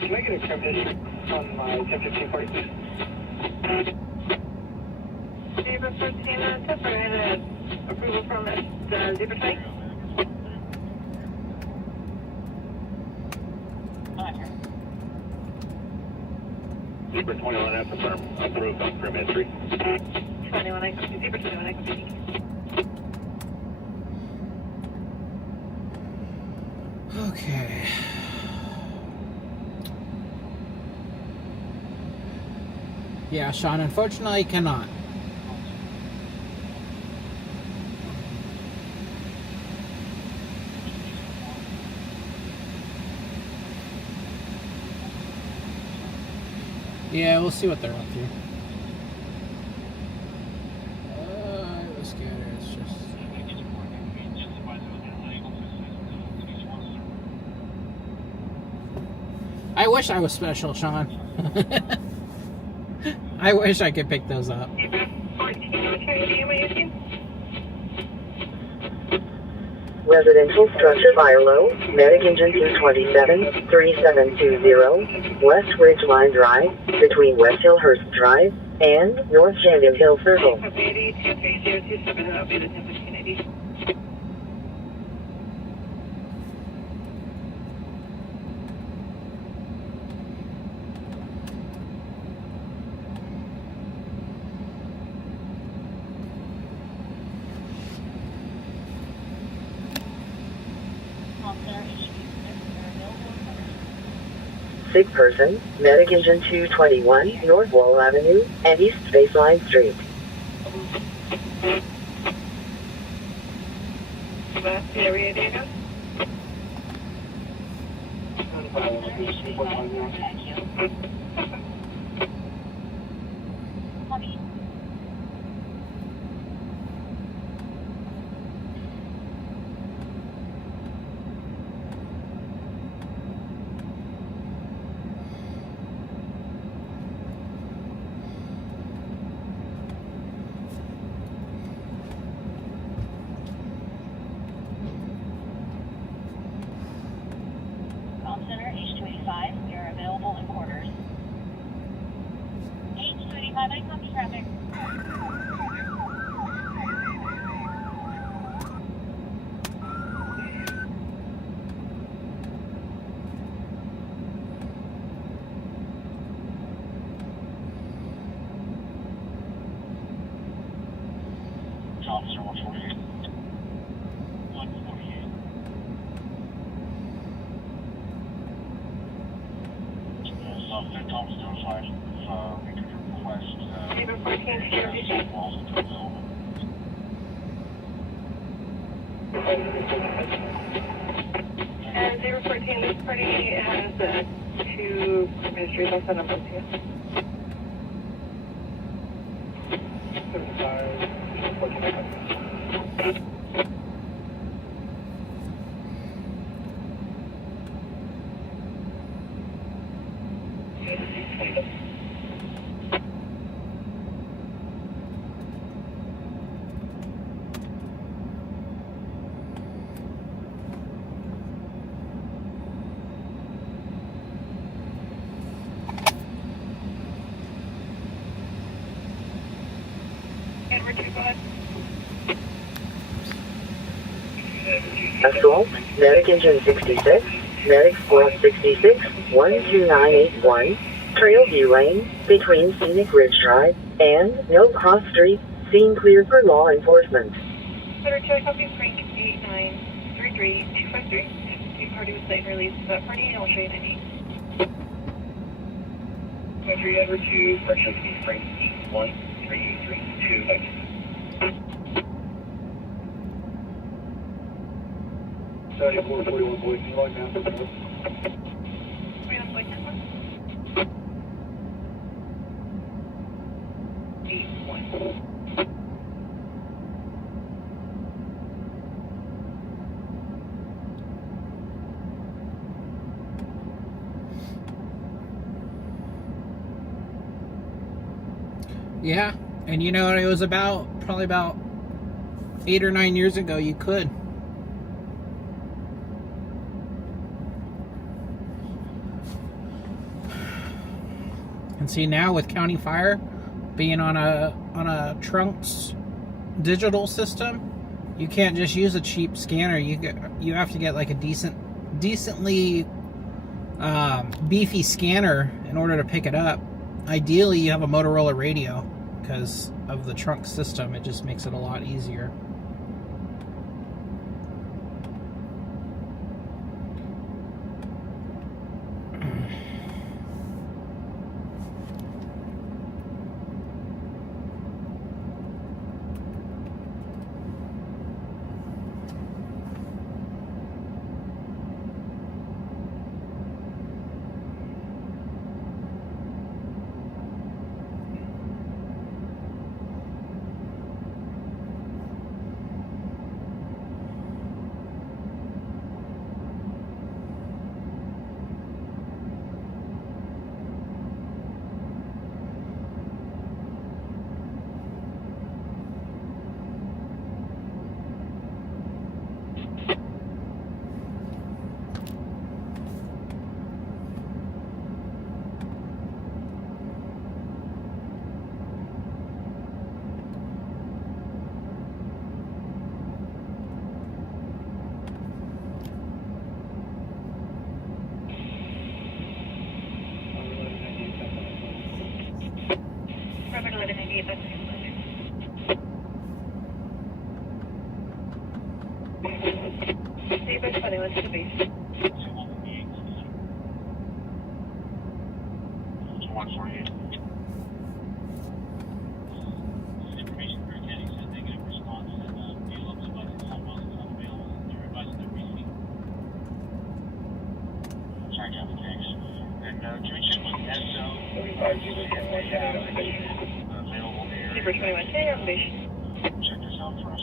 Can I get a commission on my 1015 party, please? 014, temporary approval from Riverside. Zebra 21F, approved on prim entry. 21, I can see. Zebra 21, I can see. Okay. Yeah, Sean, unfortunately cannot. Yeah, we'll see what they're up to. It was scared. It's just... I wish I was special, Sean. I wish I could pick those up. Residential structure fire low, medic engine 227, 3720, West Ridgeline Drive, between West Hillhurst Drive and North Shandon Hill Circle. Sick person, medic engine 221, North Wall Avenue and East Baseline Street. Last area data. Center H285, we are available in quarters. H285, I copy traffic. Officer 148. 148. Software Thomas 05, we could request, Zebra 14, walls into available. And 014, this party has two ministries. I'll send them both to you. 75, 14. Edward, you go ahead. Assault, medic engine 66, medic squad 66, 12981, Trail View Lane, between Scenic Ridge Drive and No Cross Street, scene clear for law enforcement. Center check, copy Frank 8933253. You party with site release of that party, and I'll show you the ID. Country Edward 2, section Frank 1332. 7441 boys, can you log down? Wait, I'm like this one. 8-1. Yeah, and you know what it was about? Probably about 8 or 9 years ago, you could. And see, now with county fire being on a trunks digital system, you can't just use a cheap scanner. You have to get like a decently beefy scanner in order to pick it up. Ideally, you have a Motorola radio because of the trunk system. It just makes it a lot easier. Check this out for us.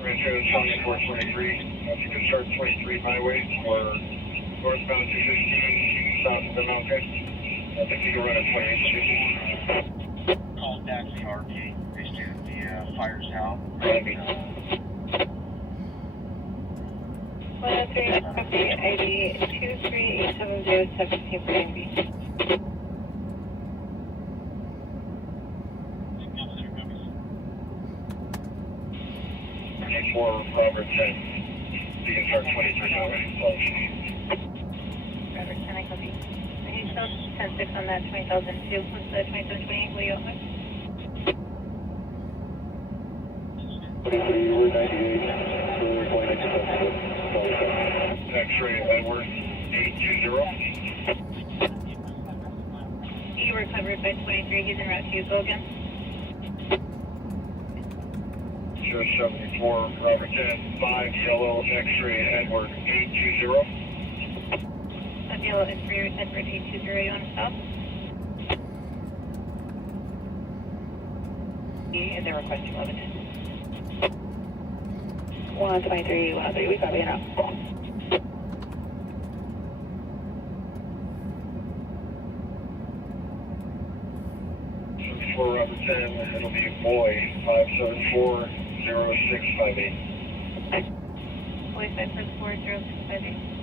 Rancho County 423. If you can start 23 highway for northbound 215 south of the mountain. I think you can run at 28. Call taxi RP. They stated the fire's out. 103 copy ID 2387017 for NB. 774 Robert 10. You can start 23 already close. Robert 10, I copy. Can you show 10-6 on that 20,002? What's the 2728? Will you open? 23, we're 98. We're going to X-ray Edward 820. You were covered by 23. He's en route to you. Go again. Sure, 74 Robert 10, 5 yellow X-ray Edward 820. 5 yellow X-ray Edward 820. You want to stop? And they're requesting 11. 123, 103. We copy now. 4 Robert 10, it'll be boy 5740658. Boy 5740658.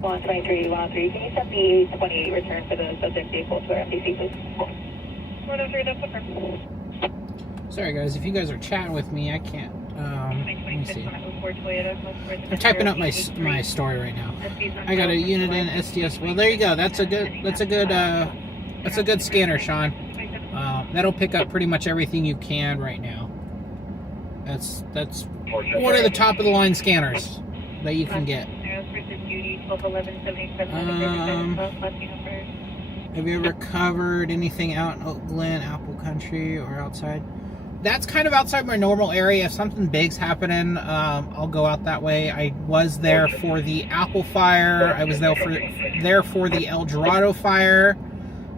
One 23, 103. Can you set the 28 return for the subject vehicle to our MDC, please? 103, that's confirmed. Sorry guys, if you guys are chatting with me, I can't. Let me see. I'm typing up my story right now. I got a unit in SDS. Well, there you go. That's a good scanner, Sean. That'll pick up pretty much everything you can right now. That's one of the top of the line scanners that you can get. Have you ever covered anything out in Oak Glen, Apple Country, or outside? That's kind of outside my normal area. If something big's happening, I'll go out that way. I was there for the Apple fire. I was there for the El Dorado fire.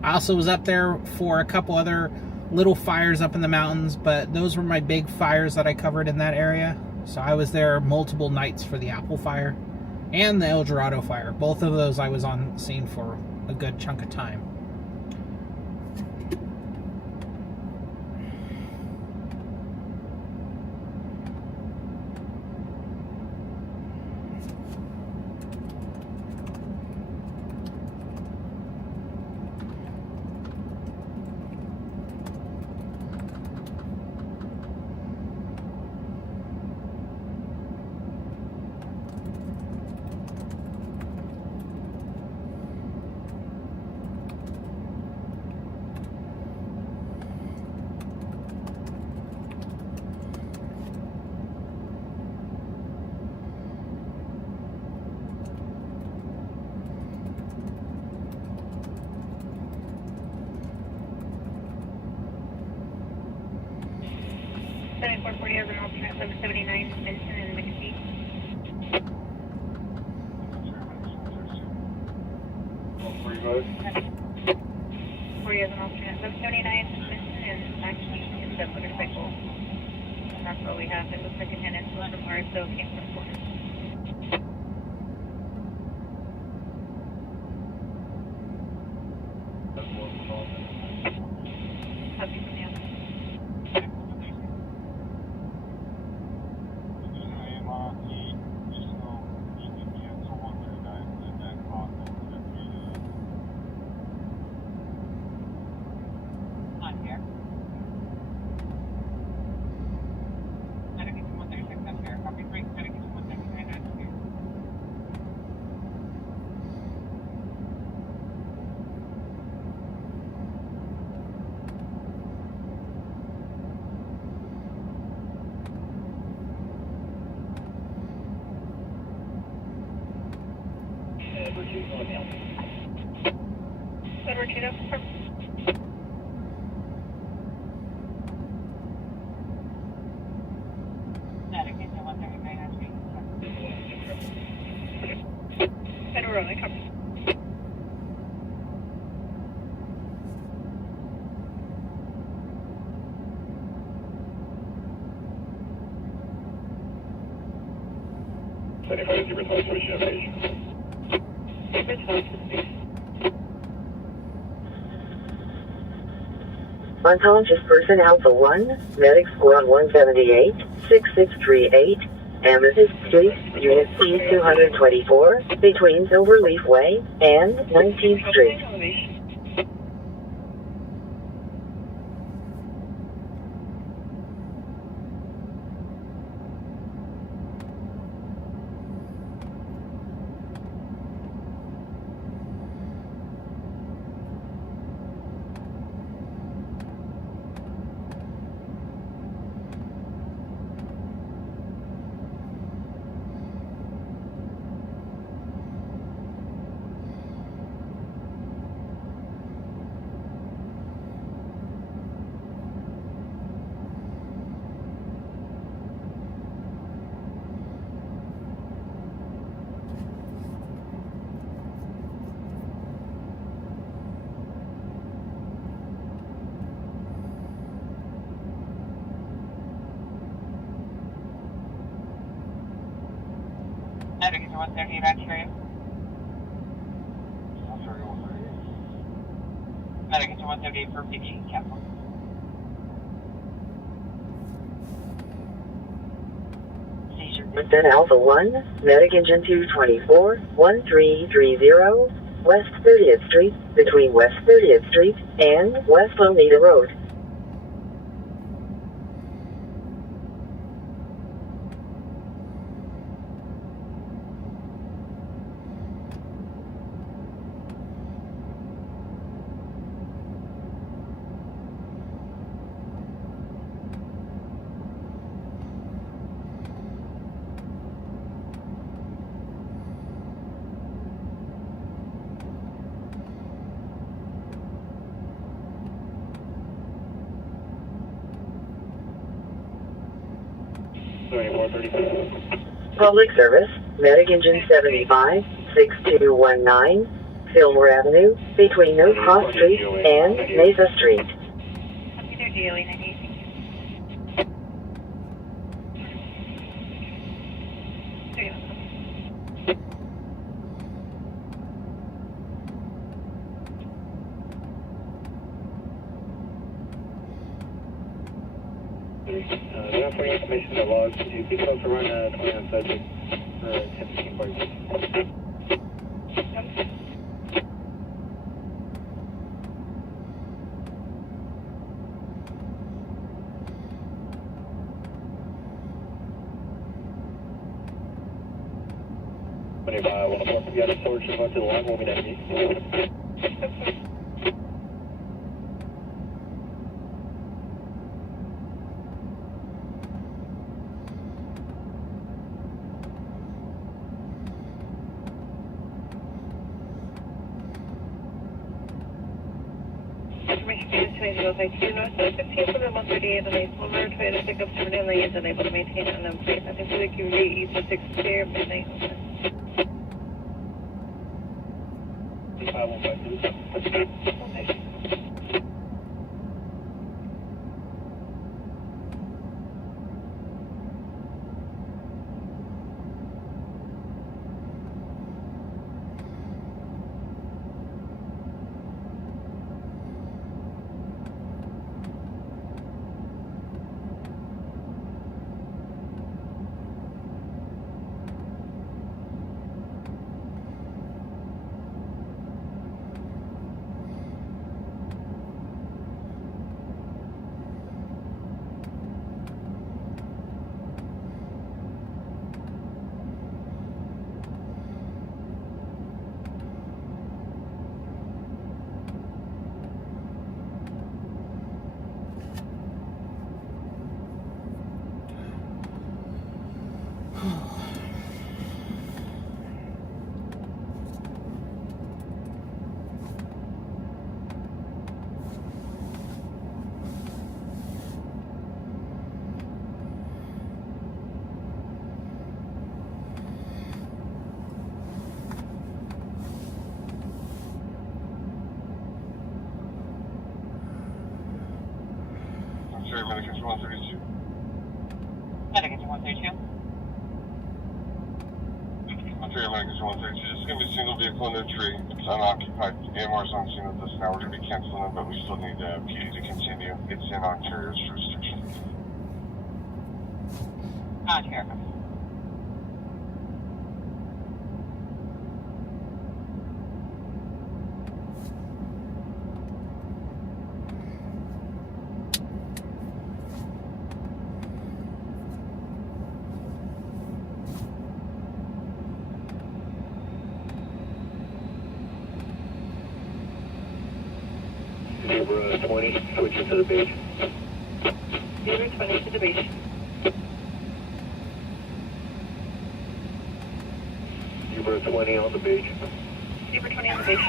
I also was up there for a couple other little fires up in the mountains, but those were my big fires that I covered in that area. So I was there multiple nights for the Apple fire and the El Dorado fire. Both of those I was on scene for a good chunk of time. As an alternate 779, Benson and McPhee. 40 as an alternate 779, Benson and McPhee in the motorcycle. And that's all we have. It was secondhand info from RSO, came from Florida. Copy from the other. Edward Tito, confirm. Edward, I copy. Unconscious person Alpha 1, medic squad 178, 6638, Amethyst Street, Unit C224, between Silverleaf Way and 19th Street. Medic to 138 on train. Medic to 138 for PD, capital. Then Alpha 1, Medic Engine 224, 1330, West 30th Street, between West 30th Street and West Lomita Road. Public service, Medic Engine 75, 6219, Fillmore Avenue, between No Cross Street and Mesa Street. For your information, the logs, you keep close to run 20 on subject, 10-15 parties. If I want to work together, storage to the line, we'll be there. North 15 for the 138 and 8 Palmer, try to pick up 7 lanes and able to maintain an unplate. I think for the QV East 6 clear, midnight. Medic Engine 132. Medic Engine 132. Medic Engine 132. This is going to be a single vehicle in the tree. It's unoccupied. AMR's on scene with us now. We're going to be canceling it, but we still need PD to continue. It's in Ontario's jurisdiction. Ontario. Zebra 20, switching to the beach. Zebra 20 to the beach. Zebra 20 on the beach. Zebra 20 on the beach.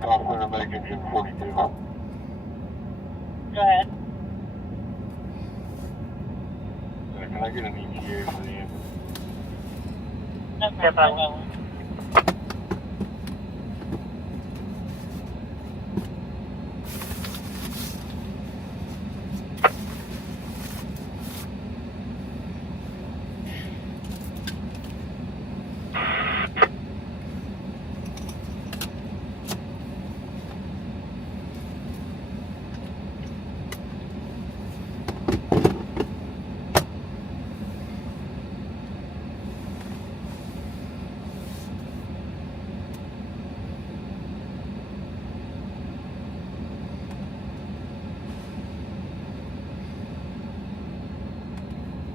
California Medic Engine 42. Go ahead. Can I get an ETA for the end? No problem.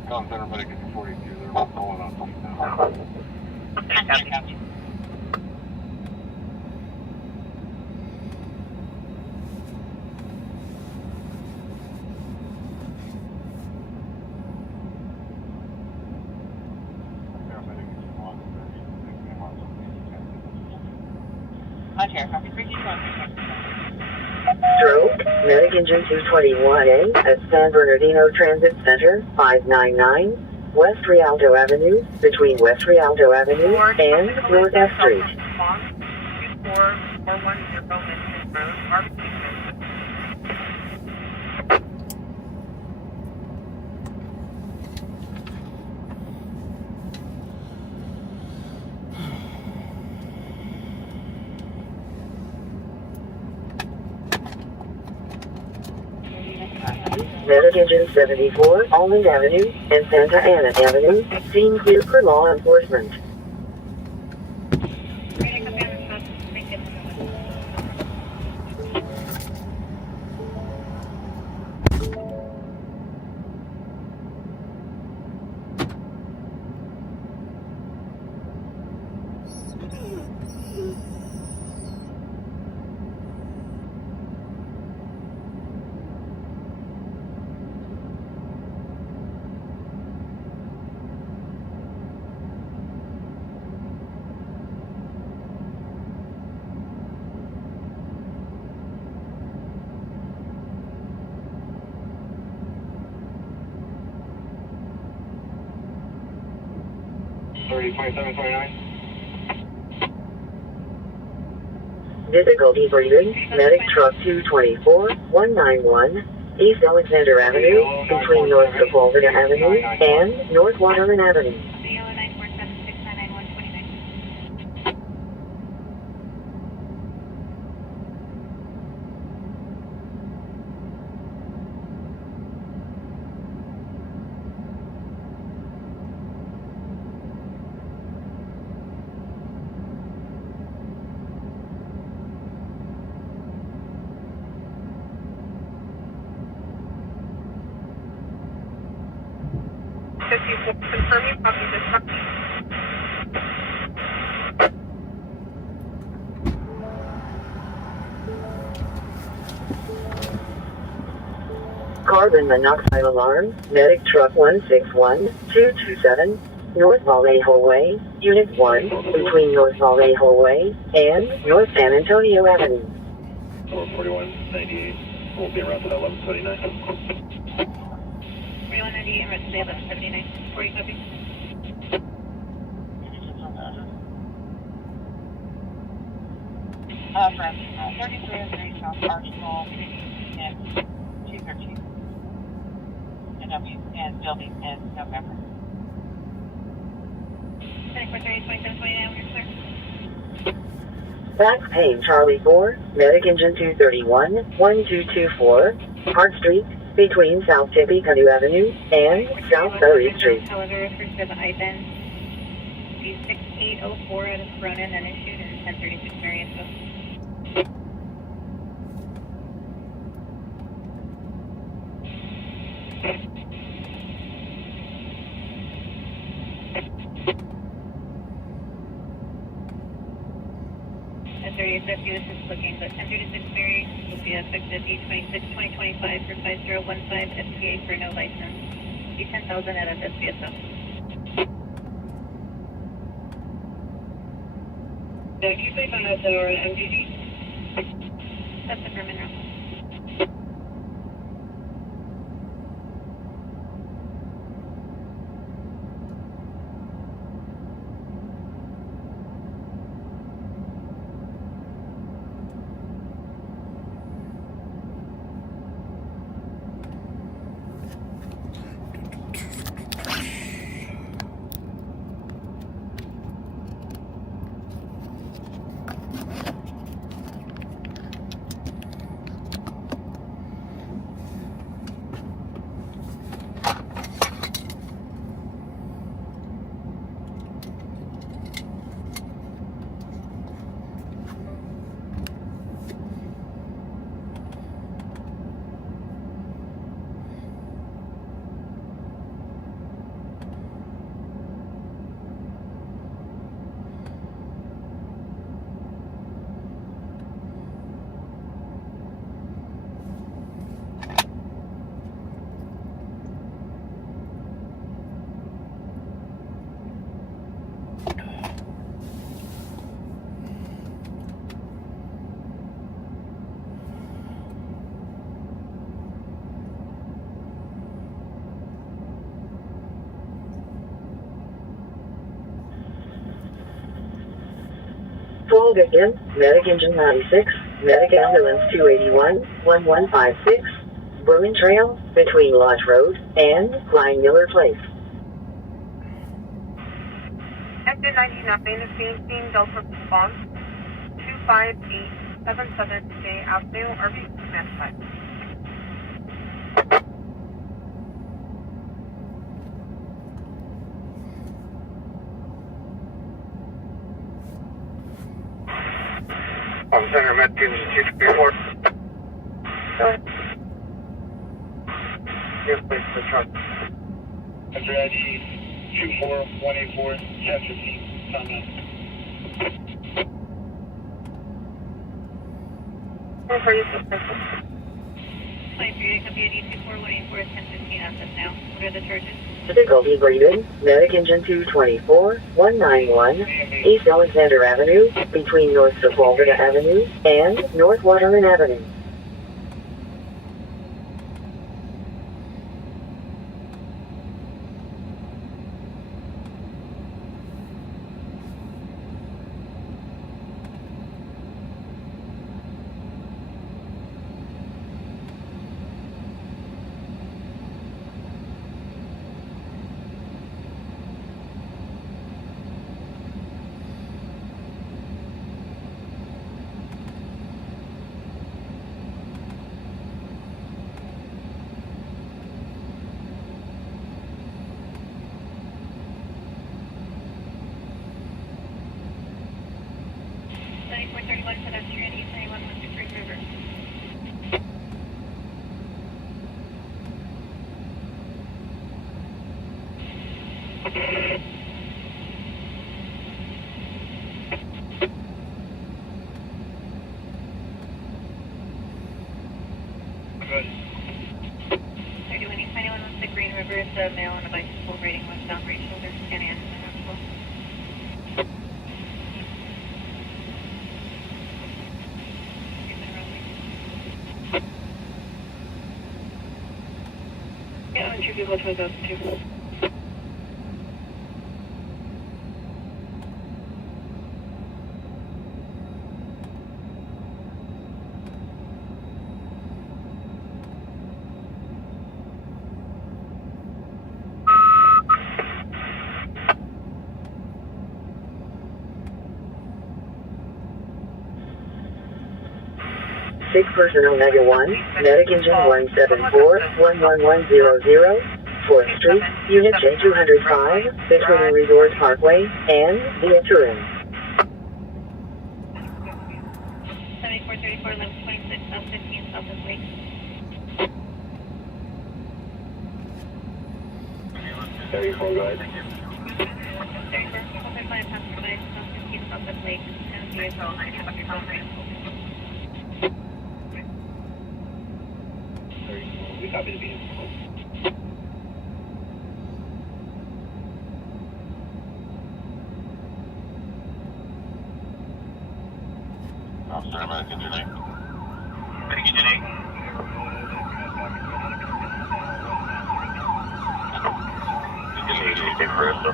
California Medic Engine 42, they're all going on something now. Copy. Ontario, copy 321. Stroke, Medic Engine 221A at San Bernardino Transit Center, 599, West Rialto Avenue, between West Rialto Avenue and North F Street. 24410 Lincoln Road, RP. Medic Engine 74, Almond Avenue, and Santa Ana Avenue, scene clear for law enforcement. Difficulty breathing, Medic Truck 224, 191, East Alexander Avenue, between North Sepulveda Avenue and North Waterman Avenue. Confirm you copy this truck. Carbon monoxide alarm, Medic Truck 161227, North Vallejo Way, Unit 1, between North Vallejo Way and North San Antonio Avenue. 4198, we'll be around to 1129. 4198, I'm at 1179. 40 copy. From 3303 South Arsenal and 213. And building in November. 2729, Back paying Charlie 4, Medic Engine 231, 1224, Park Street, between South Tippecanoe Avenue and South Surrey Street. However, refers to the IBAN, the 6804 out of Cronin and issued in 1036 Marion. This is looking, but 1036 Mary will be effective D26-2025 for 5015 SPA for no license. D10,000 out of SPSO. Can you say on that or MDD? That's the permit now. Full victim, Medic Engine 96, Medic Ambulance 281, 1156, Bruin Trail, between Lodge Road and Klein Miller Place. Exit 99 is being Delta response 25877 J Avenue, RV Command 5. Center Met 234. Go ahead. Yes, please, the truck. Enter ID 24184, 1015, comment. What are you suspecting? 23, copy ID 24184 is 1015 assets now. What are the charges? Difficulty breathing, Medic Engine 224, 191, East Alexander Avenue, between North Sepulveda Avenue and North Waterman Avenue. Pedestrian, East 91 River. Good. 31 East 91 with the Green River is a male on a bicycle riding westbound right shoulder, scanning and yeah, and 2 people to those 2. Medic personnel Mega 1, Medic Engine 174-11100, 4th Street, Unit J205, between the Resort Parkway and the Interim. 7434, 1126, South 15, Southwest Lake. 34, go ahead. 34, 455, South 15, Southwest Lake, and vehicle 9 We copy the vehicle. Officer, American Engineering. American Engineering. Stay first, though.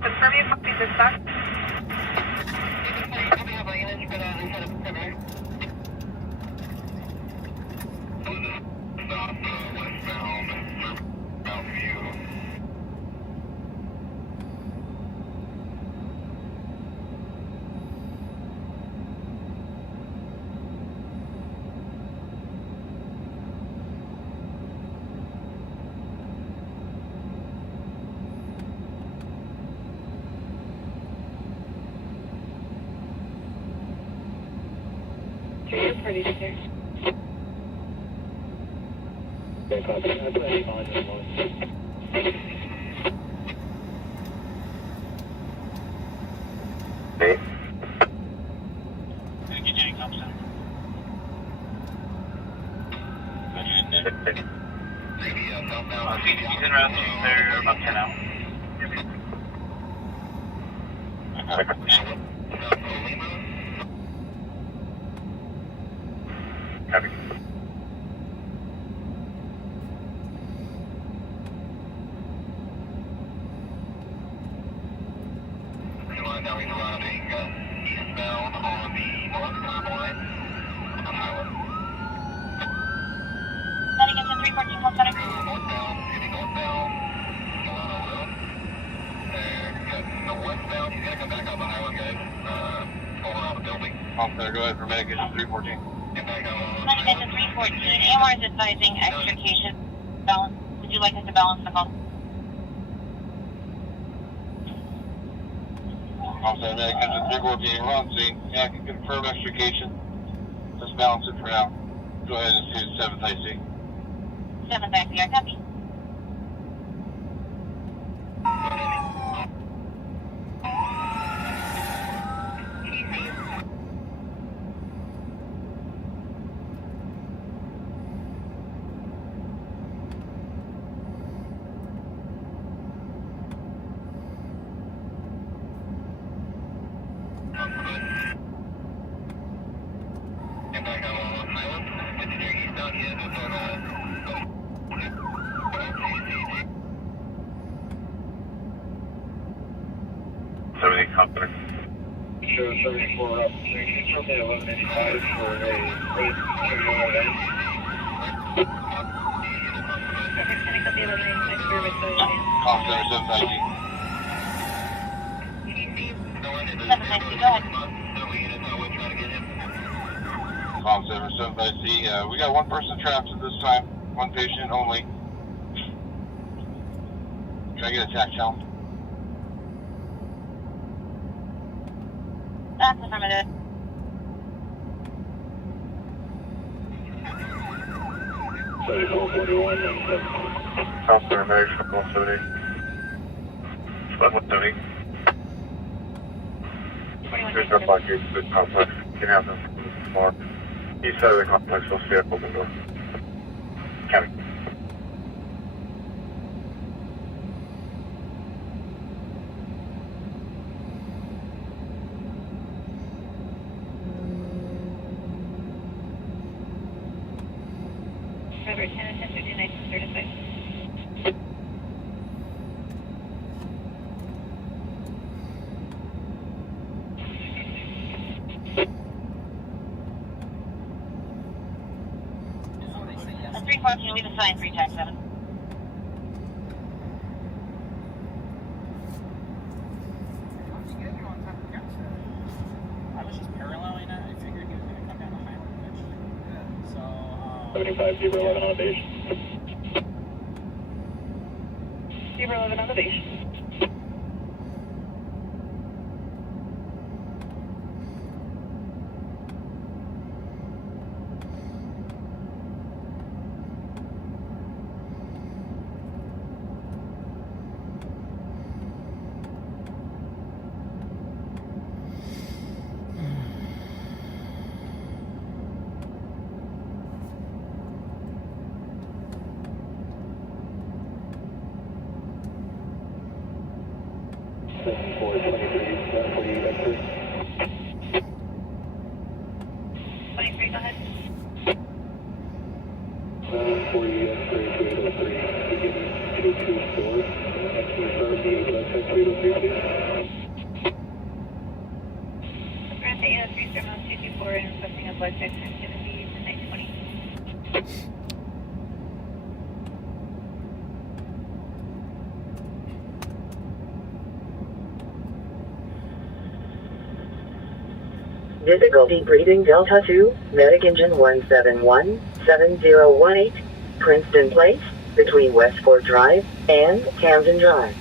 Confirm you copy dispatch. Pretty sure. Okay, copy. I put any on the one. Hey. He's in route there about 10 out. Copy. Now we're arriving eastbound on the north curb line on the highway. Heading into 314 Call Center. Northbound, heading northbound, Solano Road. And the westbound, he's gonna come back on the highway, guys. Going around the building. Officer, go ahead for Medic Engine 314. Heading into 314. AMR is advising extrication balance. Would you like us to balance the call? Officer, Medic Engine 314, we're on scene. Yeah, I can confirm extrication. Just balance it for now. Go ahead and see 7th IC. 7th ICR, copy. And back out on Highland. Engineering eastbound, he is on Somebody company. Show 74 opportunity from the 1185 for a race event. Officer, 7th IC. 7th IC, go ahead. Officer, 7th IC. We got one person trapped at this time. One patient only. Can I get a tac challenge? That's affirmative. Officer Mary, 170. 170. There's no block gates to the complex. You can have them more. East side of the complex, we'll see an open door. County. Driver 10 and 1059 certified. A 314, leave a sign 3 tax 7. I was just paralleling it. I figured he was going to come down the highway eventually. So, 75, Zebra 11 on the base. Zebra 11 on the base. Difficulty breathing Delta 2, medic engine 171, 7018, Princeton Place, between Westport Drive and Camden Drive.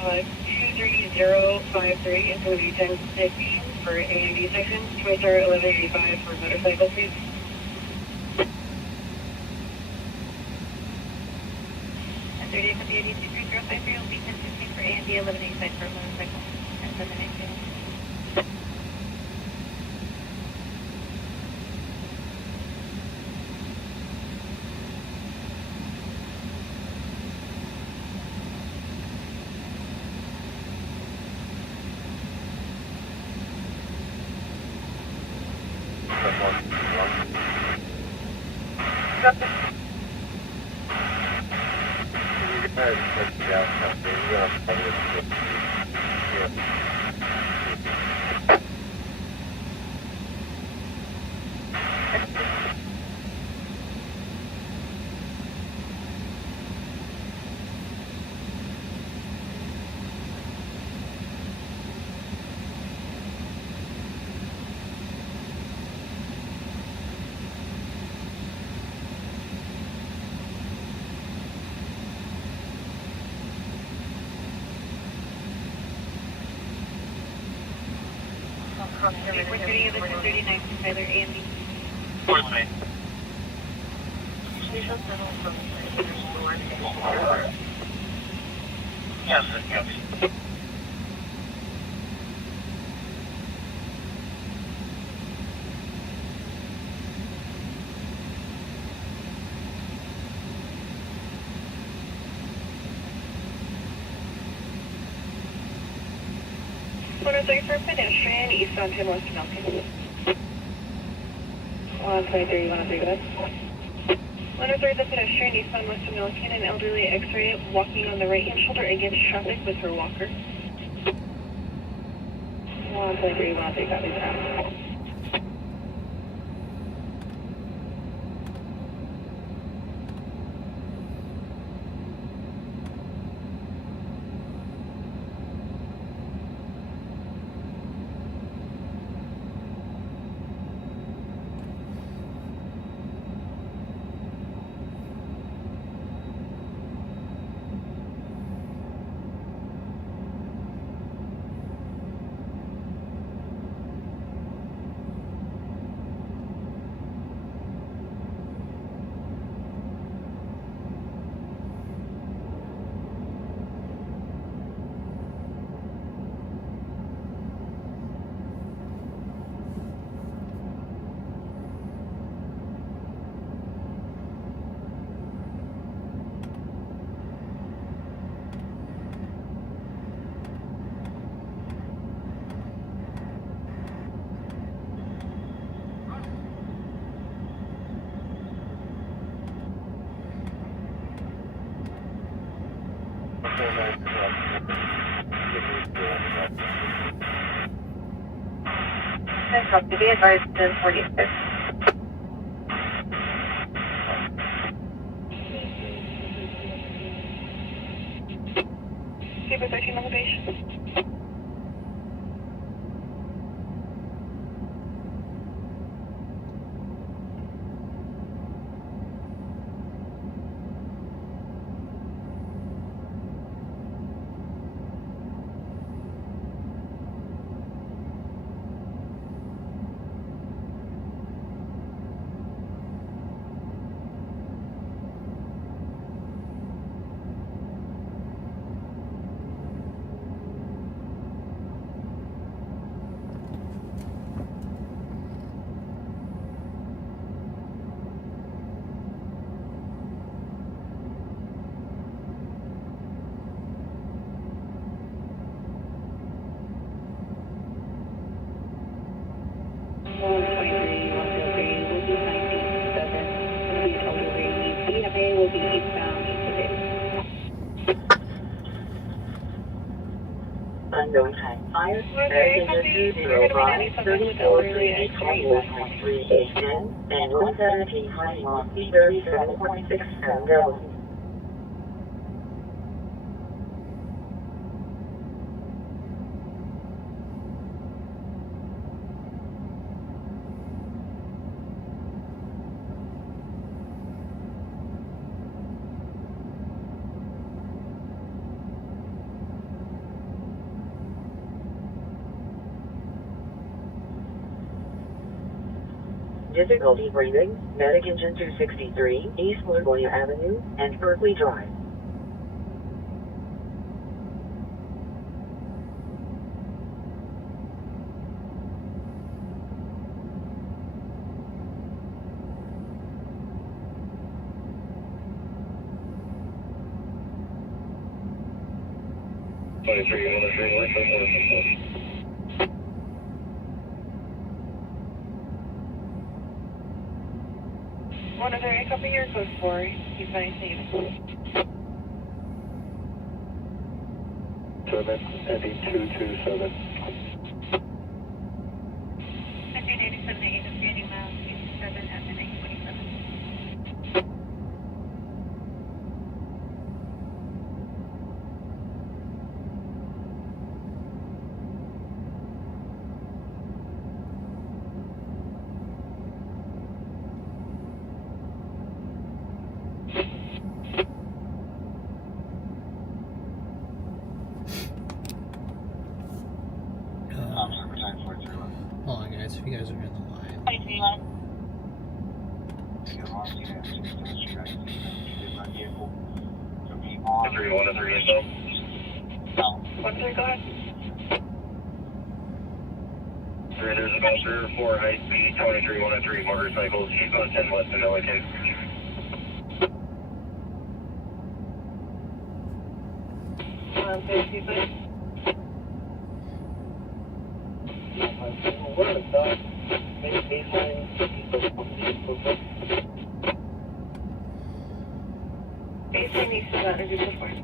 Uh, 23053 is going to be 1050 for A and B section. Choice are 1185 for motorcycle, please. And 38 for the 82353 will be 1050 for A and B, 1185 for motorcycle, and 792. Tyler A and B. Yes, yes. For pedestrian, eastbound 10 West Milton. 123, 103, go ahead. 103, the pedestrian, eastbound West Milton, an elderly X-ray walking on the right-hand shoulder against traffic with her walker. 123, 103, copy that. To be advised, 1046. Super 13 elevation. Unknown time. Fire. Passenger 205, 3438, 24.3810, and 117 High Long, 37.67 double. Difficulty breathing, Medic Engine 263, East LaGuardia Avenue, and Berkeley Drive. One of their copy your code 4. Keep my safe. 7, ending 227. 1987 to 8 gaining miles, 87 at the 927. Hold on, guys. If you guys are in the line. 2311. What's their god? There's about 3 or 4 high speed 23-103 motorcycles, keep on 10 west in Milliken. Baseline needs to not reduce the force.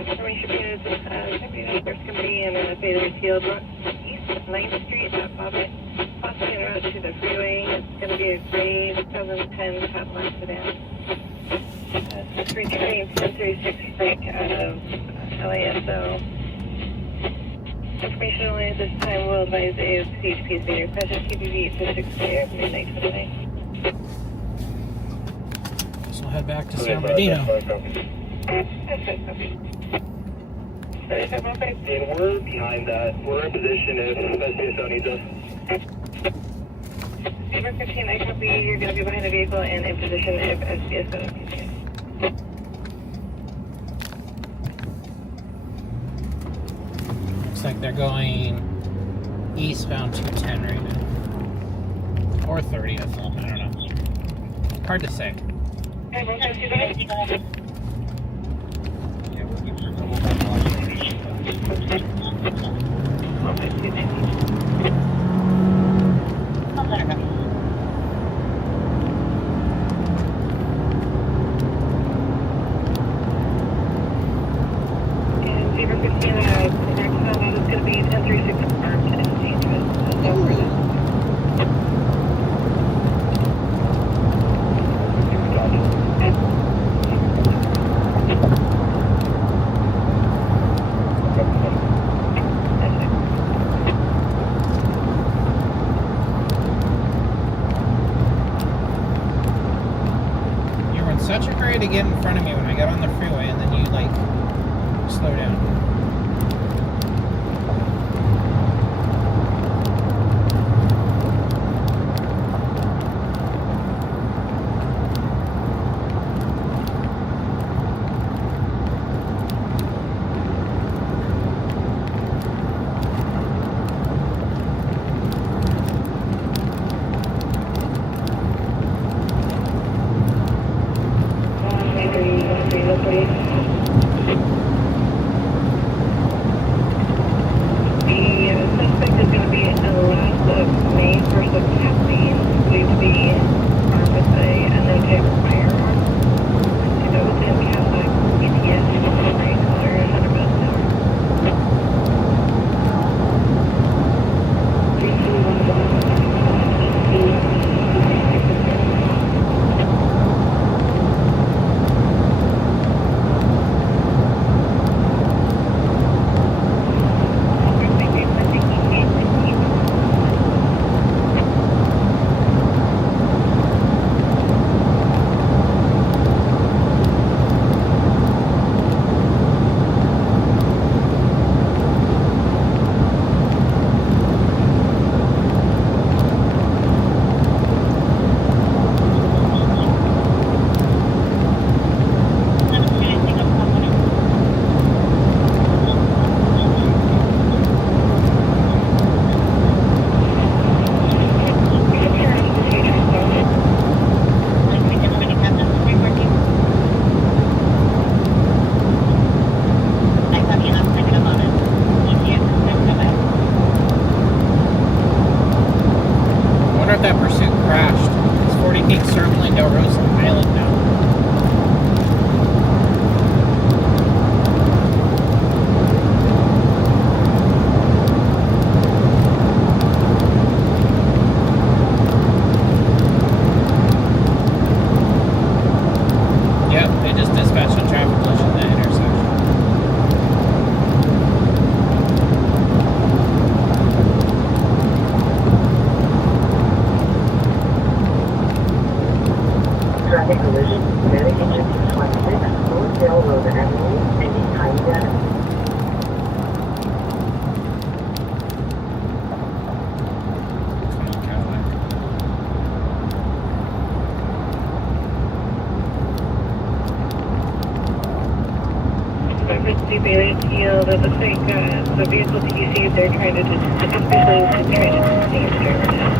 Information is first company and then Bailey Field East 9th Street at Bobbitt, possibly en route to the freeway. It's going to be a gray 2010 Cadillac sedan. 1036 break out of LASO. Information only at this time will advise AFCHP's video pressure TBV to 6 clear midnight tonight. So I'll head back to San Bernardino. And we're behind that. We're in position if SBSO needs us. Number 15, I copy. You're going to be behind the vehicle and in position if SBSO needs you. Looks like they're going eastbound 210 right now. Or 30, I don't know. Hard to say. Such a hurry to get in front of me when I got on the freeway, and then you like slow down. That pursuit crashed. It's 40 feet circling Del Rosa Island now. Yep, they just dispatched a traffic collision at that intersection. Traffic collision, medication 616, Rosedale Road Avenue, ending time data. Riverside Bailey Field, it looks like the vehicle that you see, they're trying to just, especially trying to stay there now.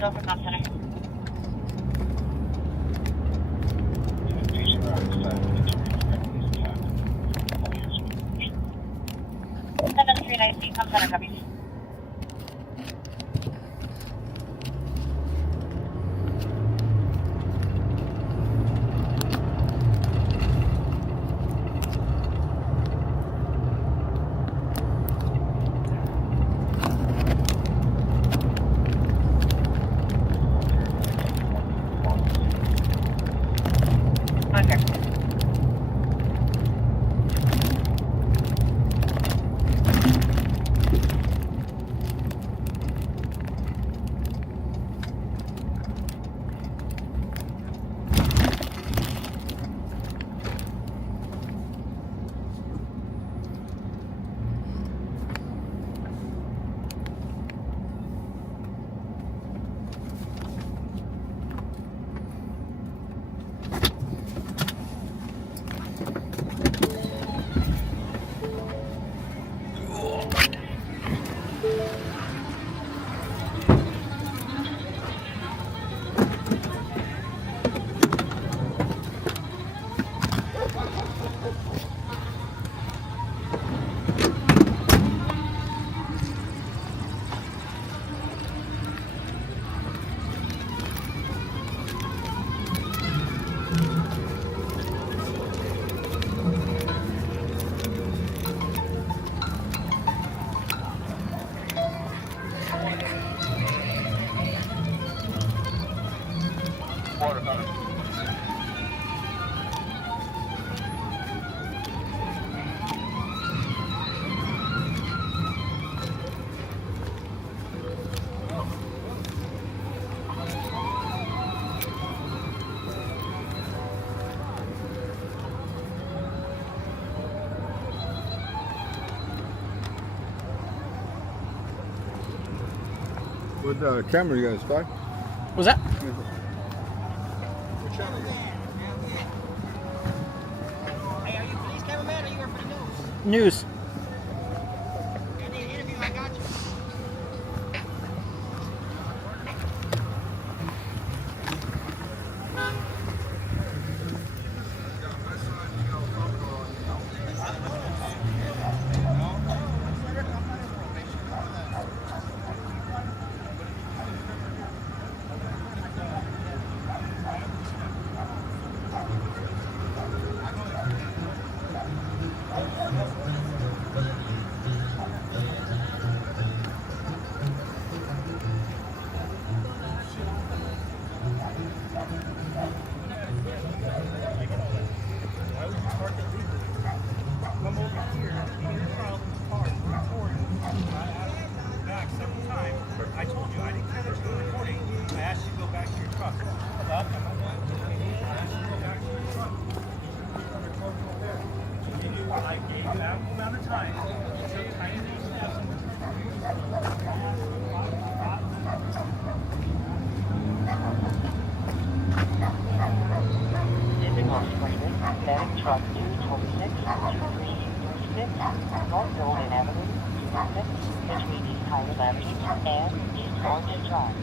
Go for call center. 7390, call center, copy. What camera you guys fly? Was that? What channel? Hey, are you police cameraman or you work for the news? News. I need an interview, I got you. Truck 226, 2336, North Golden Avenue, 6, between East Highland Avenue and East Orange Drive.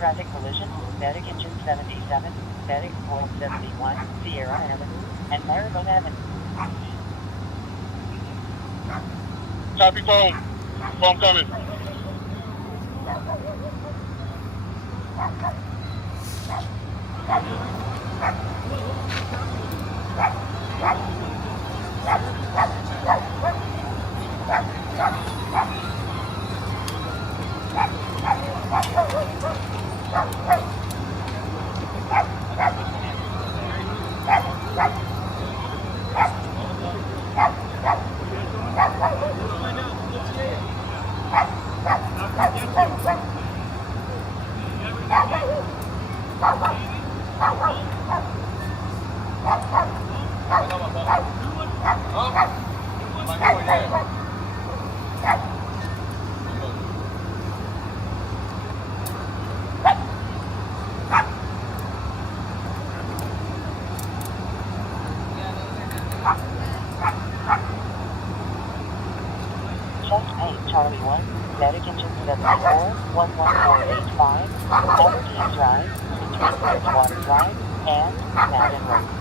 traffic collision, Medic Engine 77, Medic 471, Sierra Avenue, and Maribel Avenue. Copy phone. Phone coming. Charlie 1, Medic Engine 74, 11485, Aberdeen Drive, between Bridgewater Drive and Madden Road.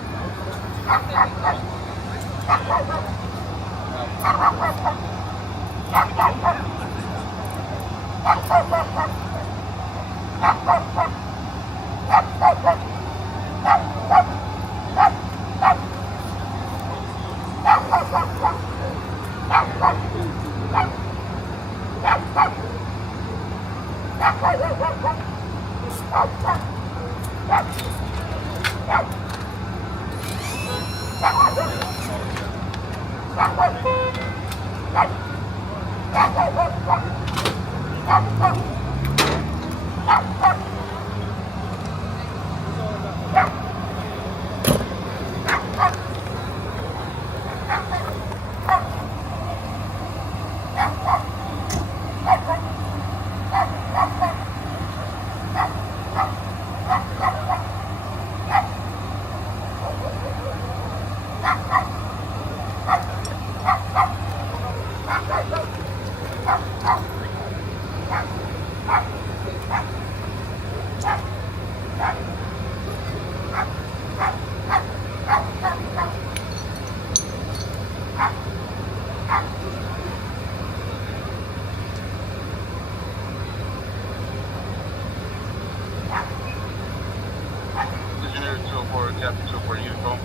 Captain 204 uniform.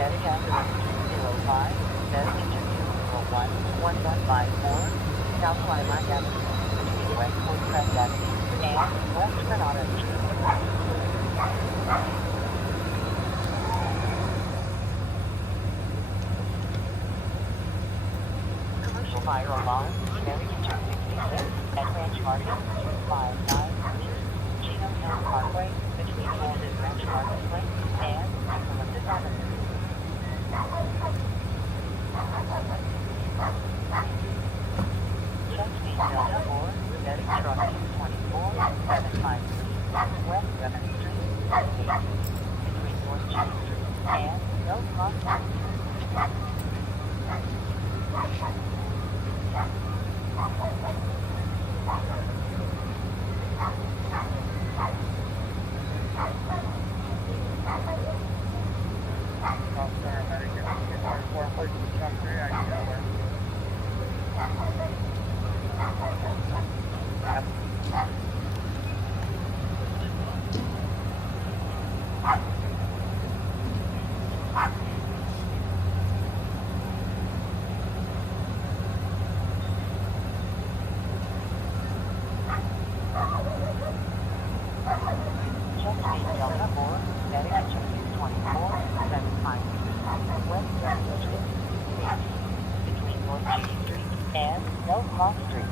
Static ambulance 205, static interview 1154, South Lilac Avenue, between West Forsyth Avenue and West Granada Street. Commercial fire alarm, static 266, at Ranch Market 259, Chino Hill Parkway, between Golden Ranch Marketplace and Eucalyptus Avenue. Chesapeake Delta 4, static truck 224, 753, West 7th Street, between North Chase Street and Mill Cross Street. Chesapeake Delta 4, static interview 24, 753, West 7th Street, between North Chase Street and Mill Cross Street.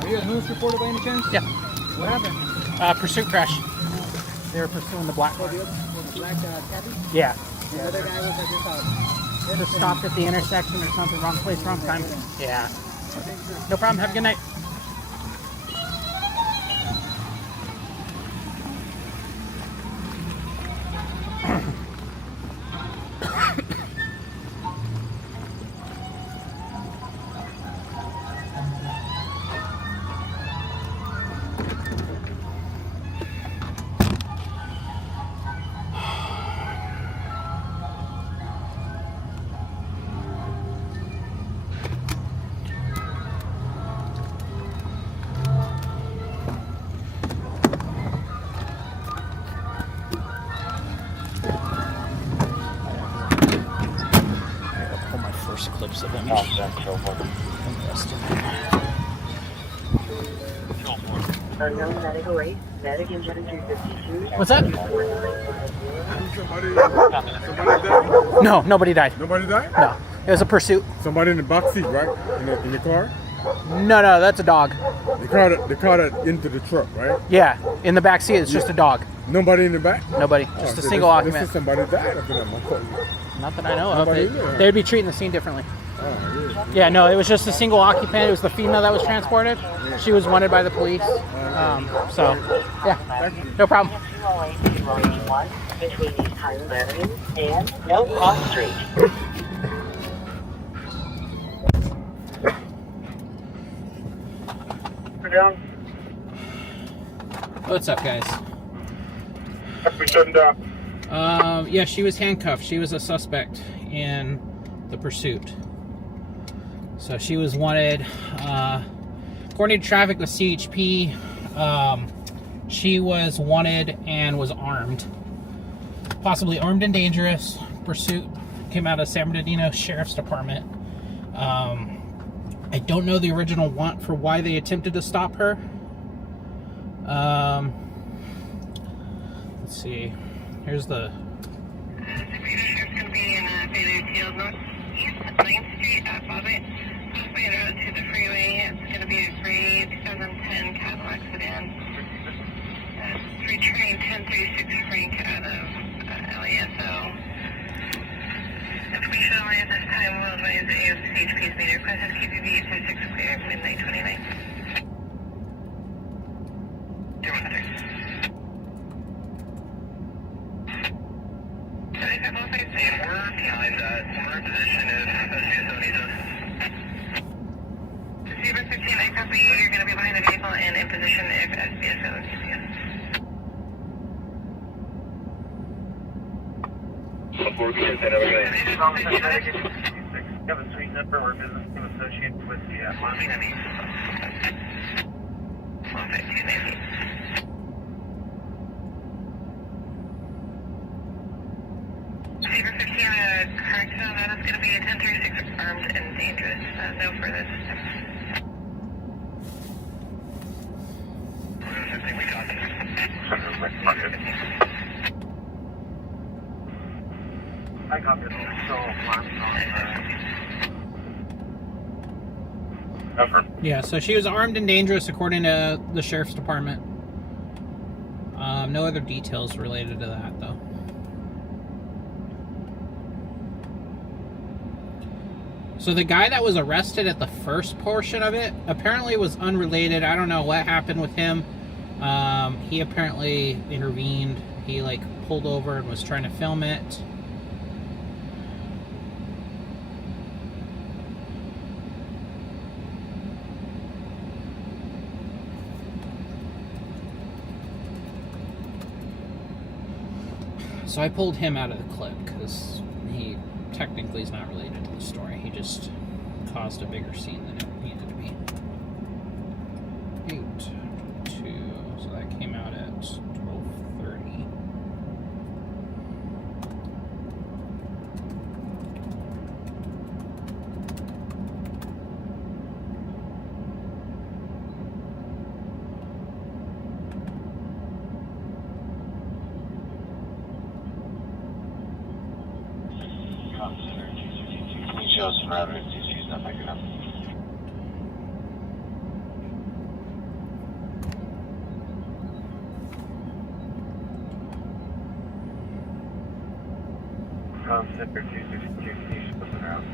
Are you a news reporter by any chance? Yeah. What happened? Pursuit crash. They were pursuing the black car. The black cabby? Yeah. The other guy was like Just stopped at the intersection or something. Wrong place, wrong time. Yeah. No problem. Have a good night. Clips of him. Unknown medical rate, medic injury 252. What's that? Somebody died? No, nobody died. Nobody died? No, it was a pursuit. Somebody in the back seat, right? In the car? No, that's a dog. They caught it into the truck, right? Yeah, in the back seat, it's just a dog. Nobody in the back? Nobody, just a single occupant. This is somebody died after that. Not that I know of. Nobody They'd be treating the scene differently. Oh, really? Yeah, no, it was just a single occupant. It was the female that was transported. She was wanted by the police. So, yeah, no problem. 208-281 between East Highland Avenue and No Cross Street. What's up, guys? We turned down. Yeah, she was handcuffed. She was a suspect in the pursuit. So she was wanted, according to traffic with CHP, she was wanted and was armed. Possibly armed and dangerous. Pursuit came out of San Bernardino Sheriff's Department. I don't know the original want for why they attempted to stop her. Let's see. Here's the... Sheriff's going to be in Bailey Field, northeast 9th Street at Bobbitt. Halfway road to the freeway. It's going to be a gray 2010 Cadillac sedan. It's returning 1036 Frank out of LASO. Information only at this time will advise that AFCHP's made a request of KPB 836 clear midnight 29. You're going to be behind the vehicle and in position if SBSO is have a suite number or business to associate with the Montgomery. Saber 15, correct, that is going to be a 1036 armed and dangerous. No further assistance. I got this Yeah, so she was armed and dangerous according to the Sheriff's Department. No other details related to that, though. So the guy that was arrested at the first portion of it apparently was unrelated. I don't know what happened with him. He apparently intervened. He, like, pulled over and was trying to film it. So I pulled him out of the clip because he technically is not related to the story. He just caused a bigger scene than it needed to be. 8:22, so that came out at 12:30. She's not picking up. Center 262, station looking out.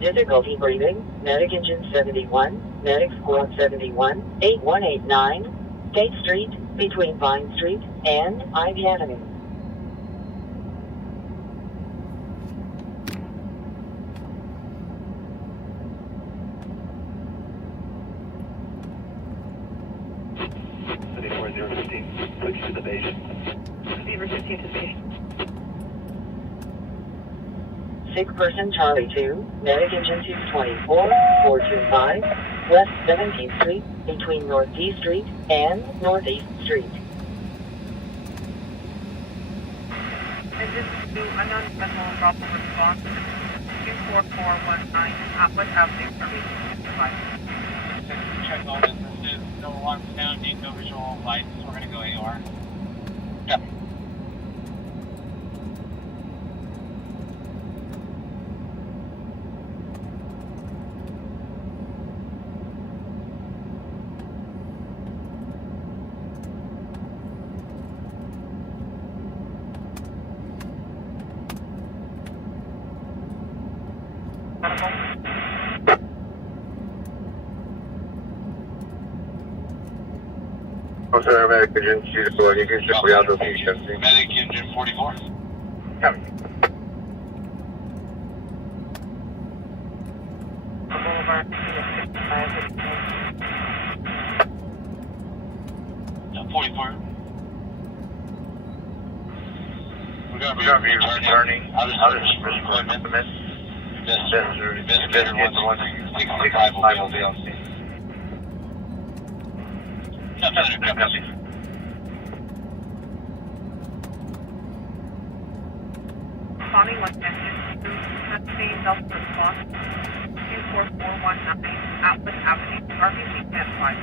Difficulty breathing, medic engine 71, medic squad 71, 8189, State Street, between Vine Street and Ivy Avenue. City 4015, switch to the base. Beaver 15 to base. Sick person Charlie 2, medic engine 224, 425, West 17th Street, between Northeast Street and Northeast Street. Engine 2, unknown vessel, problem response. 24419, Atwood Avenue, Riverside. Check all businesses, no alarm sounding, no visual lights, we're gonna go AR. Yep. I'm sorry, medic engine 2 you can simply out the station. Medic engine 44. Copy. Boulevard, 44. We're gonna be returning out of service equipment. Investigator 165 will be on scene. Copy. Responding with engine 2, Husky Delta response. 24419, Atwood Avenue, RVC 105.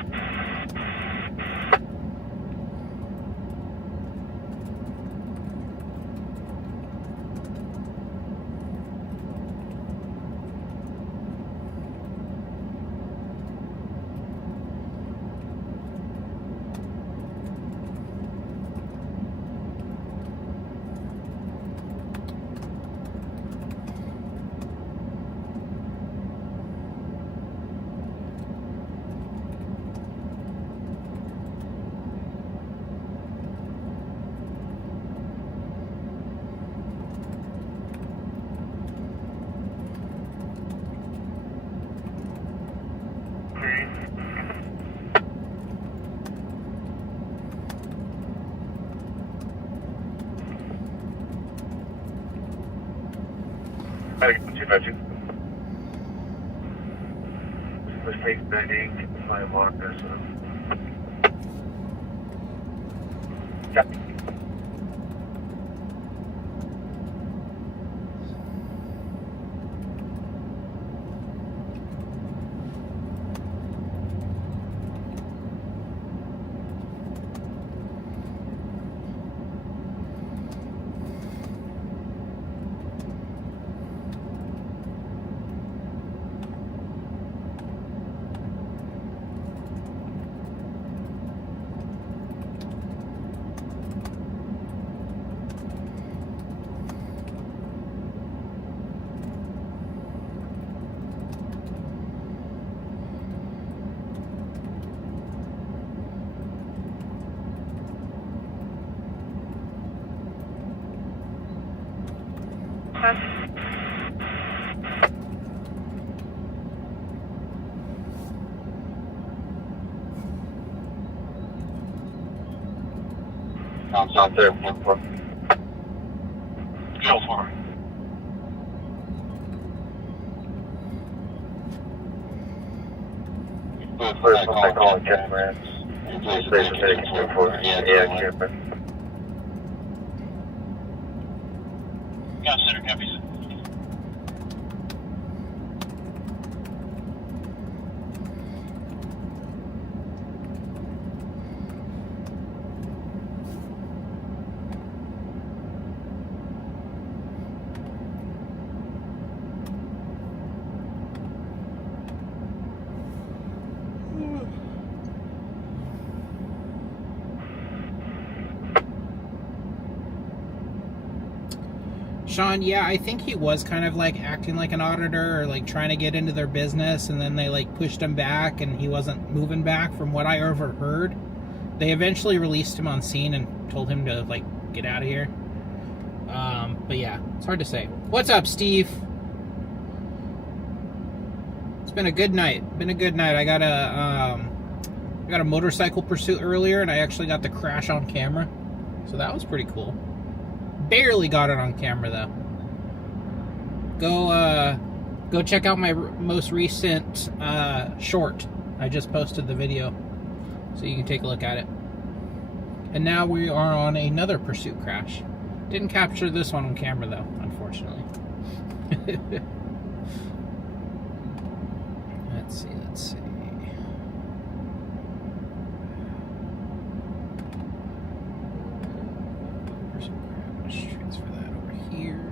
Medic 252. Mistake bending, fly lock this up. Copy. Out there, 44. Go for it. First one I call it Catamaran. Station medic 24. Yeah, Camper. Got center copies. Sean, yeah, I think he was kind of like acting like an auditor or like trying to get into their business, and then they like pushed him back and he wasn't moving back from what I overheard. They eventually released him on scene and told him to like get out of here. But yeah, it's hard to say. What's up, Steve? It's been a good night. I got a motorcycle pursuit earlier, and I actually got the crash on camera. So that was pretty cool. Barely got it on camera though. Go check out my most recent short. I just posted the video, so you can take a look at it. And now we are on another pursuit crash. Didn't capture this one on camera though, unfortunately. Let's see. Transfer that over here.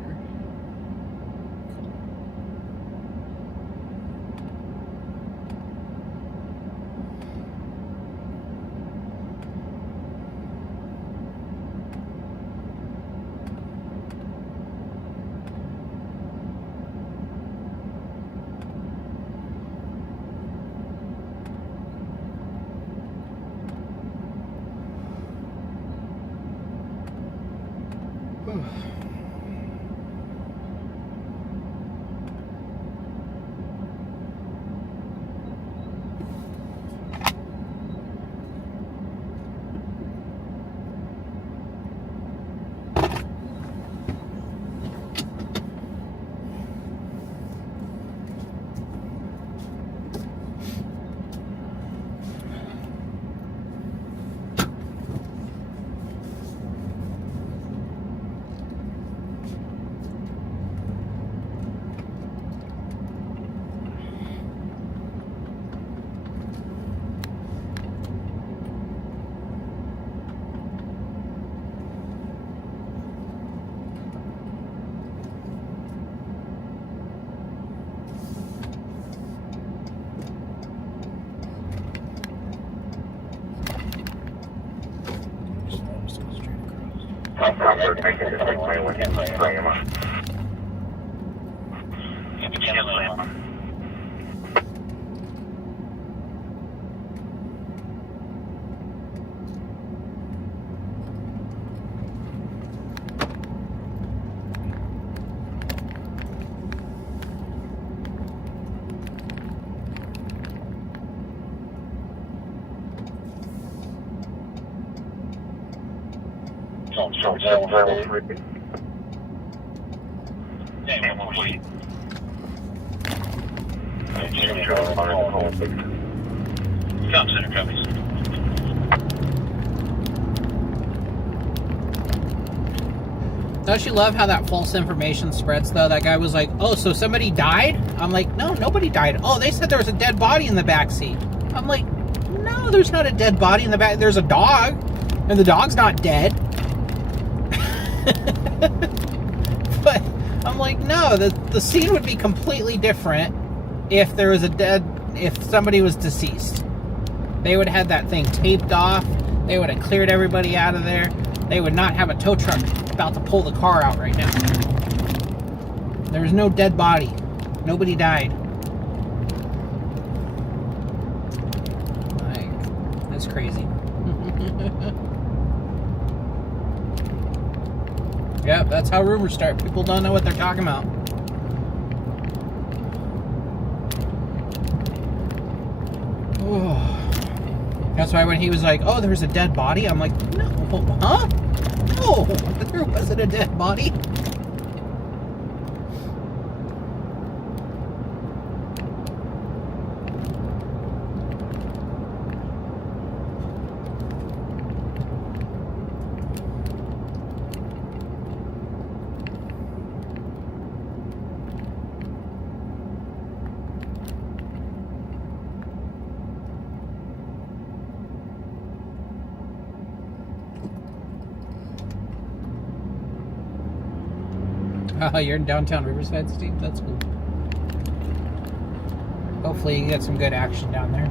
Don't you love how that false information spreads, though? That guy was like, oh, so somebody died? I'm like, no, nobody died. Oh, they said there was a dead body in the back seat. I'm like, no, there's not a dead body in the back. There's a dog, and the dog's not dead. But I'm like, no, the scene would be completely different if there was if somebody was deceased. They would have that thing taped off. They would have cleared everybody out of there. They would not have a tow truck about to pull the car out right now. There was no dead body. Nobody died. Like, that's crazy. Yeah, that's how rumors start. People don't know what they're talking about. That's why when he was like, oh, there's a dead body, I'm like, no, huh? No, there wasn't a dead body. Oh, you're in downtown Riverside, Steve? That's cool. Hopefully you get some good action down there.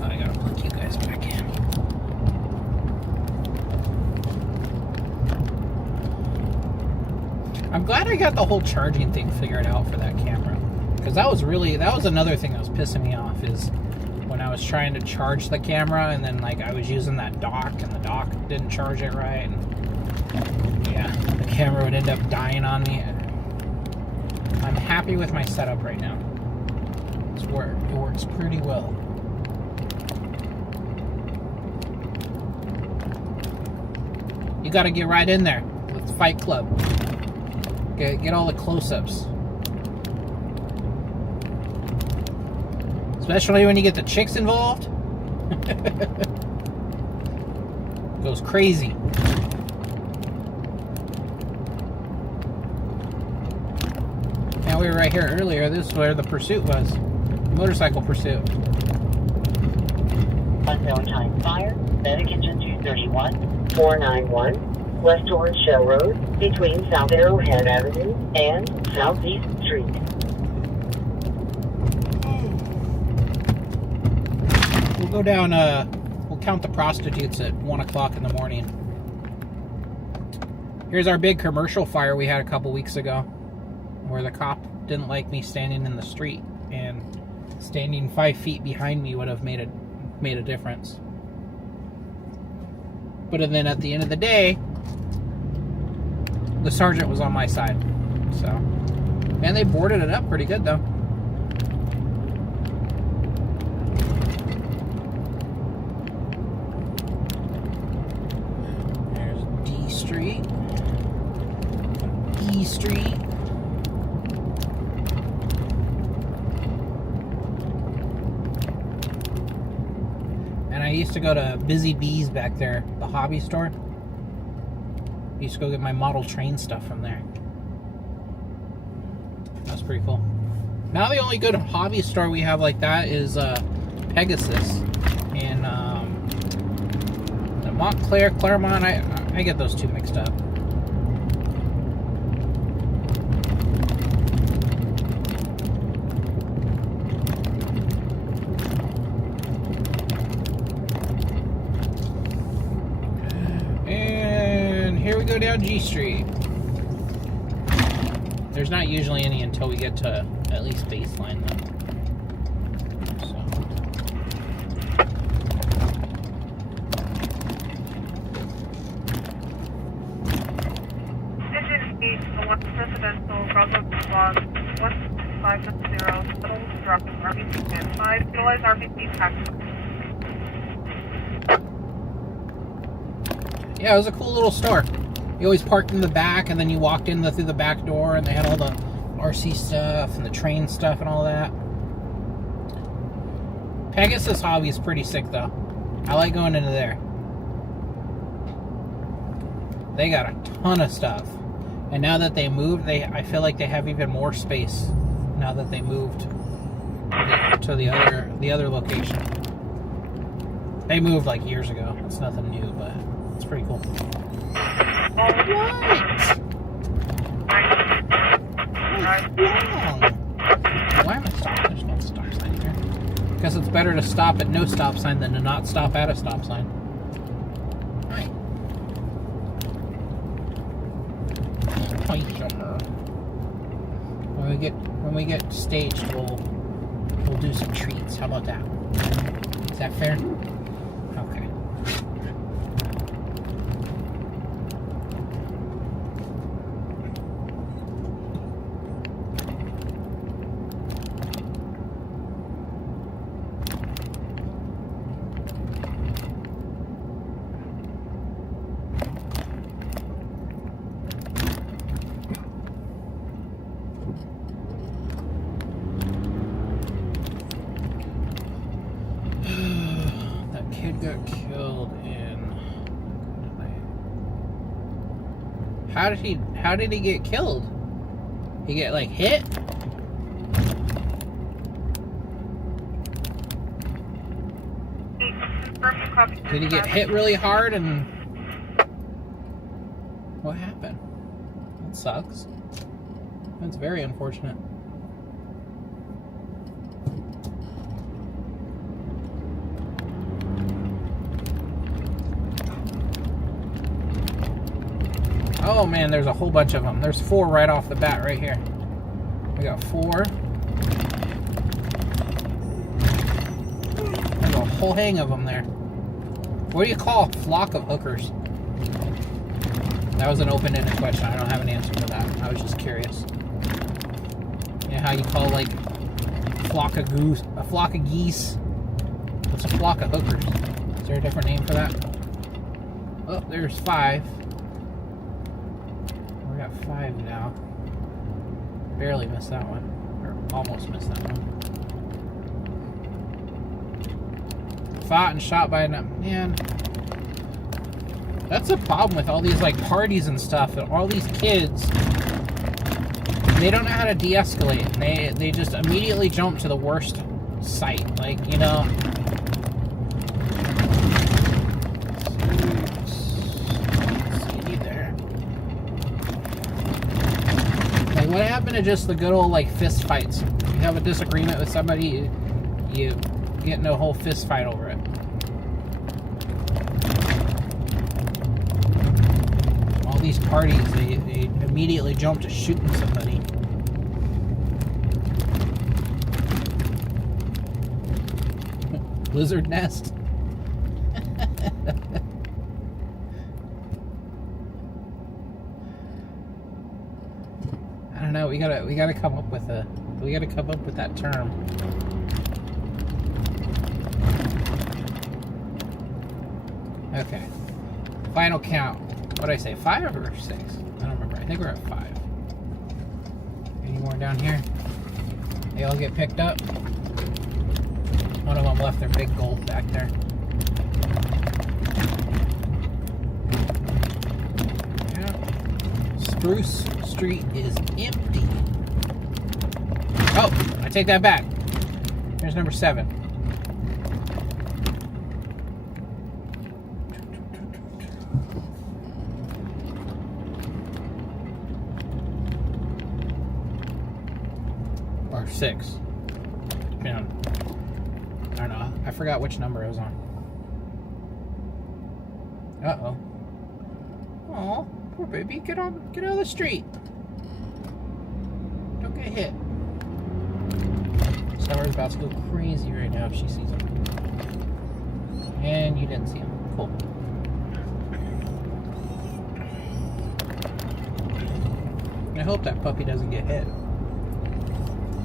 I gotta plug you guys back in. I'm glad I got the whole charging thing figured out for that camera. Because that was another thing that was pissing me off, is when I was trying to charge the camera and then like I was using that dock and the dock didn't charge it right, and yeah, the camera would end up dying on me. I'm happy with my setup right now. It works pretty well. You gotta get right in there. Let's Fight Club. Get all the close-ups. Especially when you get the chicks involved. Goes crazy. Now we were right here earlier. This is where the pursuit was. Motorcycle pursuit. Unknown time fire. Medic engine 231 491 West Orange Shell Road between South Arrowhead Avenue and Southeast Street. We'll go down, we'll count the prostitutes at 1 o'clock in the morning. Here's our big commercial fire we had a couple weeks ago, where the cop didn't like me standing in the street, and standing 5 feet behind me would have made a difference. But then at the end of the day, the sergeant was on my side. So, and they boarded it up pretty good though. Street. E Street. And I used to go to Busy Bees back there, the hobby store. I used to go get my model train stuff from there. That's pretty cool. Now the only good hobby store we have like that is Pegasus. And the Montclair, Claremont, I get those two mixed up. And here we go down G Street. There's not usually any until we get to at least baseline though. Residential Bravo Log 150, Shuttle Drop RBC standby. Utilize RBC tax. Yeah, it was a cool little store. You always parked in the back, and then you walked in through the back door, and they had all the RC stuff and the train stuff and all that. Pegasus Hobby is pretty sick, though. I like going into there. They got a ton of stuff. And now that they moved, I feel like they have even more space now that they moved to the other location. They moved like years ago. It's nothing new, but it's pretty cool. Alright! Why am I stopping? There's no stop sign here. Guess it's better to stop at no stop sign than to not stop at a stop sign. Right. When we get staged, we'll do some treats. How about that? Is that fair? Okay. Got killed in. How did he get killed? He get like hit? Did he get hit really hard and what happened? That sucks. That's very unfortunate. Oh man, there's a whole bunch of them. There's 4 right off the bat right here. We got 4. There's a whole hang of them there. What do you call a flock of hookers? That was an open-ended question. I don't have an answer for that. I was just curious. You know how you call like a flock of geese? What's a flock of hookers? Is there a different name for that? Oh, there's 5. We got 5 now. Barely missed that one. Or almost missed that one. Fought and shot by a man. That's the problem with all these like parties and stuff, and all these kids. They don't know how to de-escalate. They just immediately jump to the worst site. Like, you know. See there. Like, what happened to just the good old like fist fights? You have a disagreement with somebody, you get into a whole fist fight over it. All these parties, they immediately jump to shooting somebody. Lizard nest. I don't know. We gotta come up with that term. Okay. Final count. What did I say? 5 or 6? I don't remember. I think we're at 5. Any more down here? They all get picked up. One of them left their big gold back there. Yeah. Spruce Street is empty. Oh, I take that back. Here's number 7. Or 6. Yeah. I don't know. I forgot which number it was on. Uh-oh. Aw, poor baby. Get out of the street. Don't get hit. Summer's about to go crazy right now if she sees him. And you didn't see him. Cool. I hope that puppy doesn't get hit.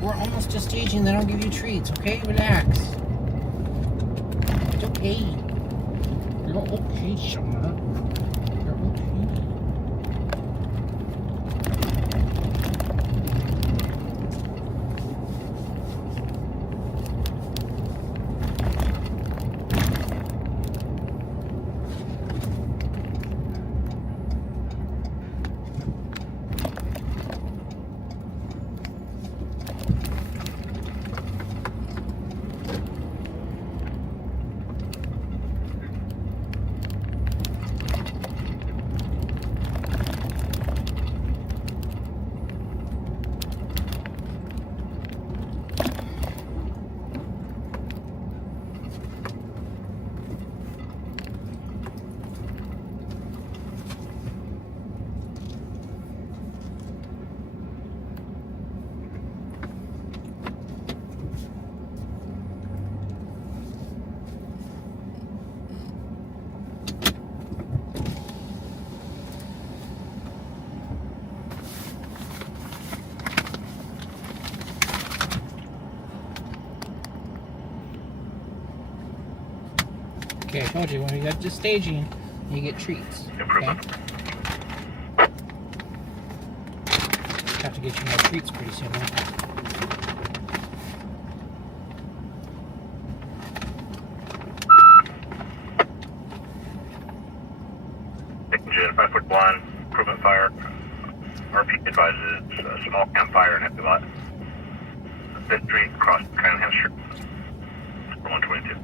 We're almost to staging. They don't give you treats, okay? Relax. It's okay. You're okay, Summer. You're okay. Okay, I told you, when you got just staging, you get treats. Okay? Have to get you more treats pretty soon, huh? Engine 5'1", improvement fire. RP advises a small campfire in heavy lot. 5th Street, across Cranham Street. 122.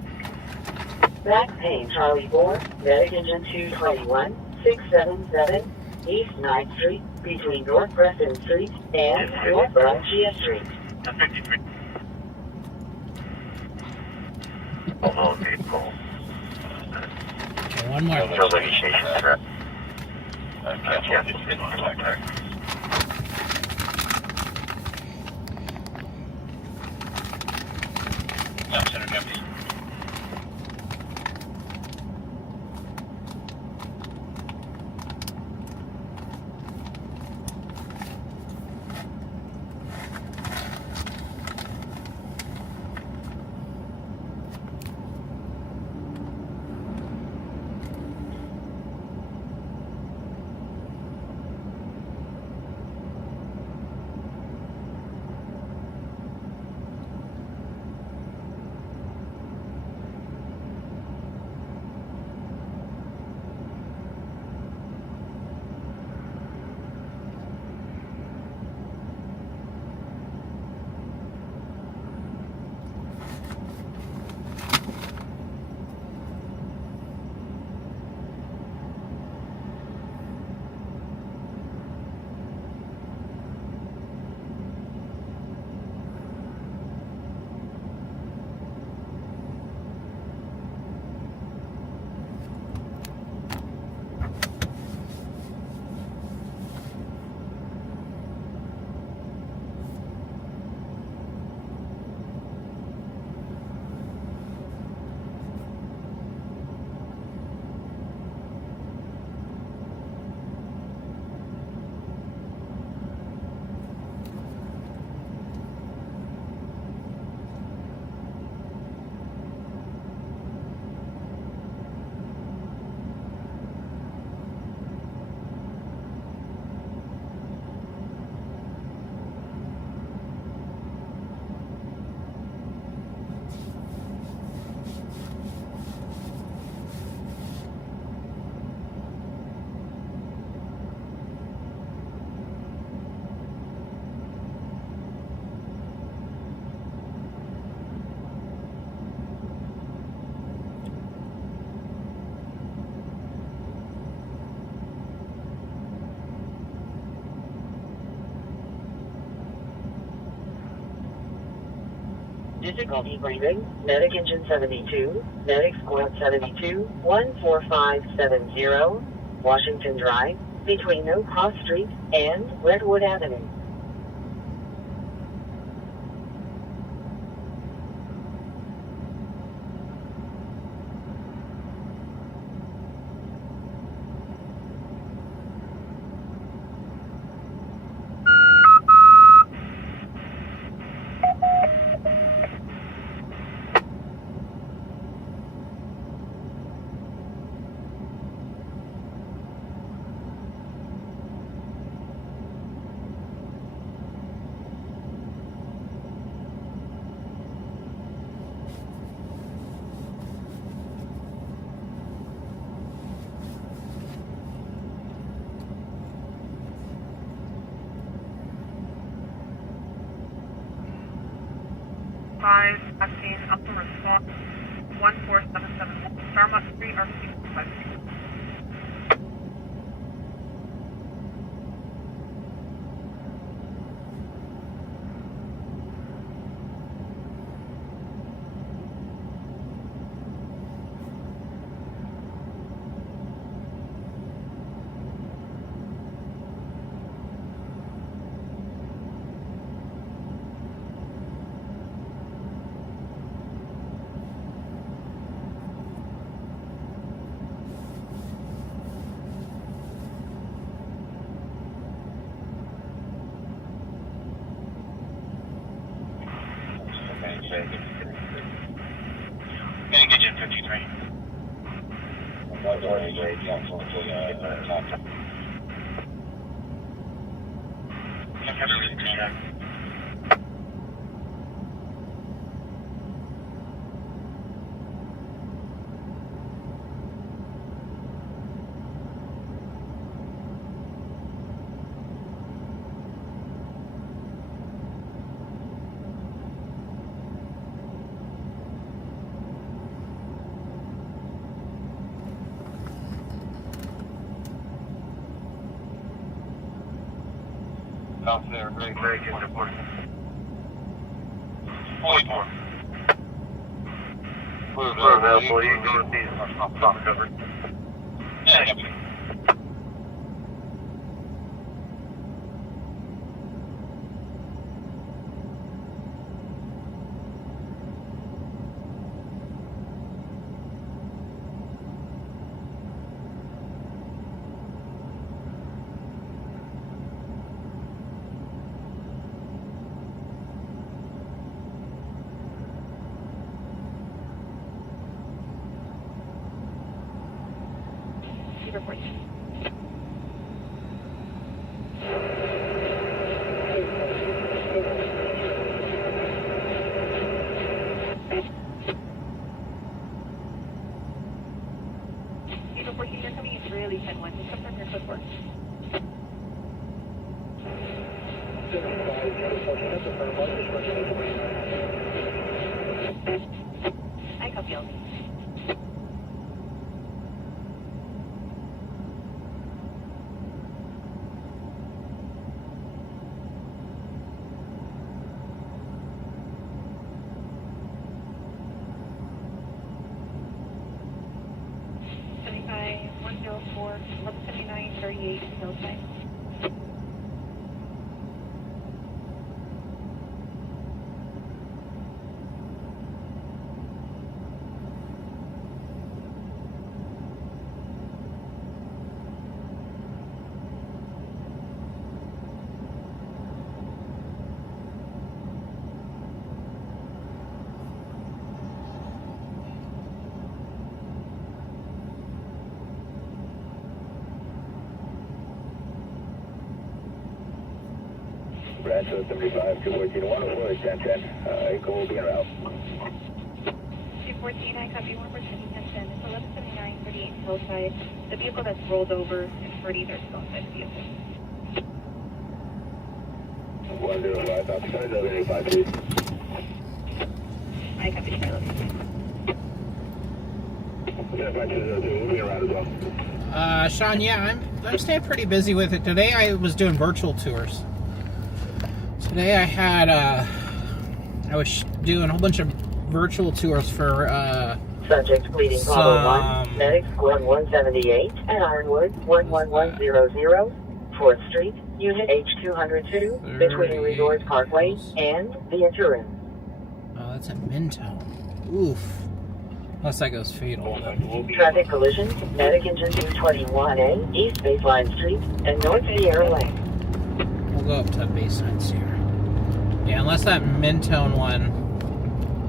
Back pain, Charlie 4, medic engine 221, 677, East 9th Street, between North Preston Street and North Valencia Street. 53. Although vehicle. Okay, one more. Utility station trip. Yeah, it's contact. Center deputy. Difficulty breathing, medic engine 72, medic squad 72, 14570, Washington Drive, between No Cross Street and Redwood Avenue. Five, I've seen up to response 14771, Starmont Street, RC 56. Engine 53. South there, very good report. 44. We're available. You can see soft cover. Yeah, copy. Report. Zero 14, you're coming in really 10-1. Just confirm your code 4. I copy all. Seventy-five 104 1179 38 Hillside. Brad, 75, 214, 104, 1010. Echo will be en route. 214, I copy 1 for 1010. It's 1179 38 Hillside. The vehicle that's rolled over and parties are still inside the vehicle. 105, copy, 785, please. I copy Charlotte. 5202, we'll be around as well. Sean, yeah, I'm staying pretty busy with it. Today I was doing virtual tours. Today I was doing a whole bunch of virtual tours for Subject bleeding Bravo 1, medic squad 178 at Ironwood 11100, 4th Street, Unit H202, between Resort Parkway and the Interim. Oh, that's a Minto. Oof. Unless that goes fatal. Traffic collisions, medic engine 221A, East Baseline Street, and North Sierra Lane. We'll go up to Bayside Sierra. Yeah, unless that Mentone one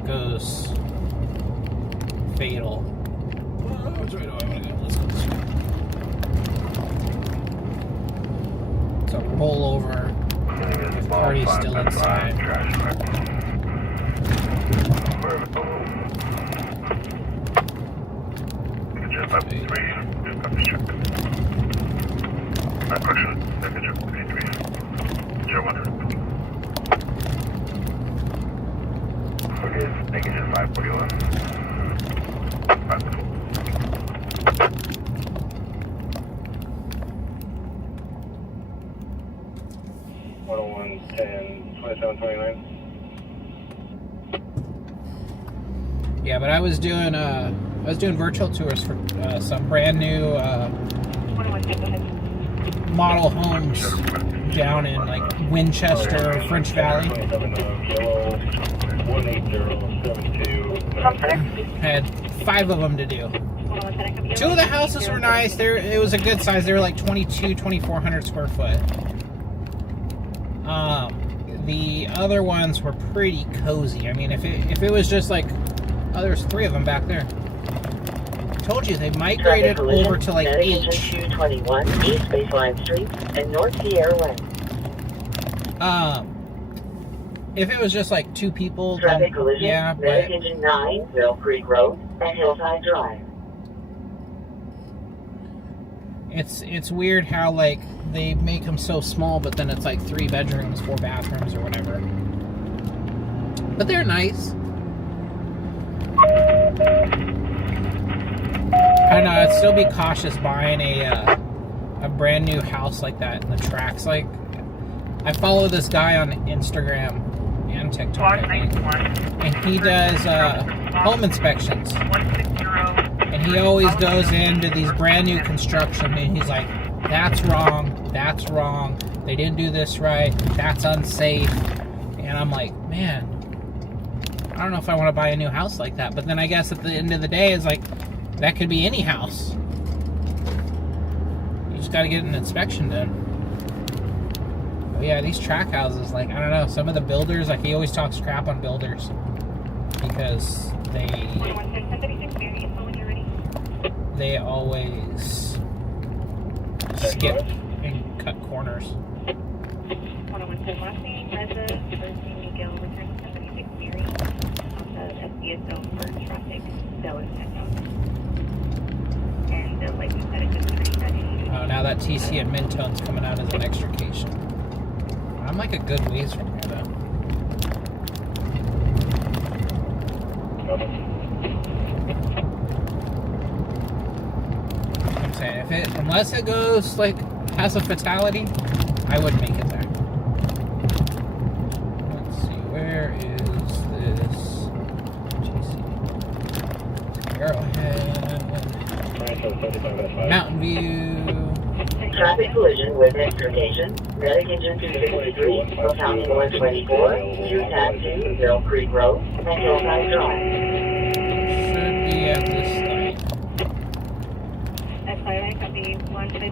goes fatal. Oh, which way do I want to go? Let's go this way. It's a rollover. The party's still inside. Negative 541. 101, 10, 27, 29. Yeah, but I was doing virtual tours for some brand new model homes down in like Winchester, French Valley. I had 5 of them to do. 2 of the houses were nice. It was a good size. They were like 2,400 square foot. The other ones were pretty cozy. I mean, if it was just like, oh, there's 3 of them back there. I told you they migrated over to like H. 221 East Baseline Street and North Sierra Lane. If it was just like 2 people, Traffic then, collision, yeah, medic but engine 9, Mill Creek Road, and Hillside Drive. it's weird how like they make them so small, but then it's like 3 bedrooms, 4 bathrooms, or whatever. But they're nice. I don't know. I'd still be cautious buying a brand new house like that in the tracks. Like, I follow this guy on Instagram and TikTok, I think, and he does home inspections. And he always goes into these brand new construction, and he's like, that's wrong, they didn't do this right, that's unsafe. And I'm like, man, I don't know if I want to buy a new house like that. But then I guess at the end of the day, it's like, that could be any house. You just got to get an inspection done. But yeah, these track houses, like, I don't know, some of the builders, like, he always talks crap on builders because they always skip and cut corners. Oh, now that TC and Mintone's coming out as an extrication. I'm like a good ways from here, though. I'm saying, unless it goes, like, has a fatality, I would make it there. Let's see, where is this TC? Arrowhead. Mountain View. Traffic collision with extrication. Medic engine 263, County 124, 2 Mill Creek Road, and Hillside Drive. Should be at this light.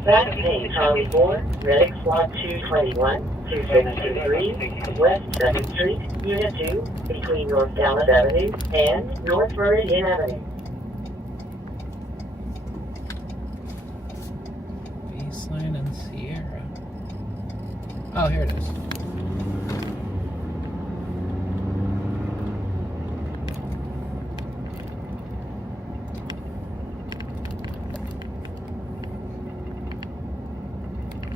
That's a Charlie 4, Medic Squad 221, 2623, West 2nd Street, Unit 2, between North Dallas Avenue and North Meridian Avenue. Baseline and Sierra. Oh, here it is.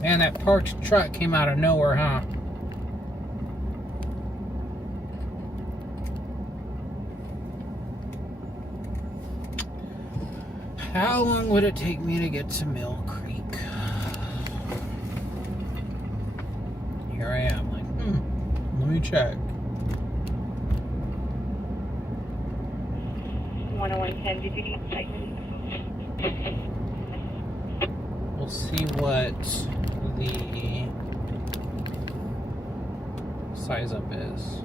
Man, that parked truck came out of nowhere, huh? How long would it take me to get to Mill Creek? Here I am, like, let me check. 10110, did you need cycling? We'll see what the size up is.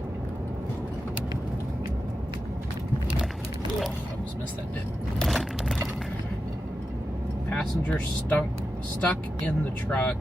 Oh, I almost missed that dip. Passenger stuck in the truck.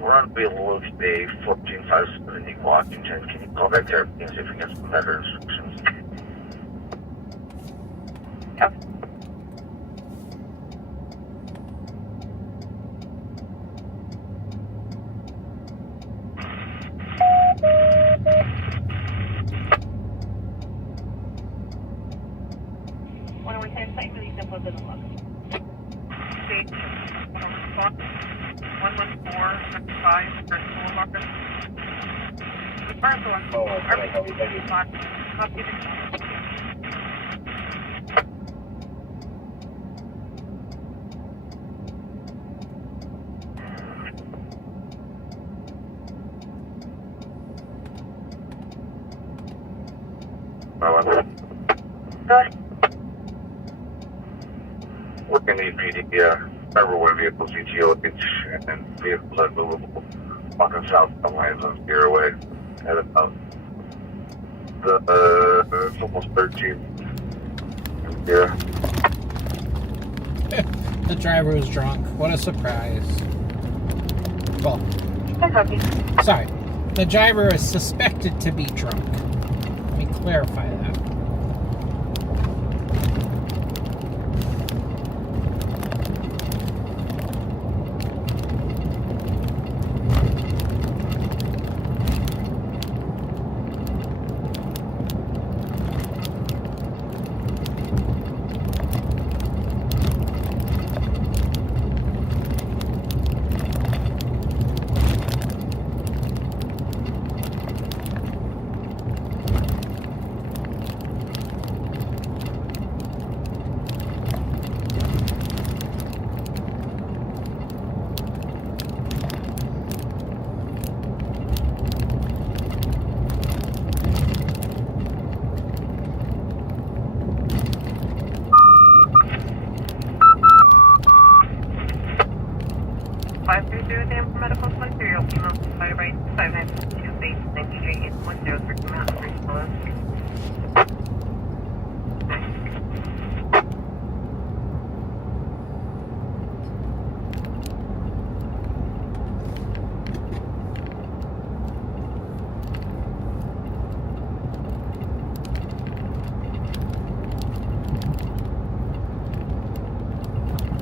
We're on Wheeler Bay 14570 Washington. Can you call back there and see if we can get some better instructions? Yep. Site really simple, doesn't look. State 114-5 Boulevard. The parcel on Good. What Any PD, everywhere vehicles, ETOH, and vehicles unmovable, walking south on lines on Spearway at about it's almost 13. Yeah. The driver was drunk. What a surprise. Well, sorry. The driver is suspected to be drunk. Let me clarify that. Medical material, by right, 592 base 93 10 Mountain Bridge below.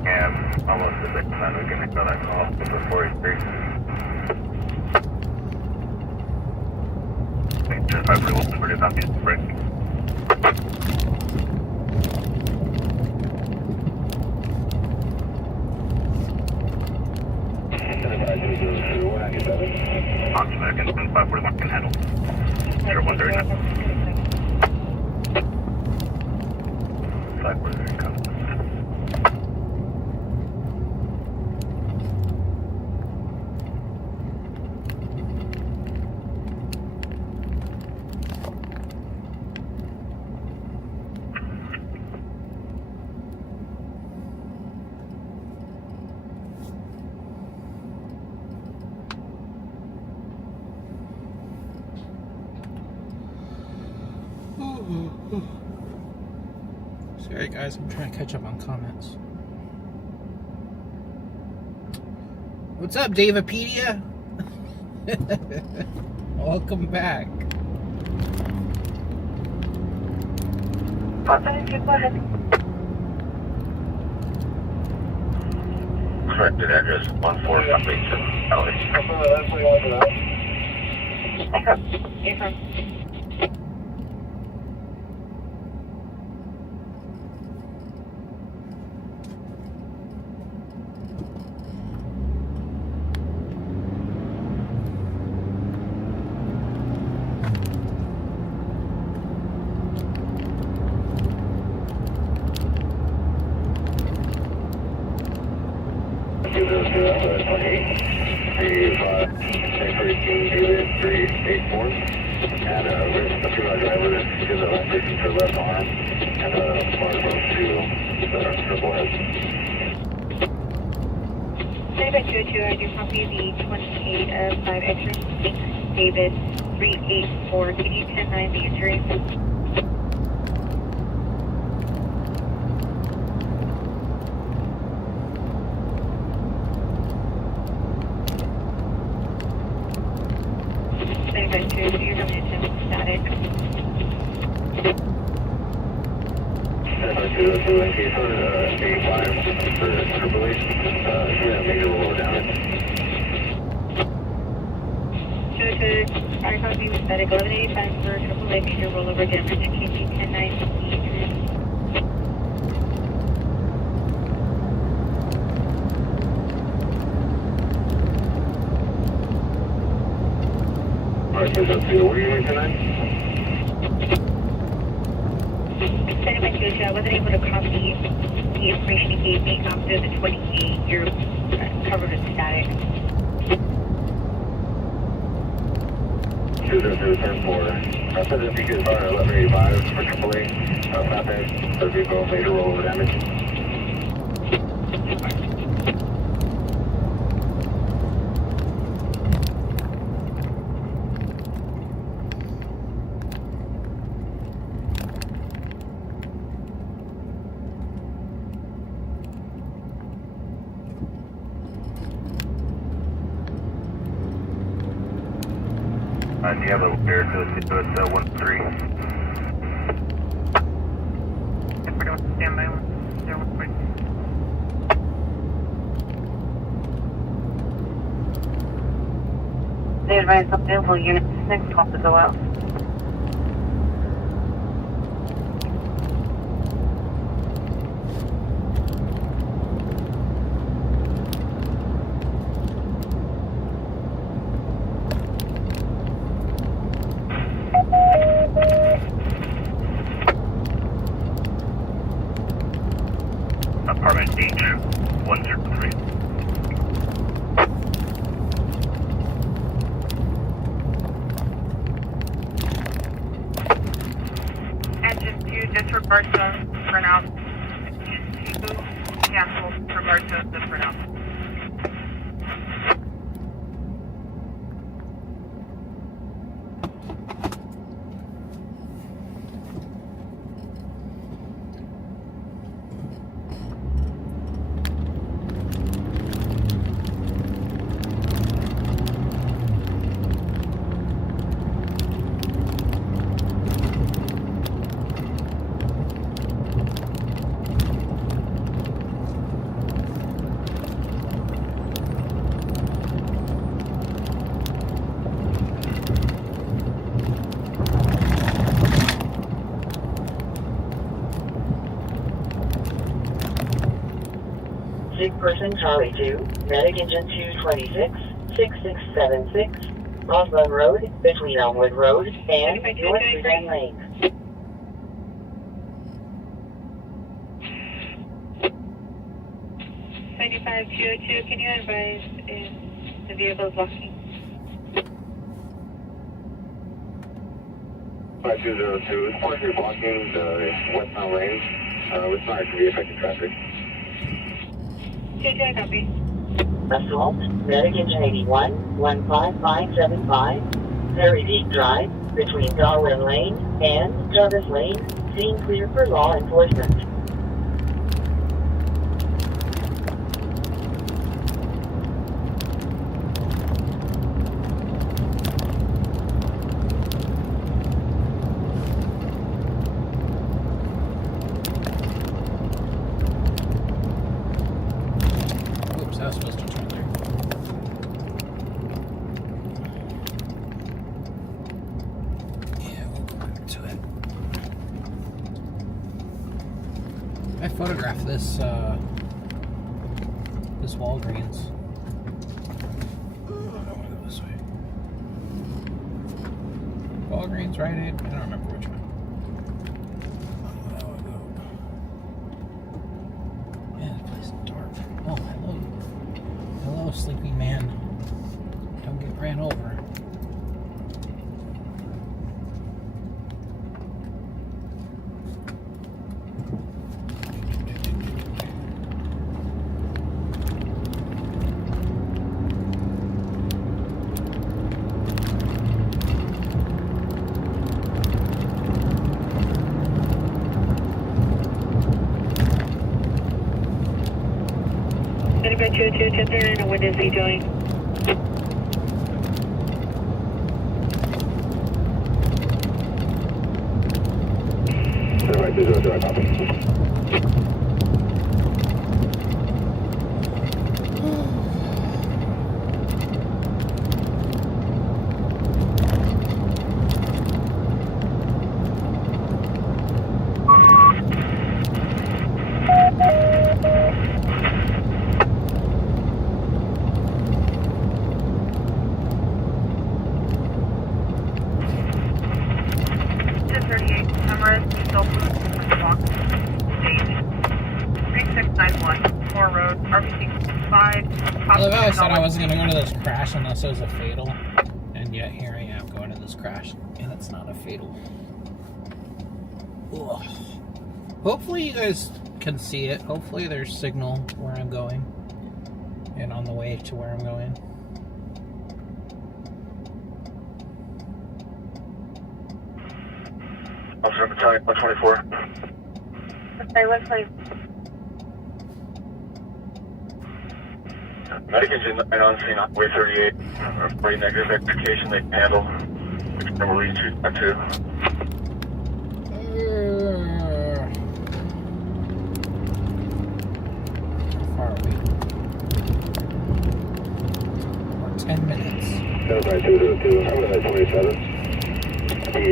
And almost the second time we can ignore that call for 43. Just 5 for the pretty not getting break. On to American 541 can handle. 0139. 543 come. Sorry guys, I'm trying to catch up on comments. What's up, Davipedia? Welcome back. Corrected address 1458 Alley. And a two-hour driver is electric for left arm and a smart approach to the triple head. 722, I do copy the 28 of 5 extra David 384. Can you 10-9 the injury? I copy with static 1185 for AAA major rollover damage and KC 10-9. Alright, so that's what are you doing tonight? I wasn't able to copy the information he gave me after the 28. You're covered with static. 200-10-4. I said that because our 1185 for AAA, Fat the vehicle major rollover damage. Do you have a letter to it's 1-3? Stand by. They advise available unit 6 off to go out. Apartment H, 103. Engine 2, disregard zone for now. Engine 2, cancel, disregard zone for now. Person Charlie 2, Medic Engine 226, 6676, Roslyn Road, between Elmwood Road and North Sudan Lane. Can you advise if the vehicle is blocking? 5202 is partially blocking the westbound lanes. With not to be affecting traffic. Copy. Assault, Medic Engine 81, 15575, Very Deep Drive, between Darwin Lane and Jarvis Lane, scene clear for law enforcement. I photographed this this Walgreens. I want to go this way. Walgreens, Rite Aid? I don't remember which one. Yeah, this place is dark. Oh, hello. Hello, sleepy man. Don't get ran over. And what is he doing? I love how I said I wasn't going to go to this crash unless it was a fatal, and yet here I am going to this crash, and it's not a fatal. Ugh. Hopefully you guys can see it. Hopefully there's signal where I'm going, and on the way to where I'm going. Officer Battalion 124. Okay, let's leave. Medic Engine 9 on scene, way 38. Pretty negative extrication they can handle. Number 252. How far are we? We're 10 minutes. 75202, I'm at 27. The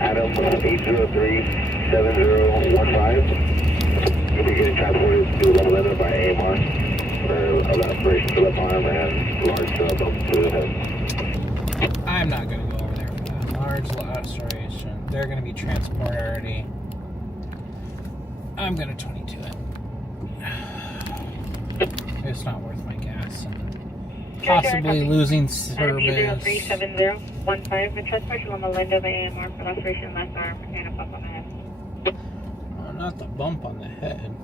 Adam 803-7015. You'll be getting transported to Loma by AMR for an operation to left arm and large bump to the head. I'm not going to go over there for that. Large laceration. They're going to be transported already. I'm going to 22 it. It's not worth my gas. And possibly losing service. 37015 and transport to Loma Linda by AMR for laceration left arm and a bump on the head. Oh, not the bump on the head.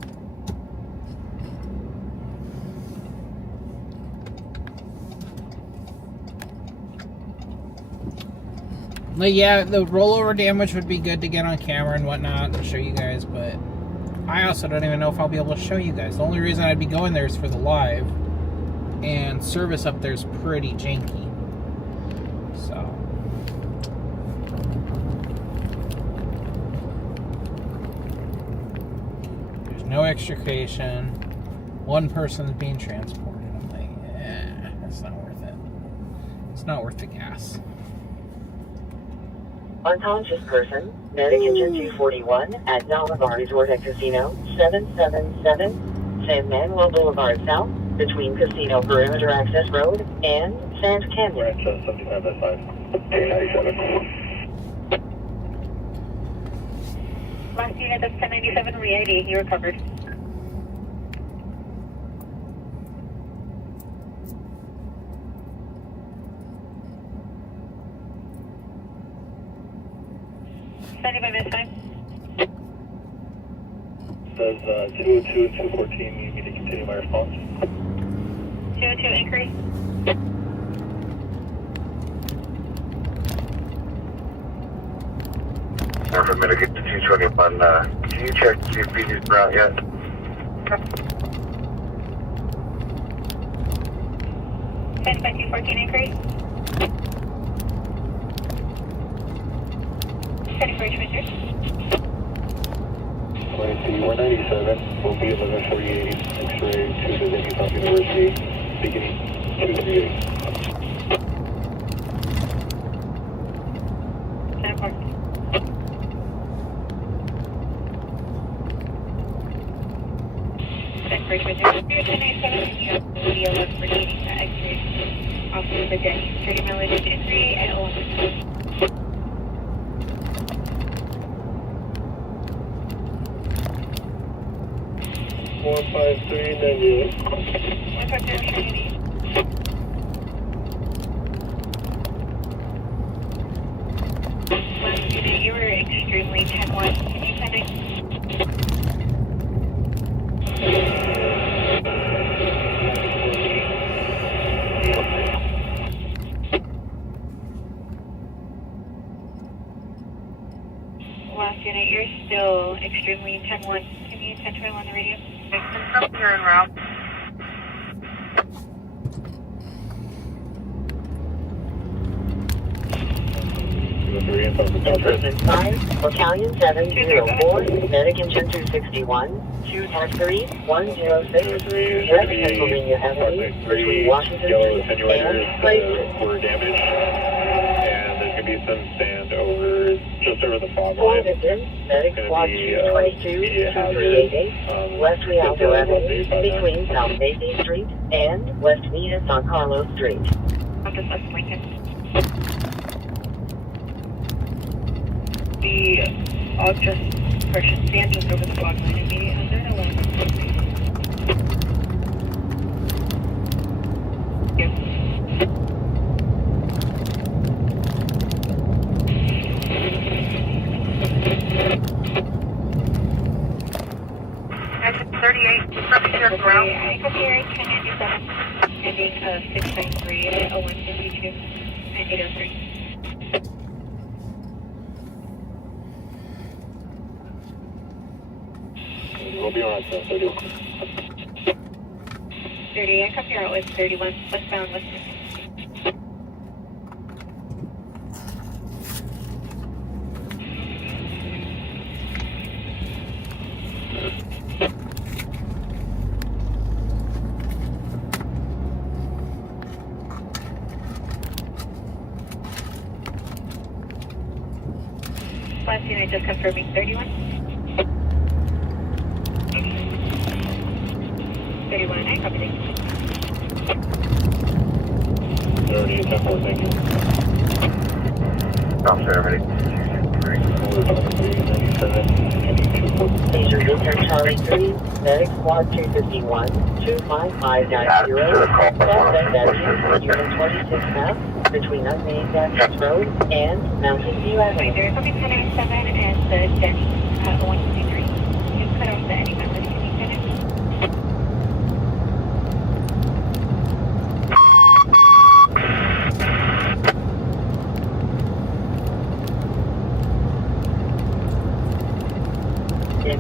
But yeah, the rollover damage would be good to get on camera and whatnot and show you guys, but I also don't even know if I'll be able to show you guys. The only reason I'd be going there is for the live, and service up there is pretty janky. So there's no extrication. One person is being transported. I'm like, that's not worth it. It's not worth the gas. Unconscious person, medic engine 241 at Bolivar Resort and Casino, 777 San Manuel Boulevard South, between Casino Perimeter Access Road and Sand Canyon. Branch 75 at 5. 897. Last unit, that's 1097 re-ID. You recovered. Does 202 and 214 need me to continue my response? 202 inquiry. Norfolk Medicaid to 221. Can you check to see if he's been out yet? 10 by 214 inquiry. 10 for Richmond. 197 will be 1148 X-ray to the Vinny Top University, beginning 238. 10 for. Richmond. 1097, you have the 1148 X-ray off of the deck. 30 mileage inquiry at 11. 15398. 15398. Last unit, you were extremely 10-1. Can you send it? Last unit, you're still extremely 10-1. Can you 10-12 on the radio? You're en route. Improvement 5, Battalion 704, medic engine 261, 2-3, 106, West Pennsylvania Avenue, between Washington Yellow Street and attenuators Fraser. were damaged, and there's going to be some sand over, just over the fog 4 line. victims, medic squad 222, 2388, West Rialto Avenue, between South Macy Street and West Via San Carlos Street. Dr. West Lincoln. The object pressure stand just over the fog line immediately under the line. Yes. Exit 38, perfect here en route. I copy your 1097, ending 693 at 0152 and 803. We'll be on 30. 30, I copy your outlet 31, westbound, westbound. last unit just confirming 31. 31, I copy. 30, 10-4, thank you. Officer, ready. Major District Charlie 3, Medic Squad 251, 25590, SFW, Unit 26 map, between unnamed access road and Mountain View Avenue. There's something 1097 and the Denny at 123. You cut off the any method. Can you finish?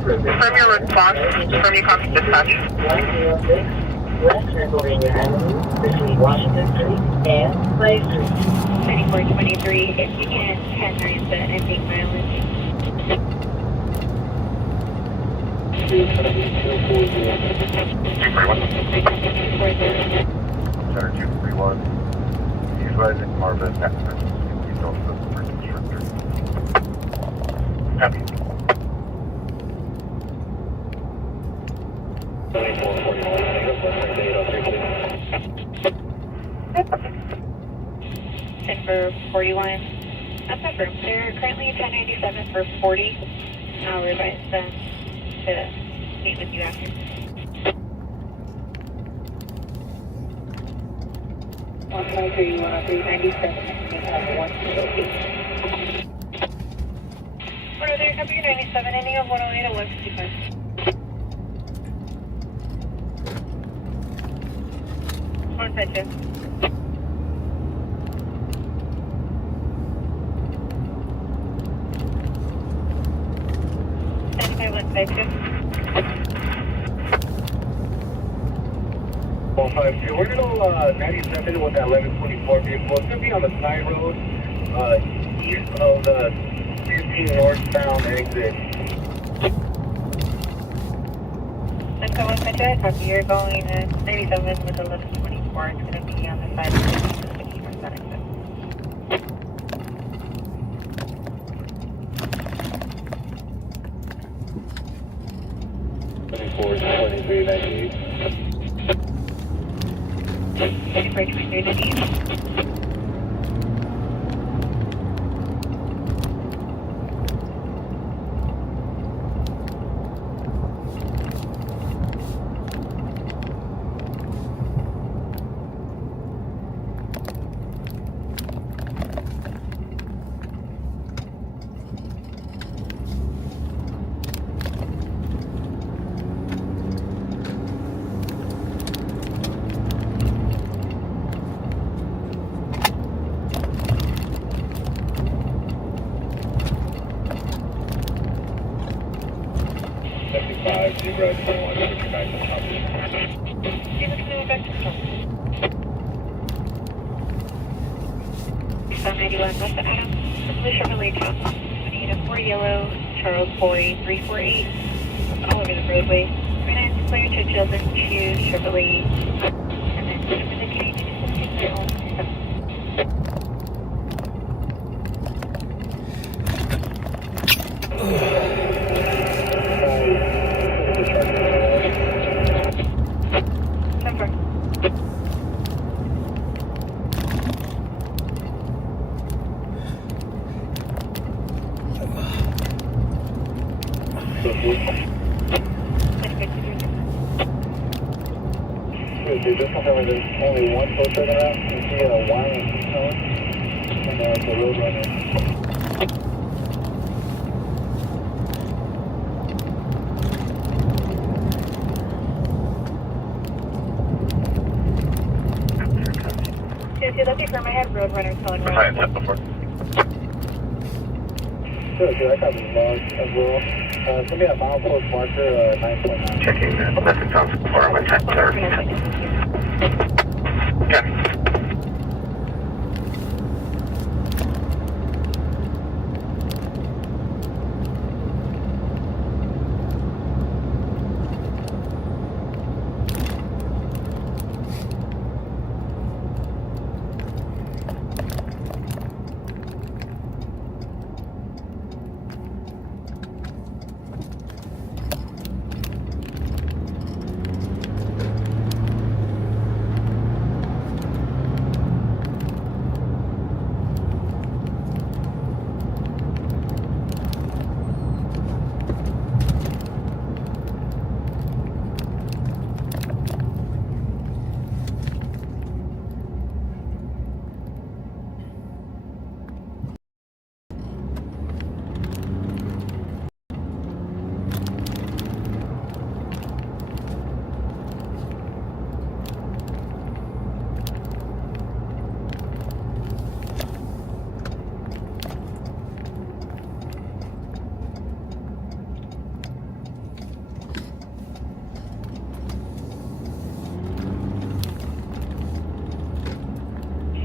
Confirm your response. Confirm you copy dispatch. 106 West Pennsylvania Avenue, between Washington Street and Clay Street. 2423, if you can, 10-9 the ending mileage. 231. Utilizing Marvin Access. He's also the first instructor. Happy. 10 for 41. That's confirmed. They're currently 1097 for 40. I'll revise them to meet with you after. 153, 103, 97, 158. What are they? Copy 97, ending of 108 and 155. One side, two. One side, two. 152, we're going to 97 with that 1124 vehicle. It's going to be on the side road, east of the 15 northbound exit. And so one side, two, I copy. You're going 97 with 1124. It's going to be on the side of the 15 northbound exit. Yellow, Charles Boy, 348, all over the roadway. 39 Square to Children, choose Chevrolet, and then whatever the Canadian is, their own system. Just confirm there's only one post right around. You see a Y and two tone and the road runner. If you're looking for my head, Roadrunner telling me. Hi, it's before. Sure, I got the log as well. It's going to be a milepost marker 9.9. Checking the message on before with 10:30. Okay.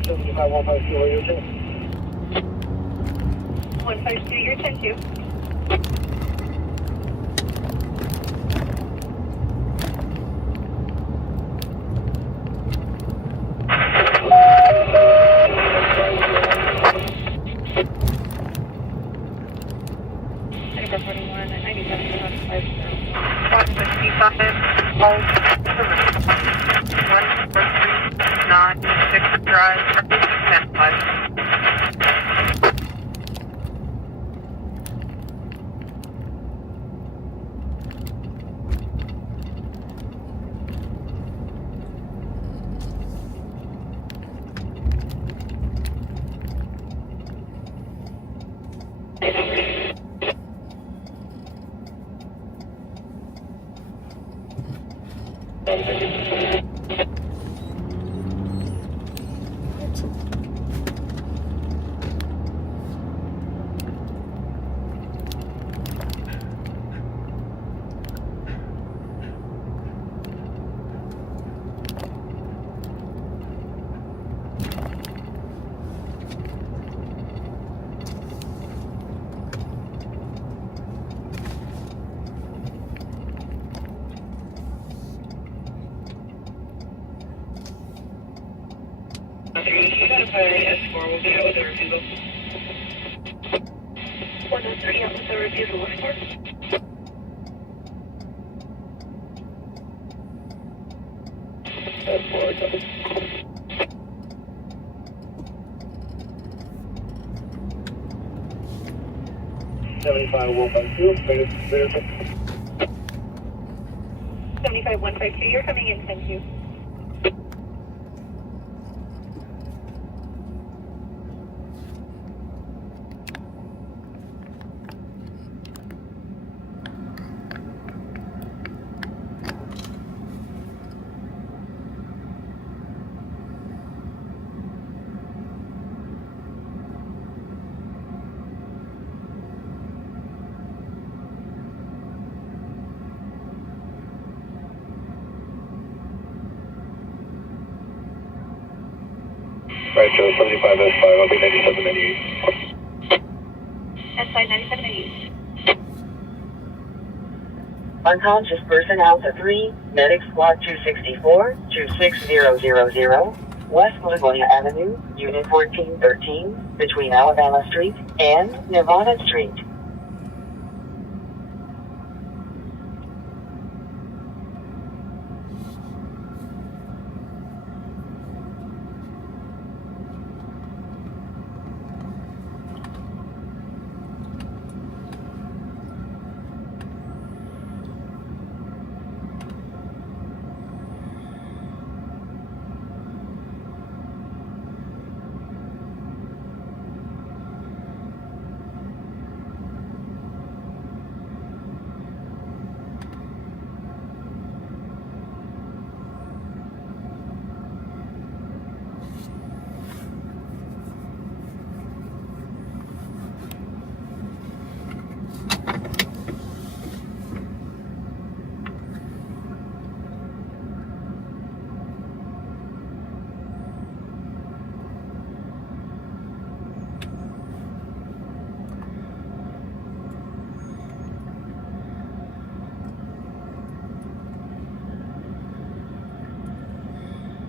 75 152, are you okay? 152, you're 10-2. You got a S4, we'll get out with a refusal. 103, out with a refusal, S4. S4, copy. $75 152, clear. 75 152, you're coming in 10-2. Right, Joe, 75 S5, I'll be 9798. S5 9798. Unconscious person Alpha 3, Medic Squad 264, 26000, West Livonia Avenue, Unit 1413, between Alabama Street and Nevada Street.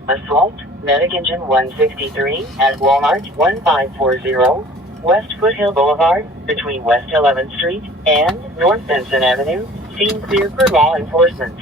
Assault, Medic Engine 163 at Walmart 1540, West Foothill Boulevard, between West 11th Street and North Benson Avenue. Scene clear for law enforcement.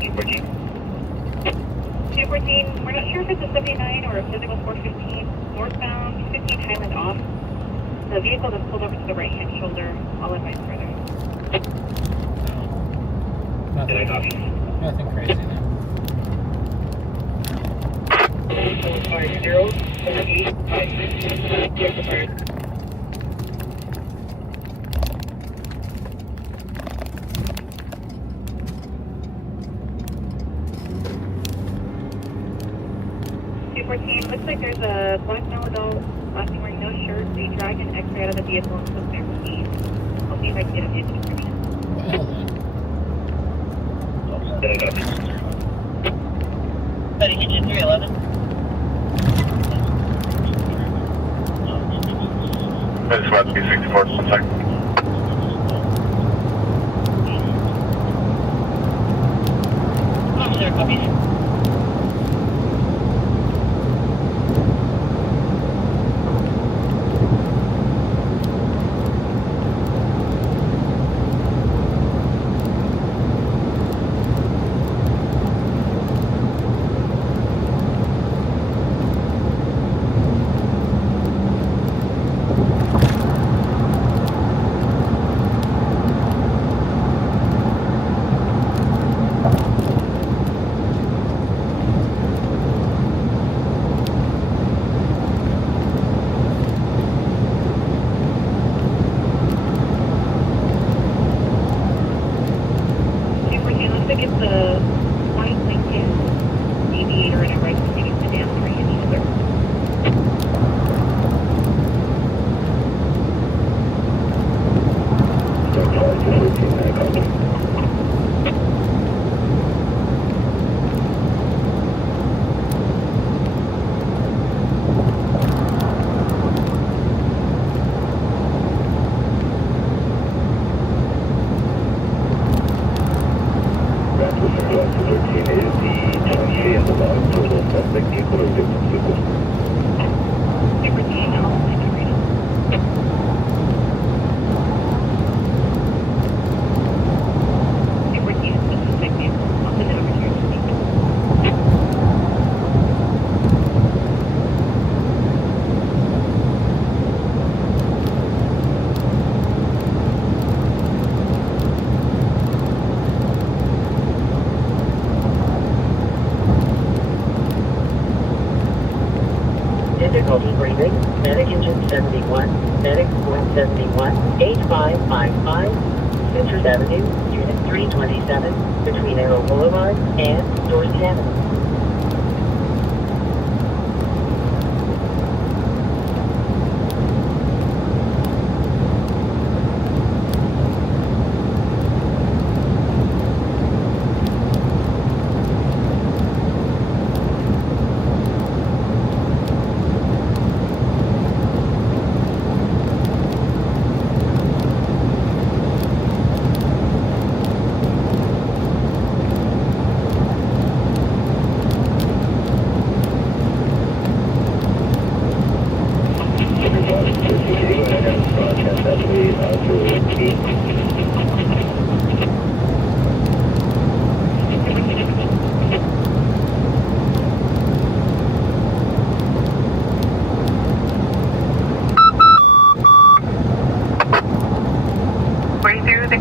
214, we're not sure if it's a 79 or a physical 415, northbound, 15 Highland off. The vehicle that's pulled over to the right-hand shoulder. I'll advise further. Nothing crazy now. 50-7856. Looks like there's a black male adult, last name wearing no shirt. They drag an X-ray out of the vehicle and took their keys. I'll see if I can get a vehicle description. Betty, can you 311? That's about 264, 1 second. Officer, copies. Difficulty breathing. Medic engine 71. Medic 171. 8555. Citrus Avenue, Unit 327, between Arrow Boulevard and Dorsey Avenue.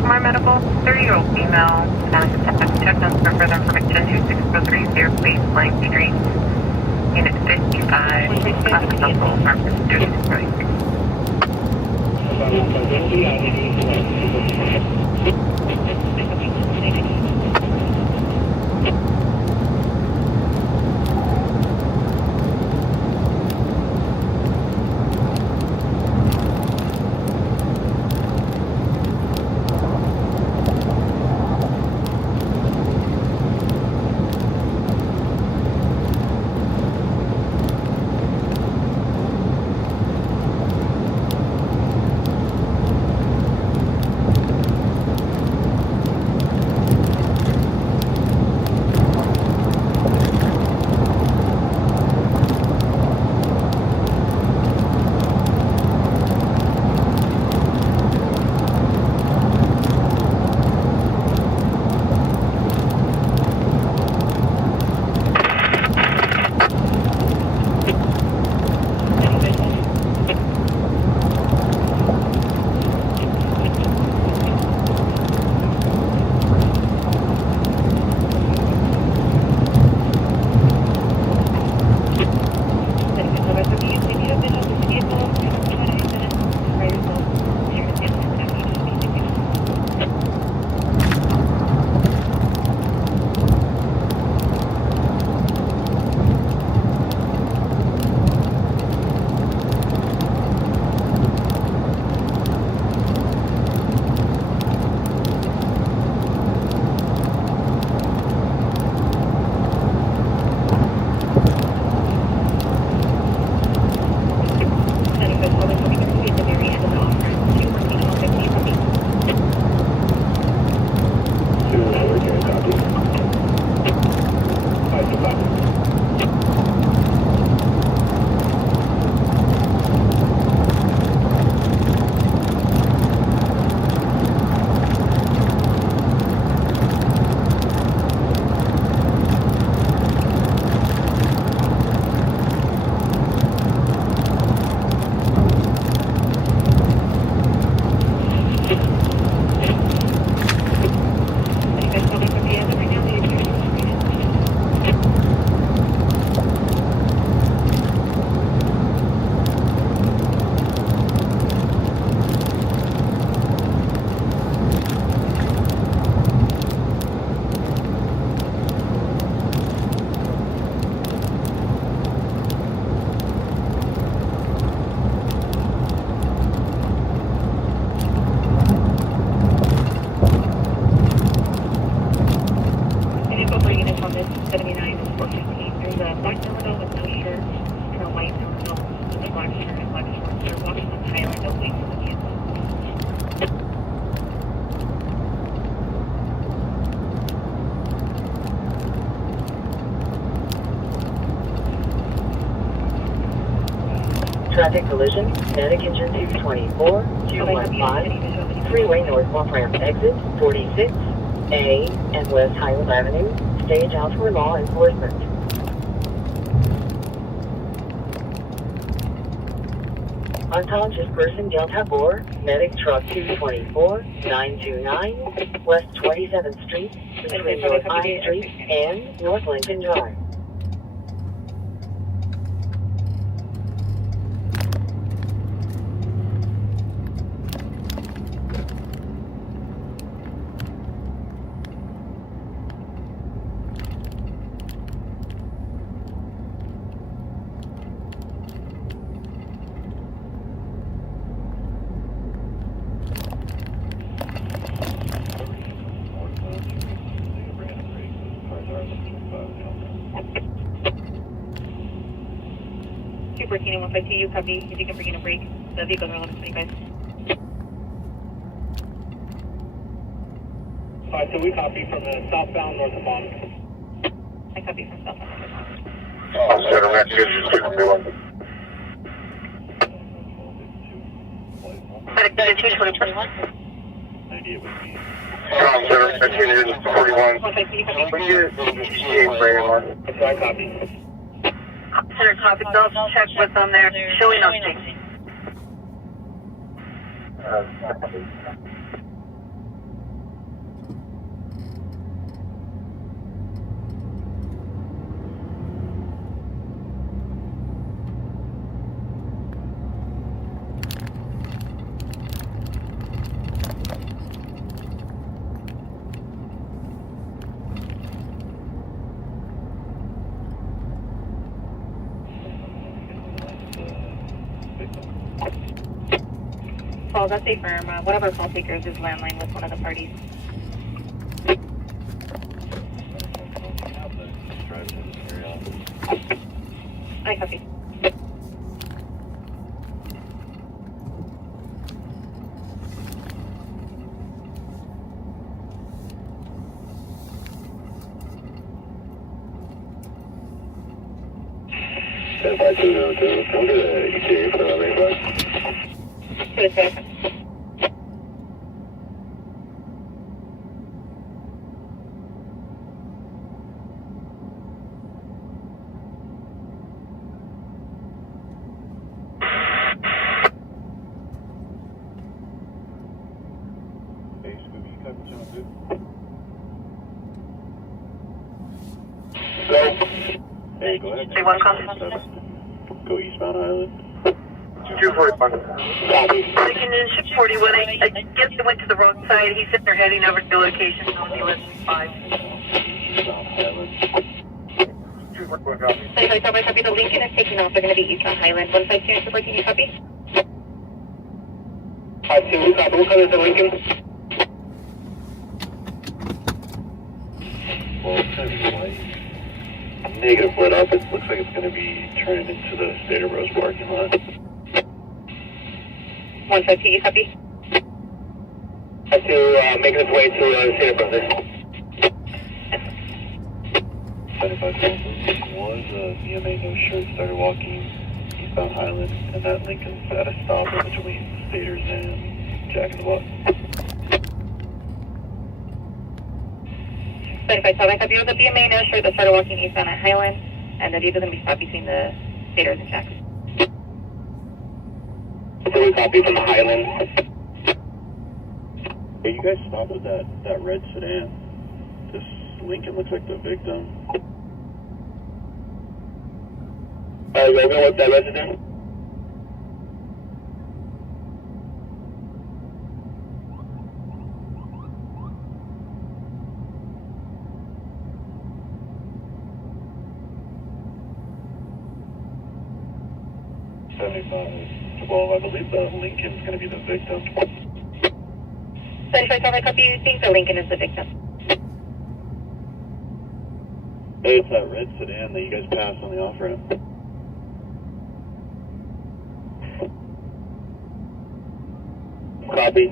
My medical 30-year-old female checked on for further information 26030 East Blank Street, Unit 55, Class Local Apartment 263. Traffic collision, Medic engine 224, 215, freeway north off-ramp exit 46A and West Highland Avenue, stage out for law enforcement. Unconscious person Delta 4, Medic truck 224, 929, West 27th Street, between North I Street and North Lincoln Drive. Super Kino 152, you copy. If you can bring in a break, the vehicles are 1125. Alright, so we copy from the southbound north of Bond. I copy from southbound north of Bond. Center message 241. Medic 221. Center message 41. 152, you copy. So I copy. Center copy, they'll check with them there, showing no safety. Call, that's a firm. One of our call takers is landline with one of the parties. I copy. Come to the ETA for the Riverside. Good, sir. Hey, Scooby, you copy channel 2? Go. Hey, go ahead. Say one call. Go eastbound Highland. 241. Lincoln in 41. I guess they went to the roadside. He said they're heading over to the location on the 11.5. Eastbound Highland. 241, copy. The Lincoln is taking off. They're going to be eastbound Highland. 152 and 214, you copy? 52, we copy. What color is the Lincoln? Well, it's kind of white. Negative lit up. It looks like it's going to be turning into the State of Rose parking lot. 152, you copy? To making its way to the State of Rose. 75 was a VMA no shirt, started walking eastbound Highland, and that Lincoln's at a stop in between Staters and Jack in the Box. 75, I copy. The BMA no shirt that started walking eastbound at Highland, and the vehicle's going to be stopped between the Staters and Jack. So we copy from the Highland. Hey, you guys stopped at that red sedan. This Lincoln looks like the victim. Logan, what's that resident? Well, I believe the Lincoln's going to be the victim. 75, I copy. You think the Lincoln is the victim? Hey, it's that red sedan that you guys passed on the off-ramp. Copy.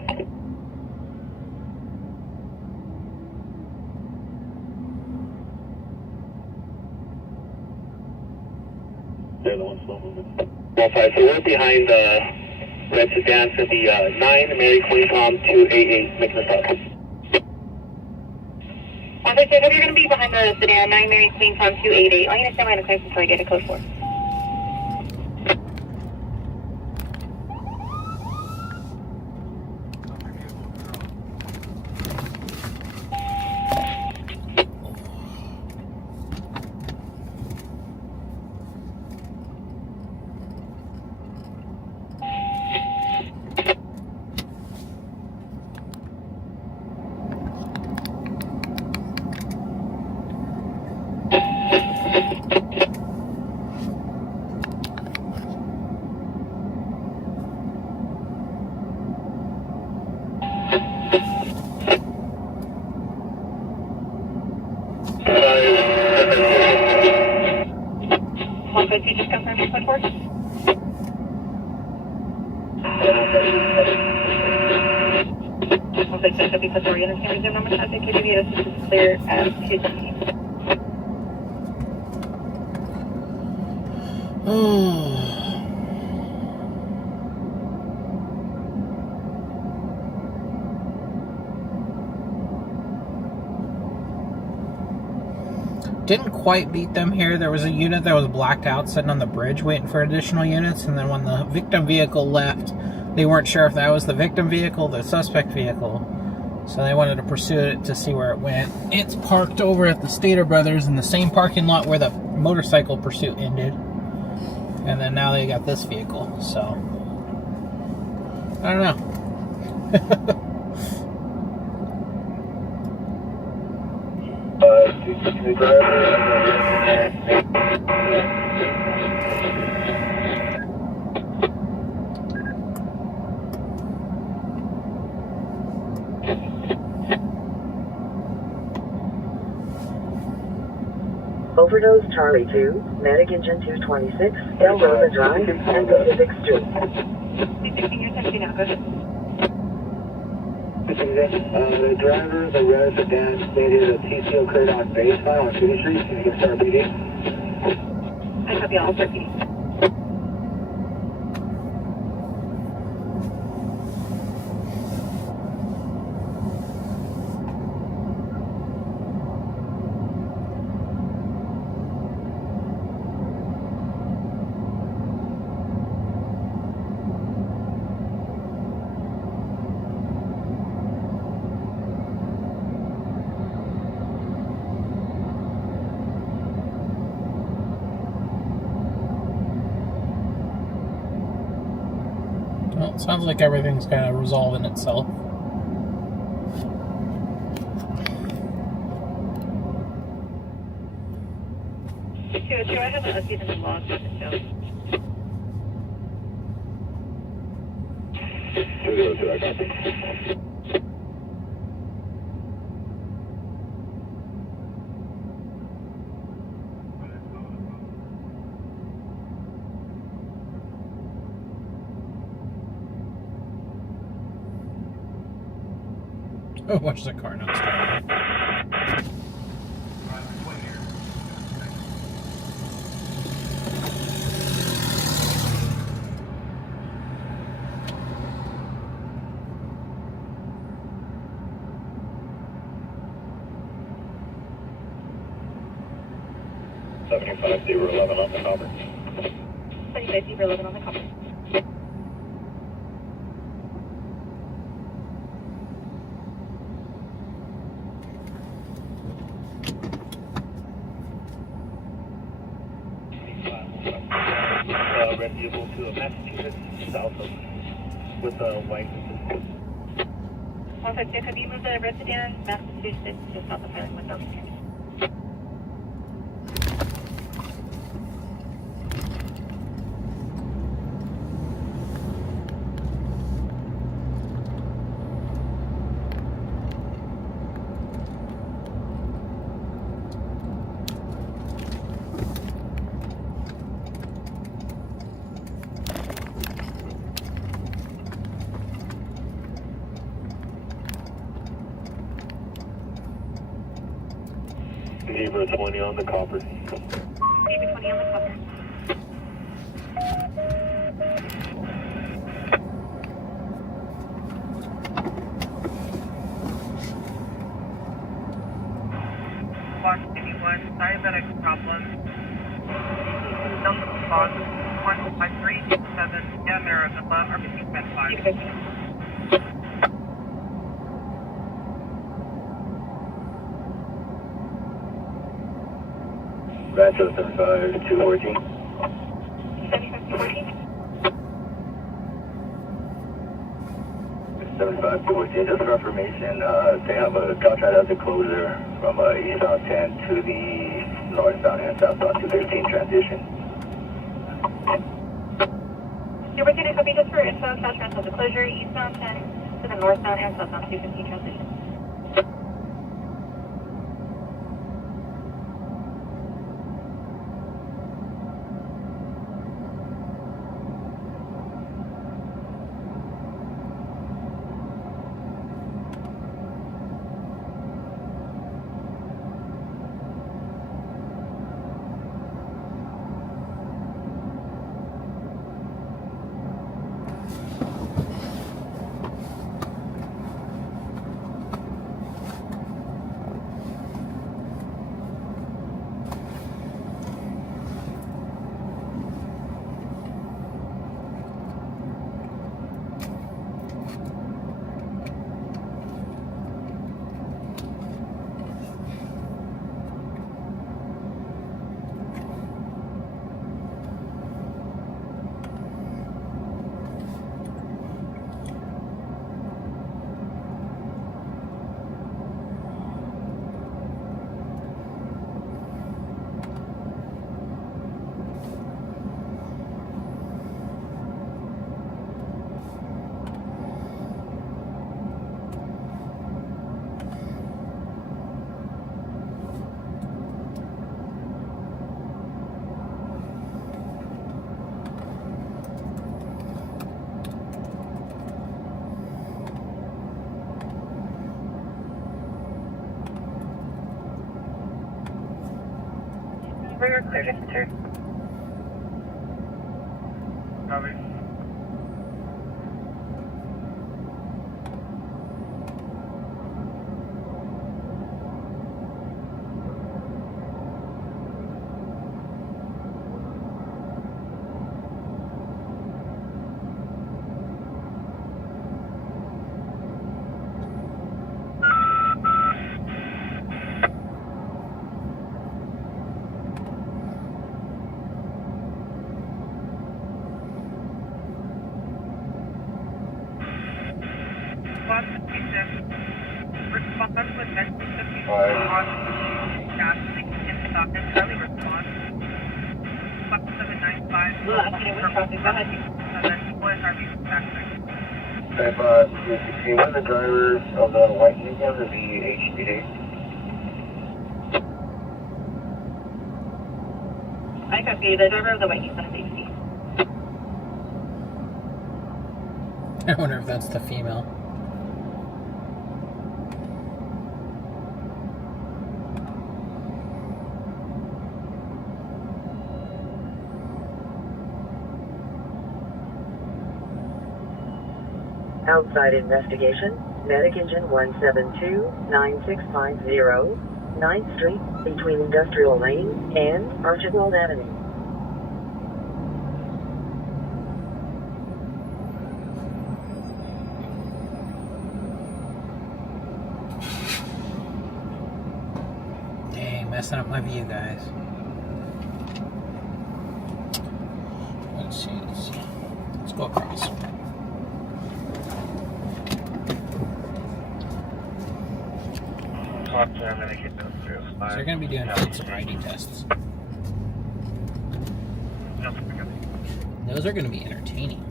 They're the ones slow moving. 1-5, so we're behind the red sedan to the 9 Mary Queen Tom 288, making a stop. 1-5, you're going to be behind the sedan 9 Mary Queen Tom 288. I'm going to stand behind the clearance until I get a code 4. Could you just confirm your code 4? Also, just because we're going to resume normal traffic, could you be able to clear at 217? Didn't quite beat them here. There was a unit that was blacked out sitting on the bridge waiting for additional units, and then when the victim vehicle left, they weren't sure if that was the victim vehicle or the suspect vehicle, so they wanted to pursue it to see where it went. It's parked over at the Stater Brothers in the same parking lot where the motorcycle pursuit ended, and then now they got this vehicle, so I don't know. The driver. Overdose Charlie 2, Medic Engine 226, Del Rosa Drive, and Pacific Street. The driver, the resident, stated a TCO occurred on base file on City Street. Can you get start PD? I copy all, start PD. Well, it sounds like everything's kind of resolving itself. I haven't updated the log yet, so. 202, I copy. Oh, watch the car not starting. $75 011 on the copper. 75 011 on the copper. Red vehicle to a Massachusetts south of with a white. 152, have you moved the red sedan, Massachusetts, just south of Highland 1000? Zebra 20 on the copper. Zebra 20 on the copper. Squad 81, diabetic problem. Number response 15327, yeah, Maravilla, RBC Med 5. Rancho 75, 214. 75-214, just for information, they have a contract as a closer from eastbound 10 to the northbound and southbound 213 transition. Super 2 to copy just for info, Caltrans has a closure, eastbound 10 to the northbound and southbound 215 transition. We're clear to enter. Copy. Response with next to 54 on casting inside Charlie response. 5795. Go ahead. 7 what is RV factor? Stand by, 216, one of the drivers of the white uniform to the HDD. I copy. The driver of the white Nissan is HD. I wonder if that's the female. Outside investigation, medic engine 172-9650, 9th Street, between Industrial Lane and Archibald Avenue. Dang, messing up my view, guys. Let's see. Let's go across. So they're going to be doing field sobriety tests. Those are going to be entertaining.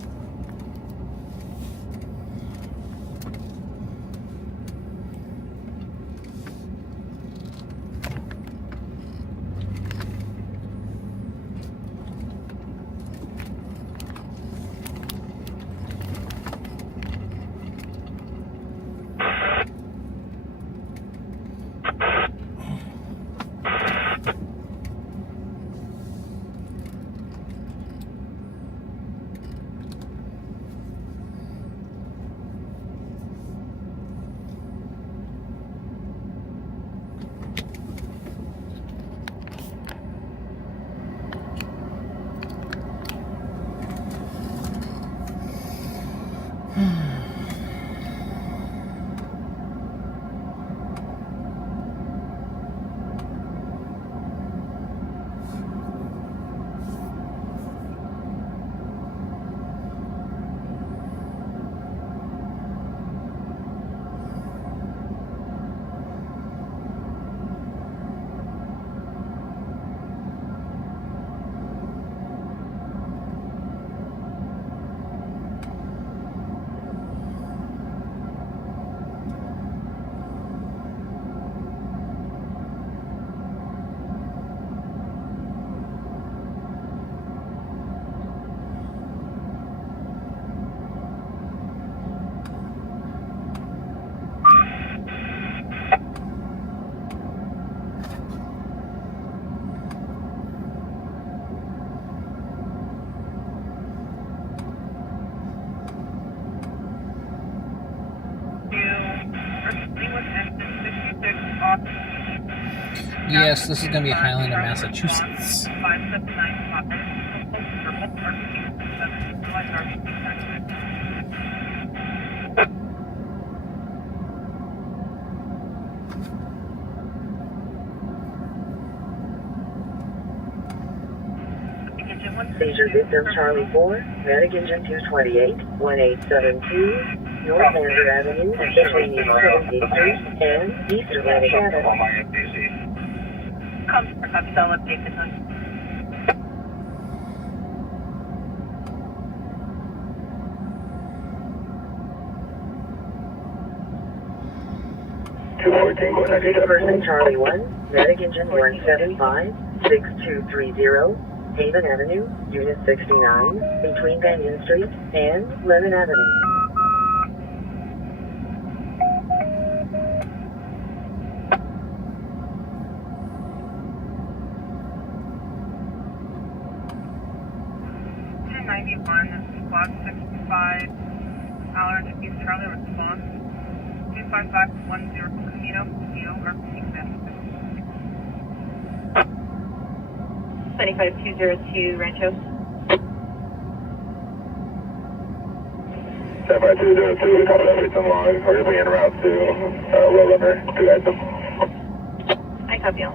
Yes, this is going to be Highlander, Massachusetts. 57. Seizure victim Charlie 4, medic engine 228, 1872, North Lander Avenue, between East 78th Street and East Atlantic Avenue. Come for Capitol updated on. Ticket person Charlie 1, medic engine 175, 6230, Haven Avenue, Unit 69, between Banyan Street and Lemon Avenue. Squad 65, Allard to East Charlie, response 25510 Camino, or Phoenix. 25202 Rancho. 75202, copy that, reach long. We're going to be en route to Low Runner, 2 guys. I copy all.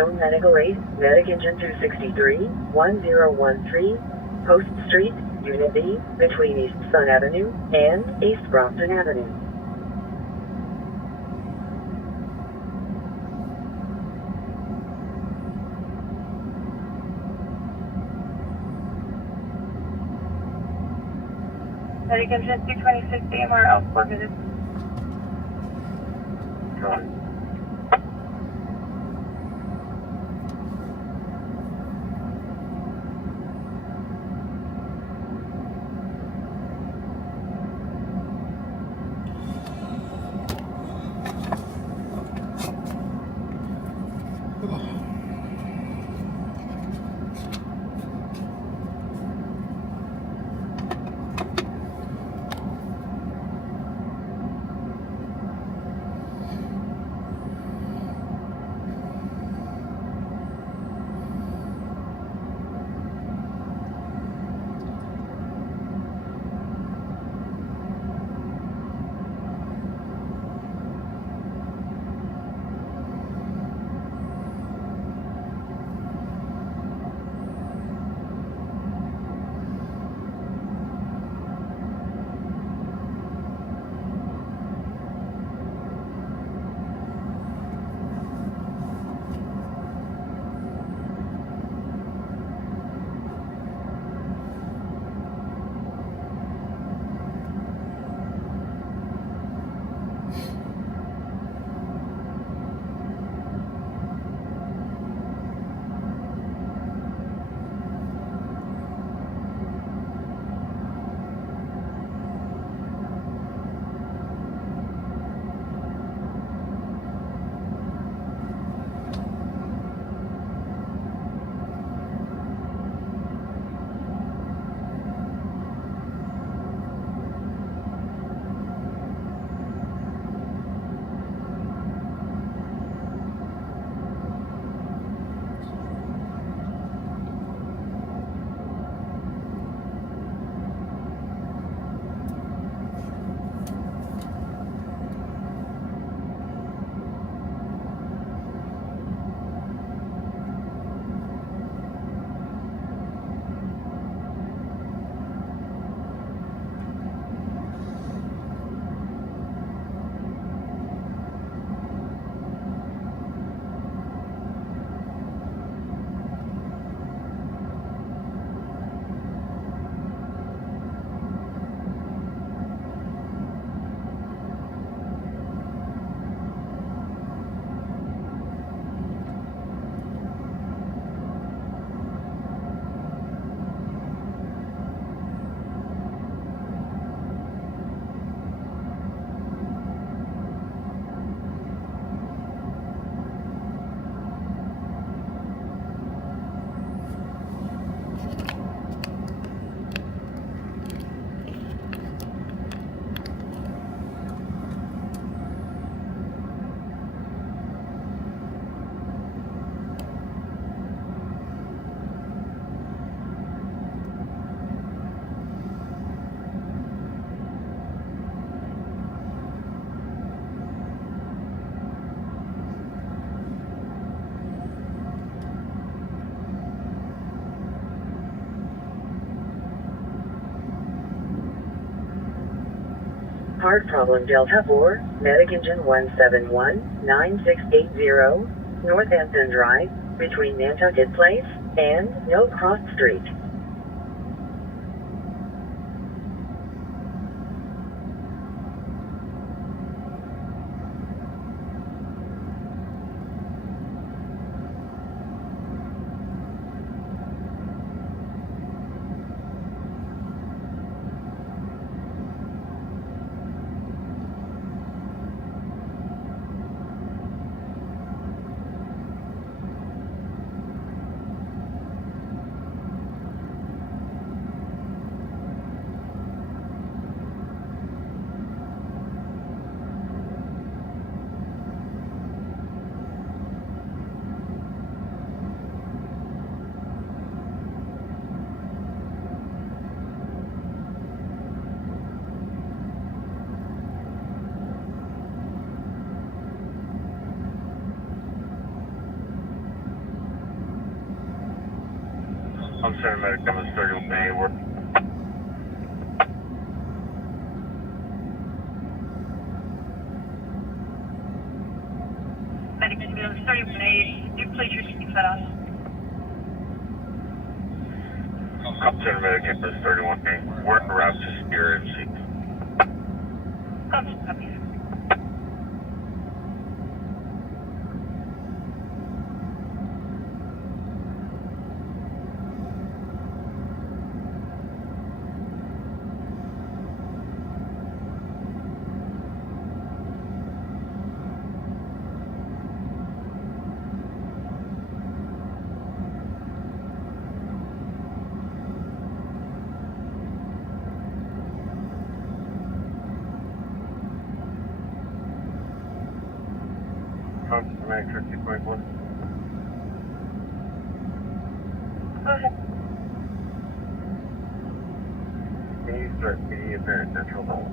no medical aid, medic engine 263, 1013, Post Street, Unit B, between East Sun Avenue and East Brompton Avenue. Medic engine 226 AMR out 4 minutes. Go on. Heart problem Delta 4, medic engine 171-9680, North Hampton Drive, between Nantucket Place and No Cross Street. I'm sending medic numbers 31A. We're Medic numbers 31A. You please repeat that out. I'm sending medic numbers 31A. We're en route to Spear MC. Copy. I'm medic 50.1. Go ahead. Can you start PD apparent central hole?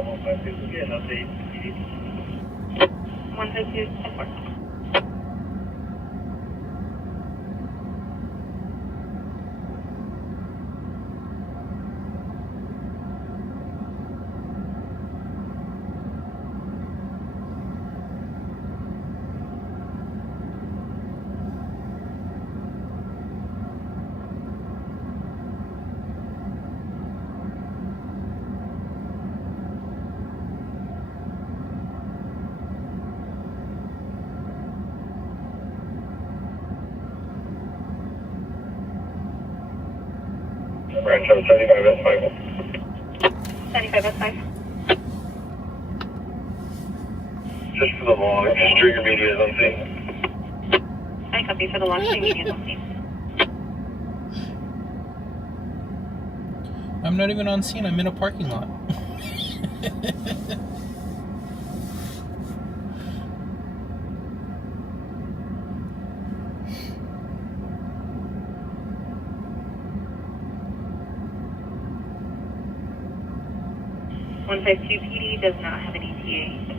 One five two. Get an update. 152. Branch on 75S5. 75S5. Just for the launch, trigger media is unseen. I copy for the launch media something. I'm not even on scene. I'm in a parking lot. PD does not have an ETA.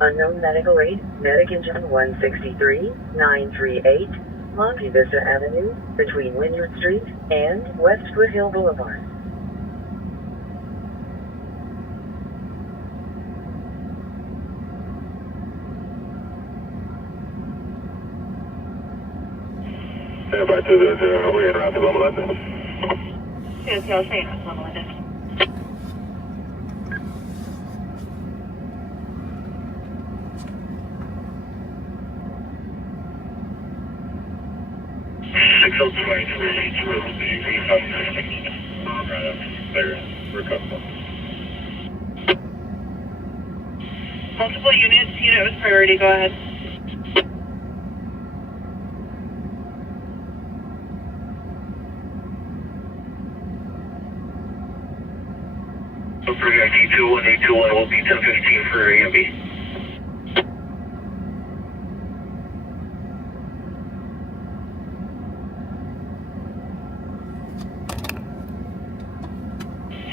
Unknown medical aid, medic engine 163-938, Monte Vista Avenue, between Wynyard Street and West Foothill Boulevard. Stand by 200, we're in route to Loma Linda. 200, saying that's Loma Linda. Multiple units, unit with priority, go ahead. For D21 will be 1015 for AMB.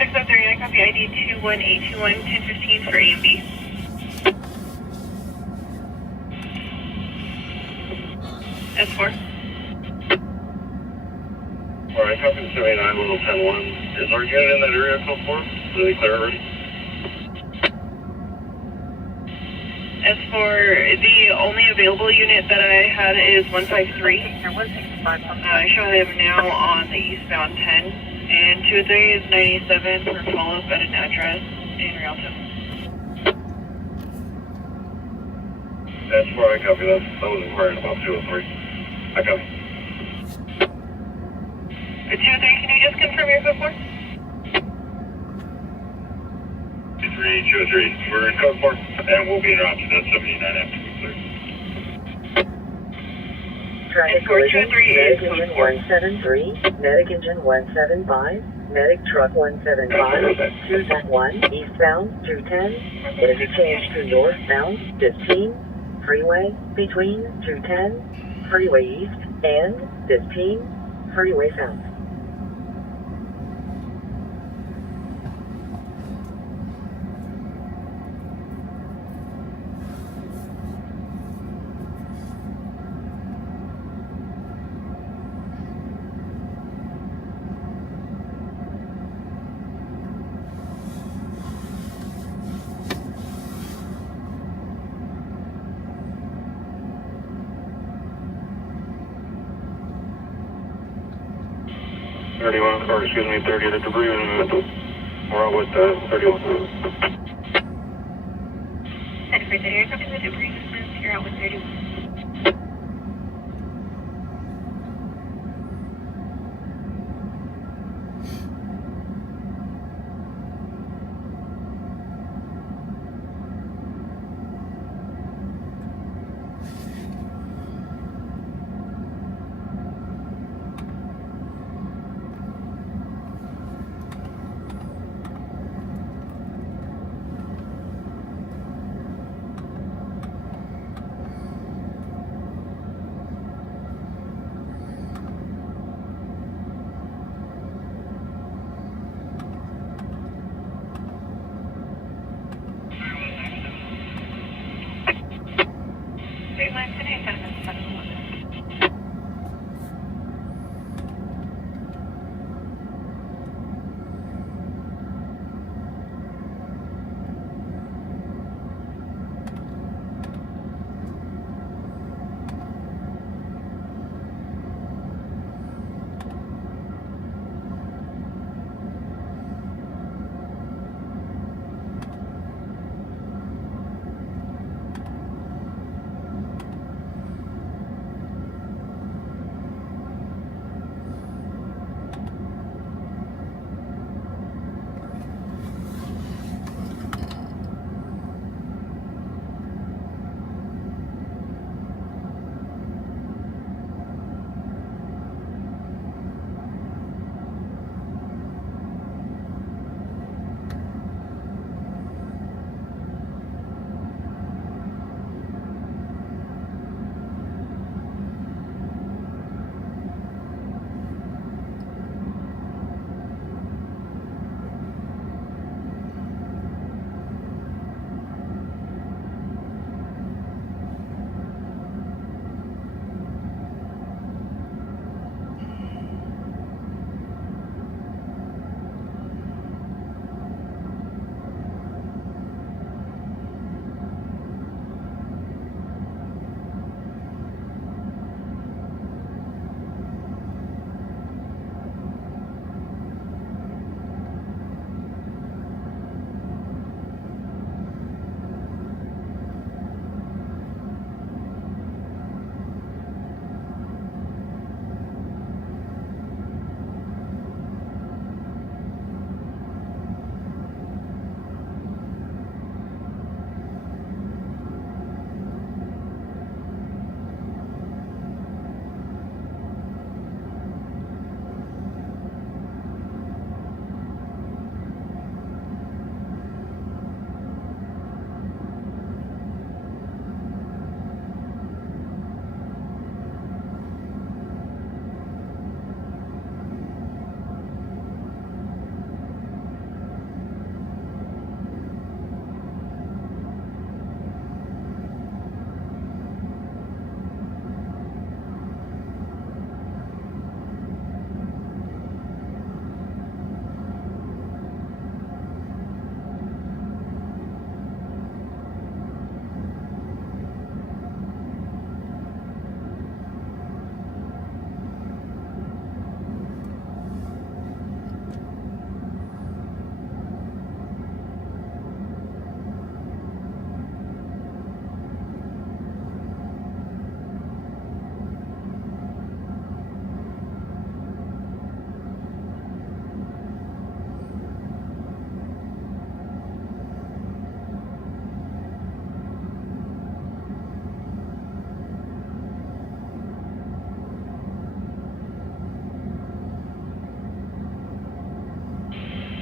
I copy ID 21821, 1015 for AMB. S4. Alright, copy 79, little 10-1. Is our unit in that area code 4? Are they clear already? S4, the only available unit that I had is 153. I show him now on the eastbound 10. And 203 is 97 for follow-up at an address in Rialto. That's where I copy that. That was inquiring about 203. I copy. 203, can you just confirm your code 4? 203, we're in code 4, and we'll be interrupted at 79 after we clear. Traffic collision, medic engine 173, medic engine 175, medic truck 175, 201, eastbound 210, interchange to northbound 15, freeway between 210, freeway east, and 15, freeway south. Or excuse me, 30 at the debris. We're out with 31. Center for the copy the debris dismissed. You're out with 31.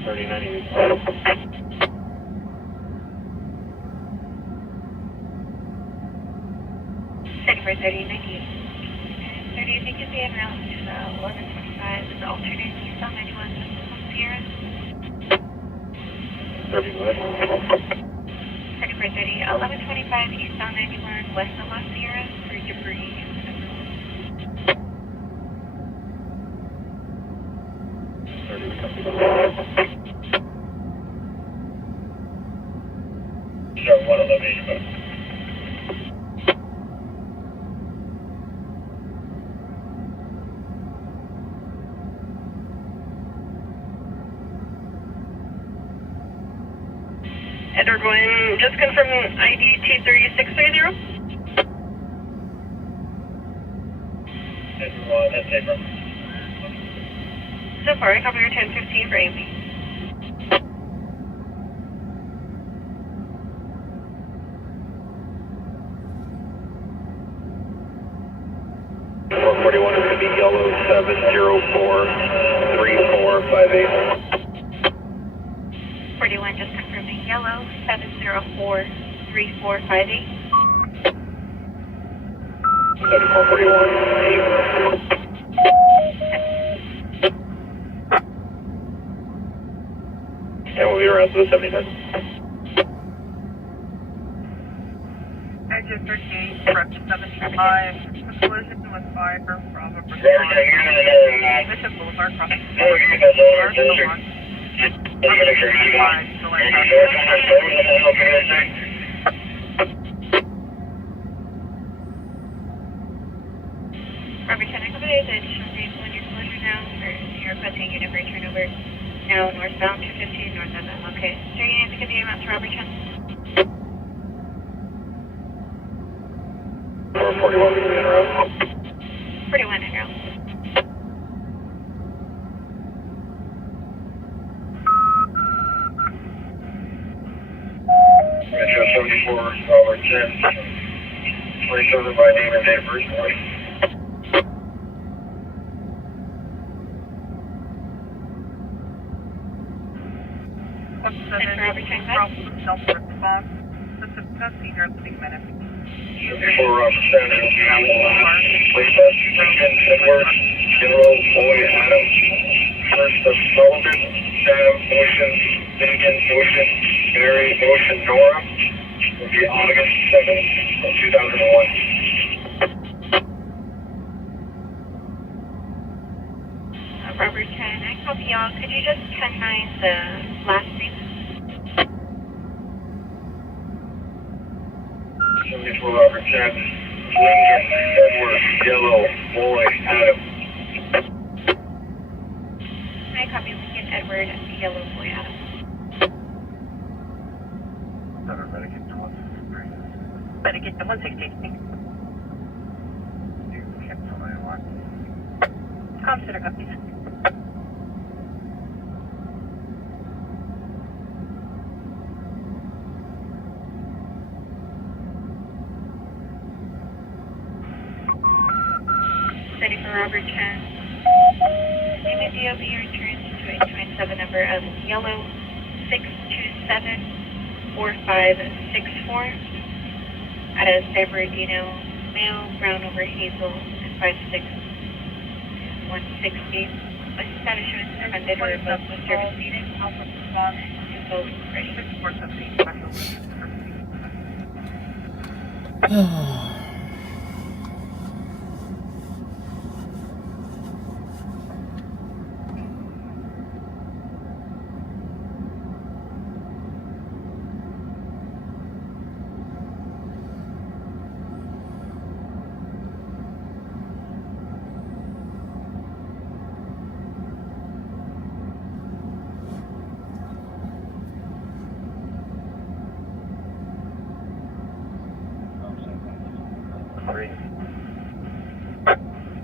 3430, 98. 30, if you can be en route to 1125 with the alternate eastbound 91 Sierra. 3430, 1125 eastbound 91 west of Los Sierras for debris. Start 111. Edward 1, just confirm ID T3630. Edward 1, that's April. So far, I copy your 1015 for AMP. 441 is going to be yellow 7043458. 41, just confirming yellow 7043458. 7441. And we'll be around to the 79. Exit 38, prep 75, collision with fire, Bravo, Bishop Boulevard, crossing Boulevard, the one. Robert 10, I copy the additional vehicle in your closure now, or you're requesting unit for turnover now northbound 215 north of them. Okay. So you need to give the amount to Robert 10. 441 is in route. 41 in route. Metro 74, Robert 10. 27 by name and date of birth. Robert 10, response. This is senior living minute. 74, Robert 10. Police bus, Lincoln, Edwards, General, Boy, Adam. First of Sullivan, Sam, Motion, Finnegan, Motion, Mary, Motion, Nora. Will be August 7th of 2001. Robert 10, I copy y'all. Could you just 10-9 the last name? 74 Robert 10. Lincoln, Edwards, Yellow, Boy, Adam. I copy Lincoln, Edward, Yellow, Boy, Adam. Medicate to 163. Medicate to 160. Consider copies. Ready for Robert 10. Name and DOB returns to a 27 number of yellow 6274564 out of San Bernardino, male, brown over hazel, and 5'6", 160. A status shows suspended or above the service needed. Alpha response and both ready. 6470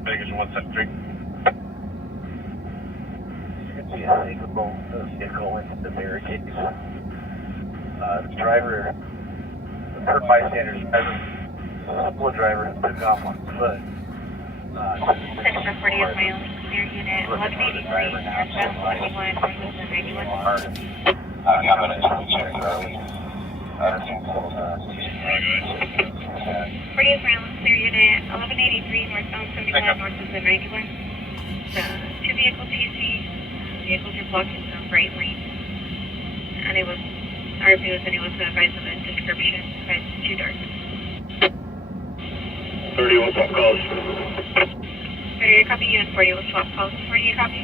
Vegas 173. You can see a single vehicle in the barricades. The driver, the third bystander's driver, the driver took off on foot. Center 40 of my own. clear unit 1183, northbound 41, northwest 91. Forty Maryland, clear unit 1183, northbound 71, northwest 91. Two vehicle TC, vehicles are blocked in some right lane. Unable, RP was unable to advise of a description, but it's too dark. 31 swap calls. 38 copy, unit 40 will swap calls. 48 copy.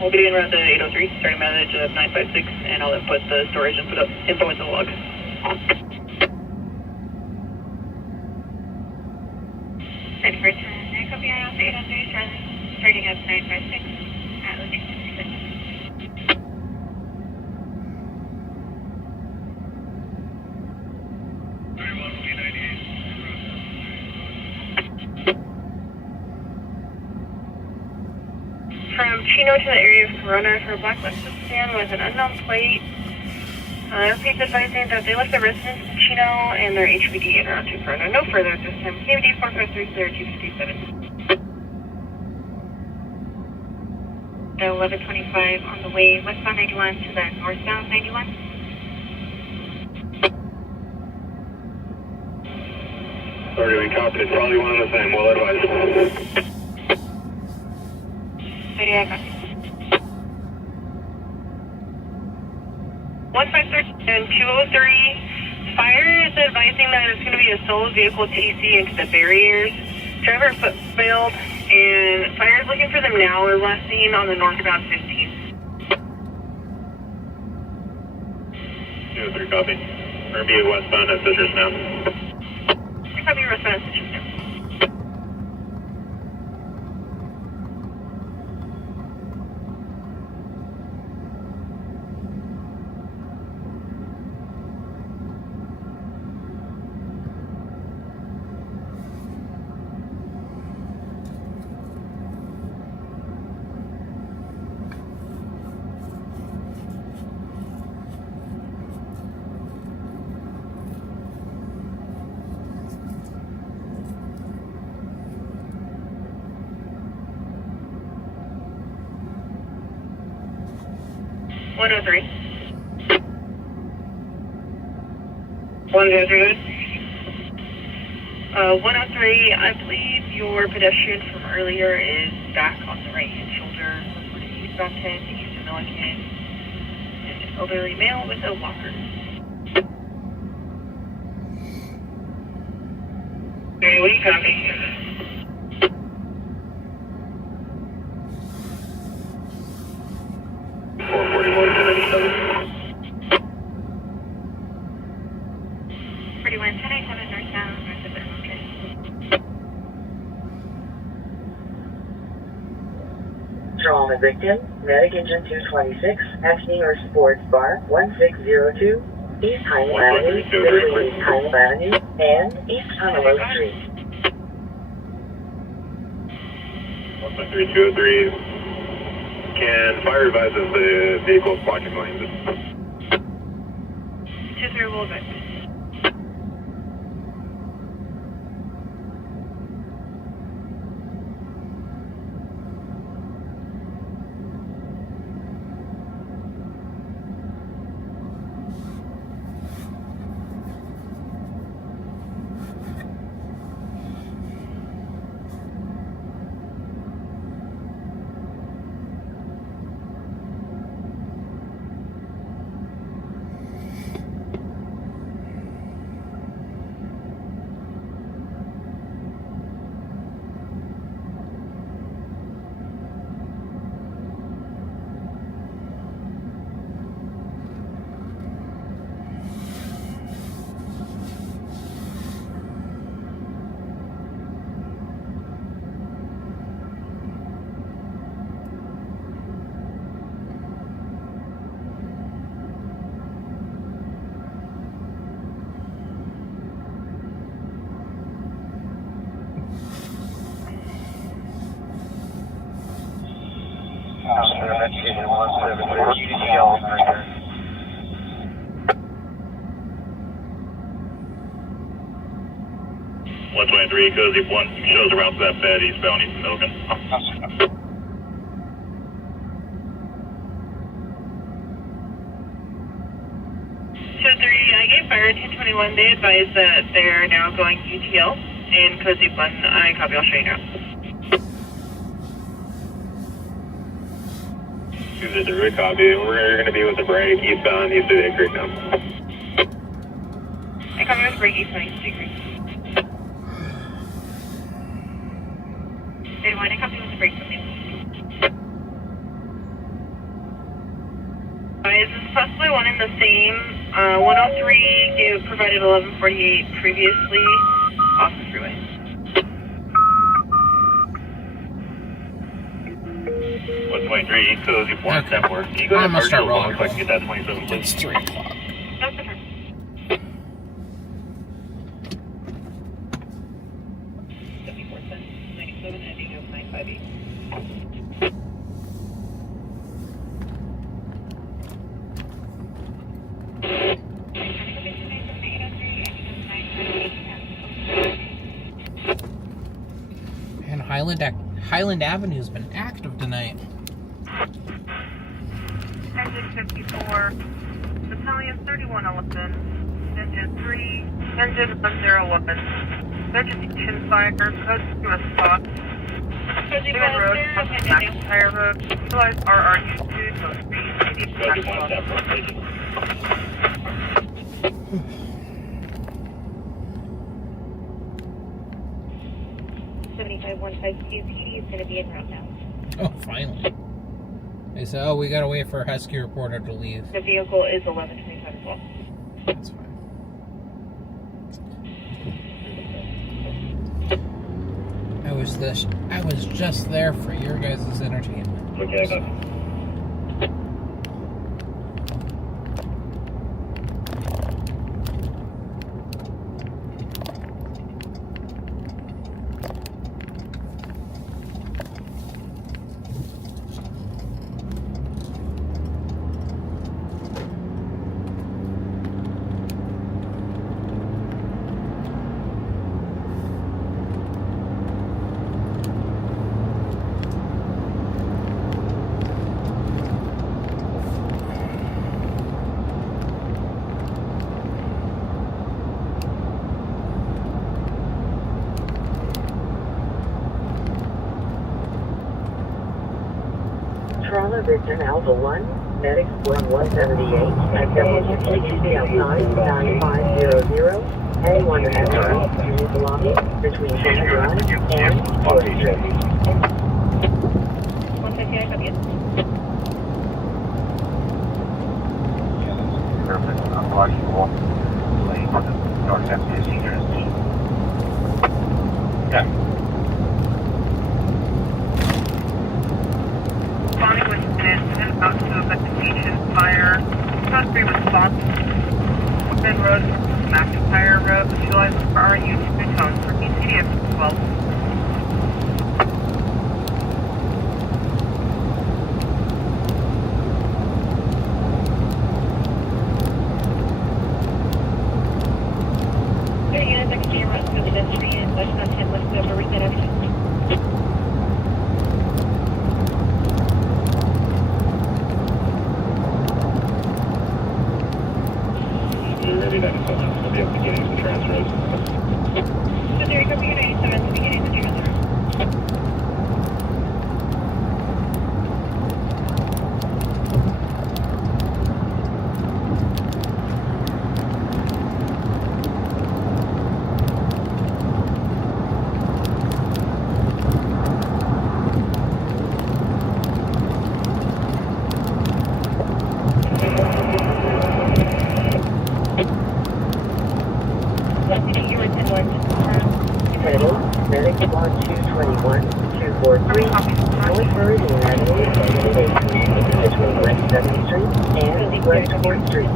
We'll be in around the 803, starting mileage of 956, and I'll input the storage and put up info into the log. Ready for 10, copy around 803, starting up 956 at 0266. From Chino to the area of Corona for a blacklisted sedan with an unknown plate. Please advising that they left the residence in Chino and their HPD in around 2 Corona. No further at this time. KVD 453 clear 257. 1125 on the way westbound 91 to the northbound 91. Sorry, we copied. It's probably one and the same. Well advised. 38 copy. 153 and 203. Fire is advising that it's going to be a solo vehicle TC into the barriers. Driver foot failed, and fire is looking for them now. We're last seen on the northbound 15. 203 copy. RBA westbound at Citrus now. Copy, westbound Citrus now. One oh three. 103. 103. I believe your pedestrian from earlier is back on the right-hand shoulder. Reporting eastbound 10 to Eastern Milliken. An elderly male with a walker. Okay, we copy. Trauma victim, Medic Engine 226 at New York Sports Bar 1602, East Highland Avenue, between East Highland Avenue and East Honolulu Street. 153-203. Can fire advises the vehicle blocking lanes? 2-3 will advise. investigation 173 UTL right here. Cozy 1 shows around that bed eastbound East Milligan. Show 3, I gave fire 1021. They advised that they're now going UTL. And Cozy 1, I copy, I'll show you now. 2-0 copy. We're going to be with the break eastbound East of the Creek now. I copy with break eastbound East of the Creek. They want to copy with the break from you. Is this possibly one in the same? 103 gave provided 1148 previously off the freeway. What's 23 Cozy 1 step work. Can you go ahead and mark your log so I can get that 27 please? It's 3 o'clock. That's the turn. 97 ending of 958. And Highland Avenue's been active tonight. Engine 54, Battalion 3111, Engine 3, Engine 1011, vegetation fire, code to a spot. Human Road, McIntyre Road, utilize RRU2 to 3, Cozy 1 step work, please. 7515 PD is going to be in route now. Oh, finally. They said, oh, we gotta wait for Husky Reporter to leave. The vehicle is 1125 as well. That's fine. I was just there for your guys' entertainment. Okay, So. Trauma victim Alpha 1, medics 178, at WPTC outside 9500, anyone that enters unit belonging between Center Drive and 4th Street. 150, I copy it. I'm watching walk lane to the north end of the seniors. Yeah. Responding with an incident about to a vegetation fire. Code 3 response. Woodman Road, McIntyre Road, utilize RRU2 tones for PCDF 12. There units that can be arrested for the industry and less than 10 listed over recent action. You're ready, 97. We'll be at the beginning of the transfers. So there you go, 97 at the beginning of the transfer. Title, medic 1221, 243, North Meridian Avenue, between West 7th Street and West 4th Street.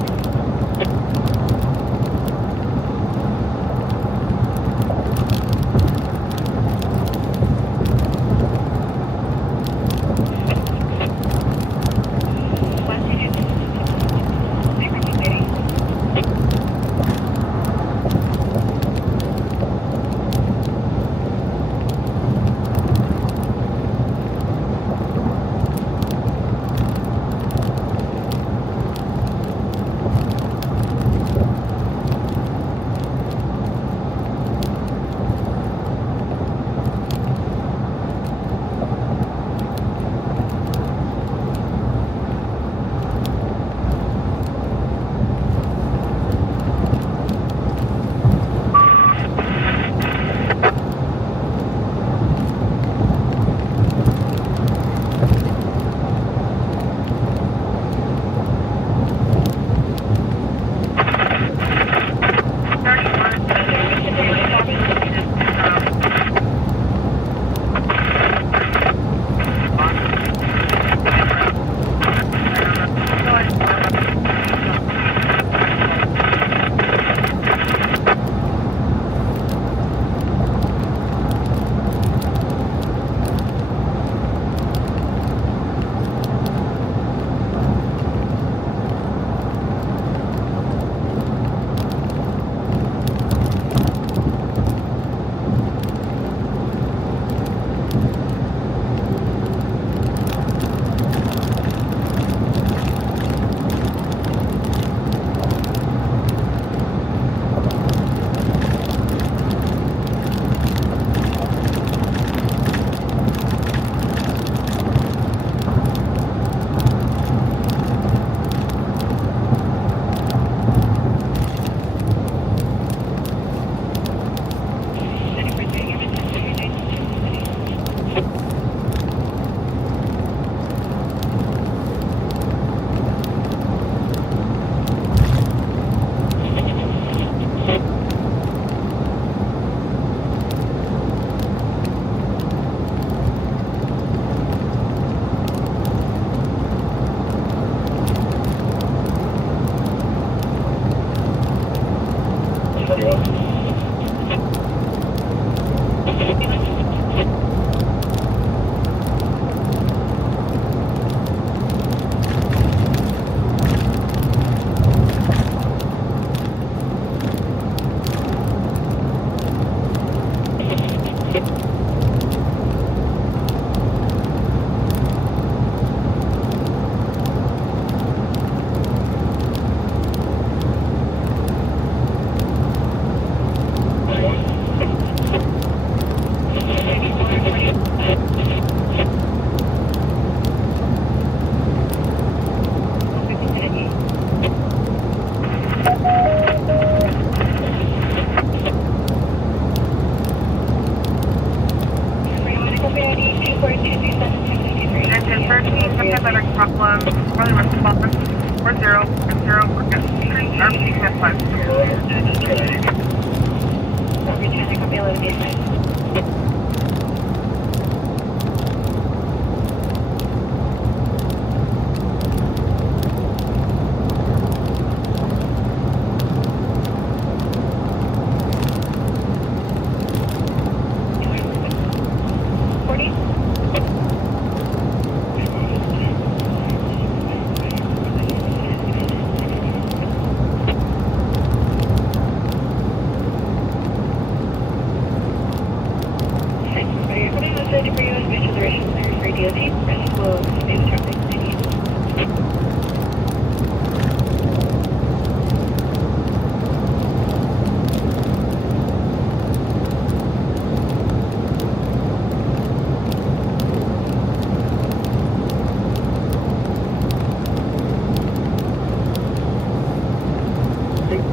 China, copy 1185.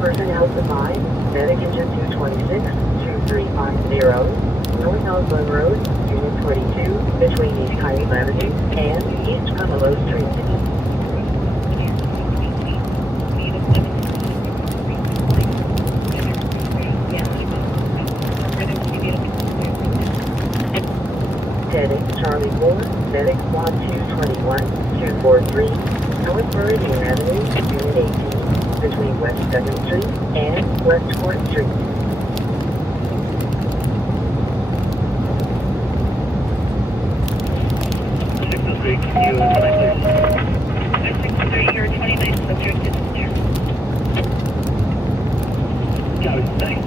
Personnel defined, medic engine 226, 2350, North Osborne Road, Unit 22, between East Highland Avenue and East Pomelo Street. Heading Charlie 4, medic squad 221, 243, North Meridian Avenue, Unit 18. Between West 2nd Street and West 4th Street. 603, your 29th subject is there. Got it, thanks.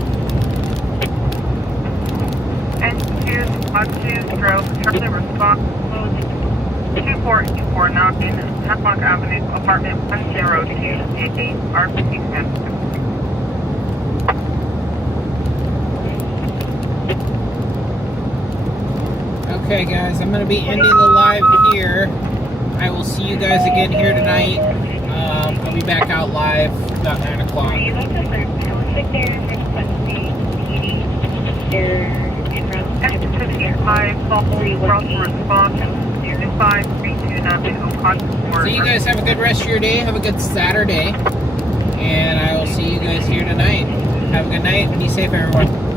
N2, Squad 2, stroke, Charlie response, 24849, Hemlock Avenue, apartment 10288, RPC Center. Okay, guys, I'm going to be ending the live here. I will see you guys again here tonight. I'll be back out live about 9 o'clock. It looks like they're So you guys have a good rest of your day. Have a good Saturday. And I will see you guys here tonight. Have a good night. Be safe, everyone.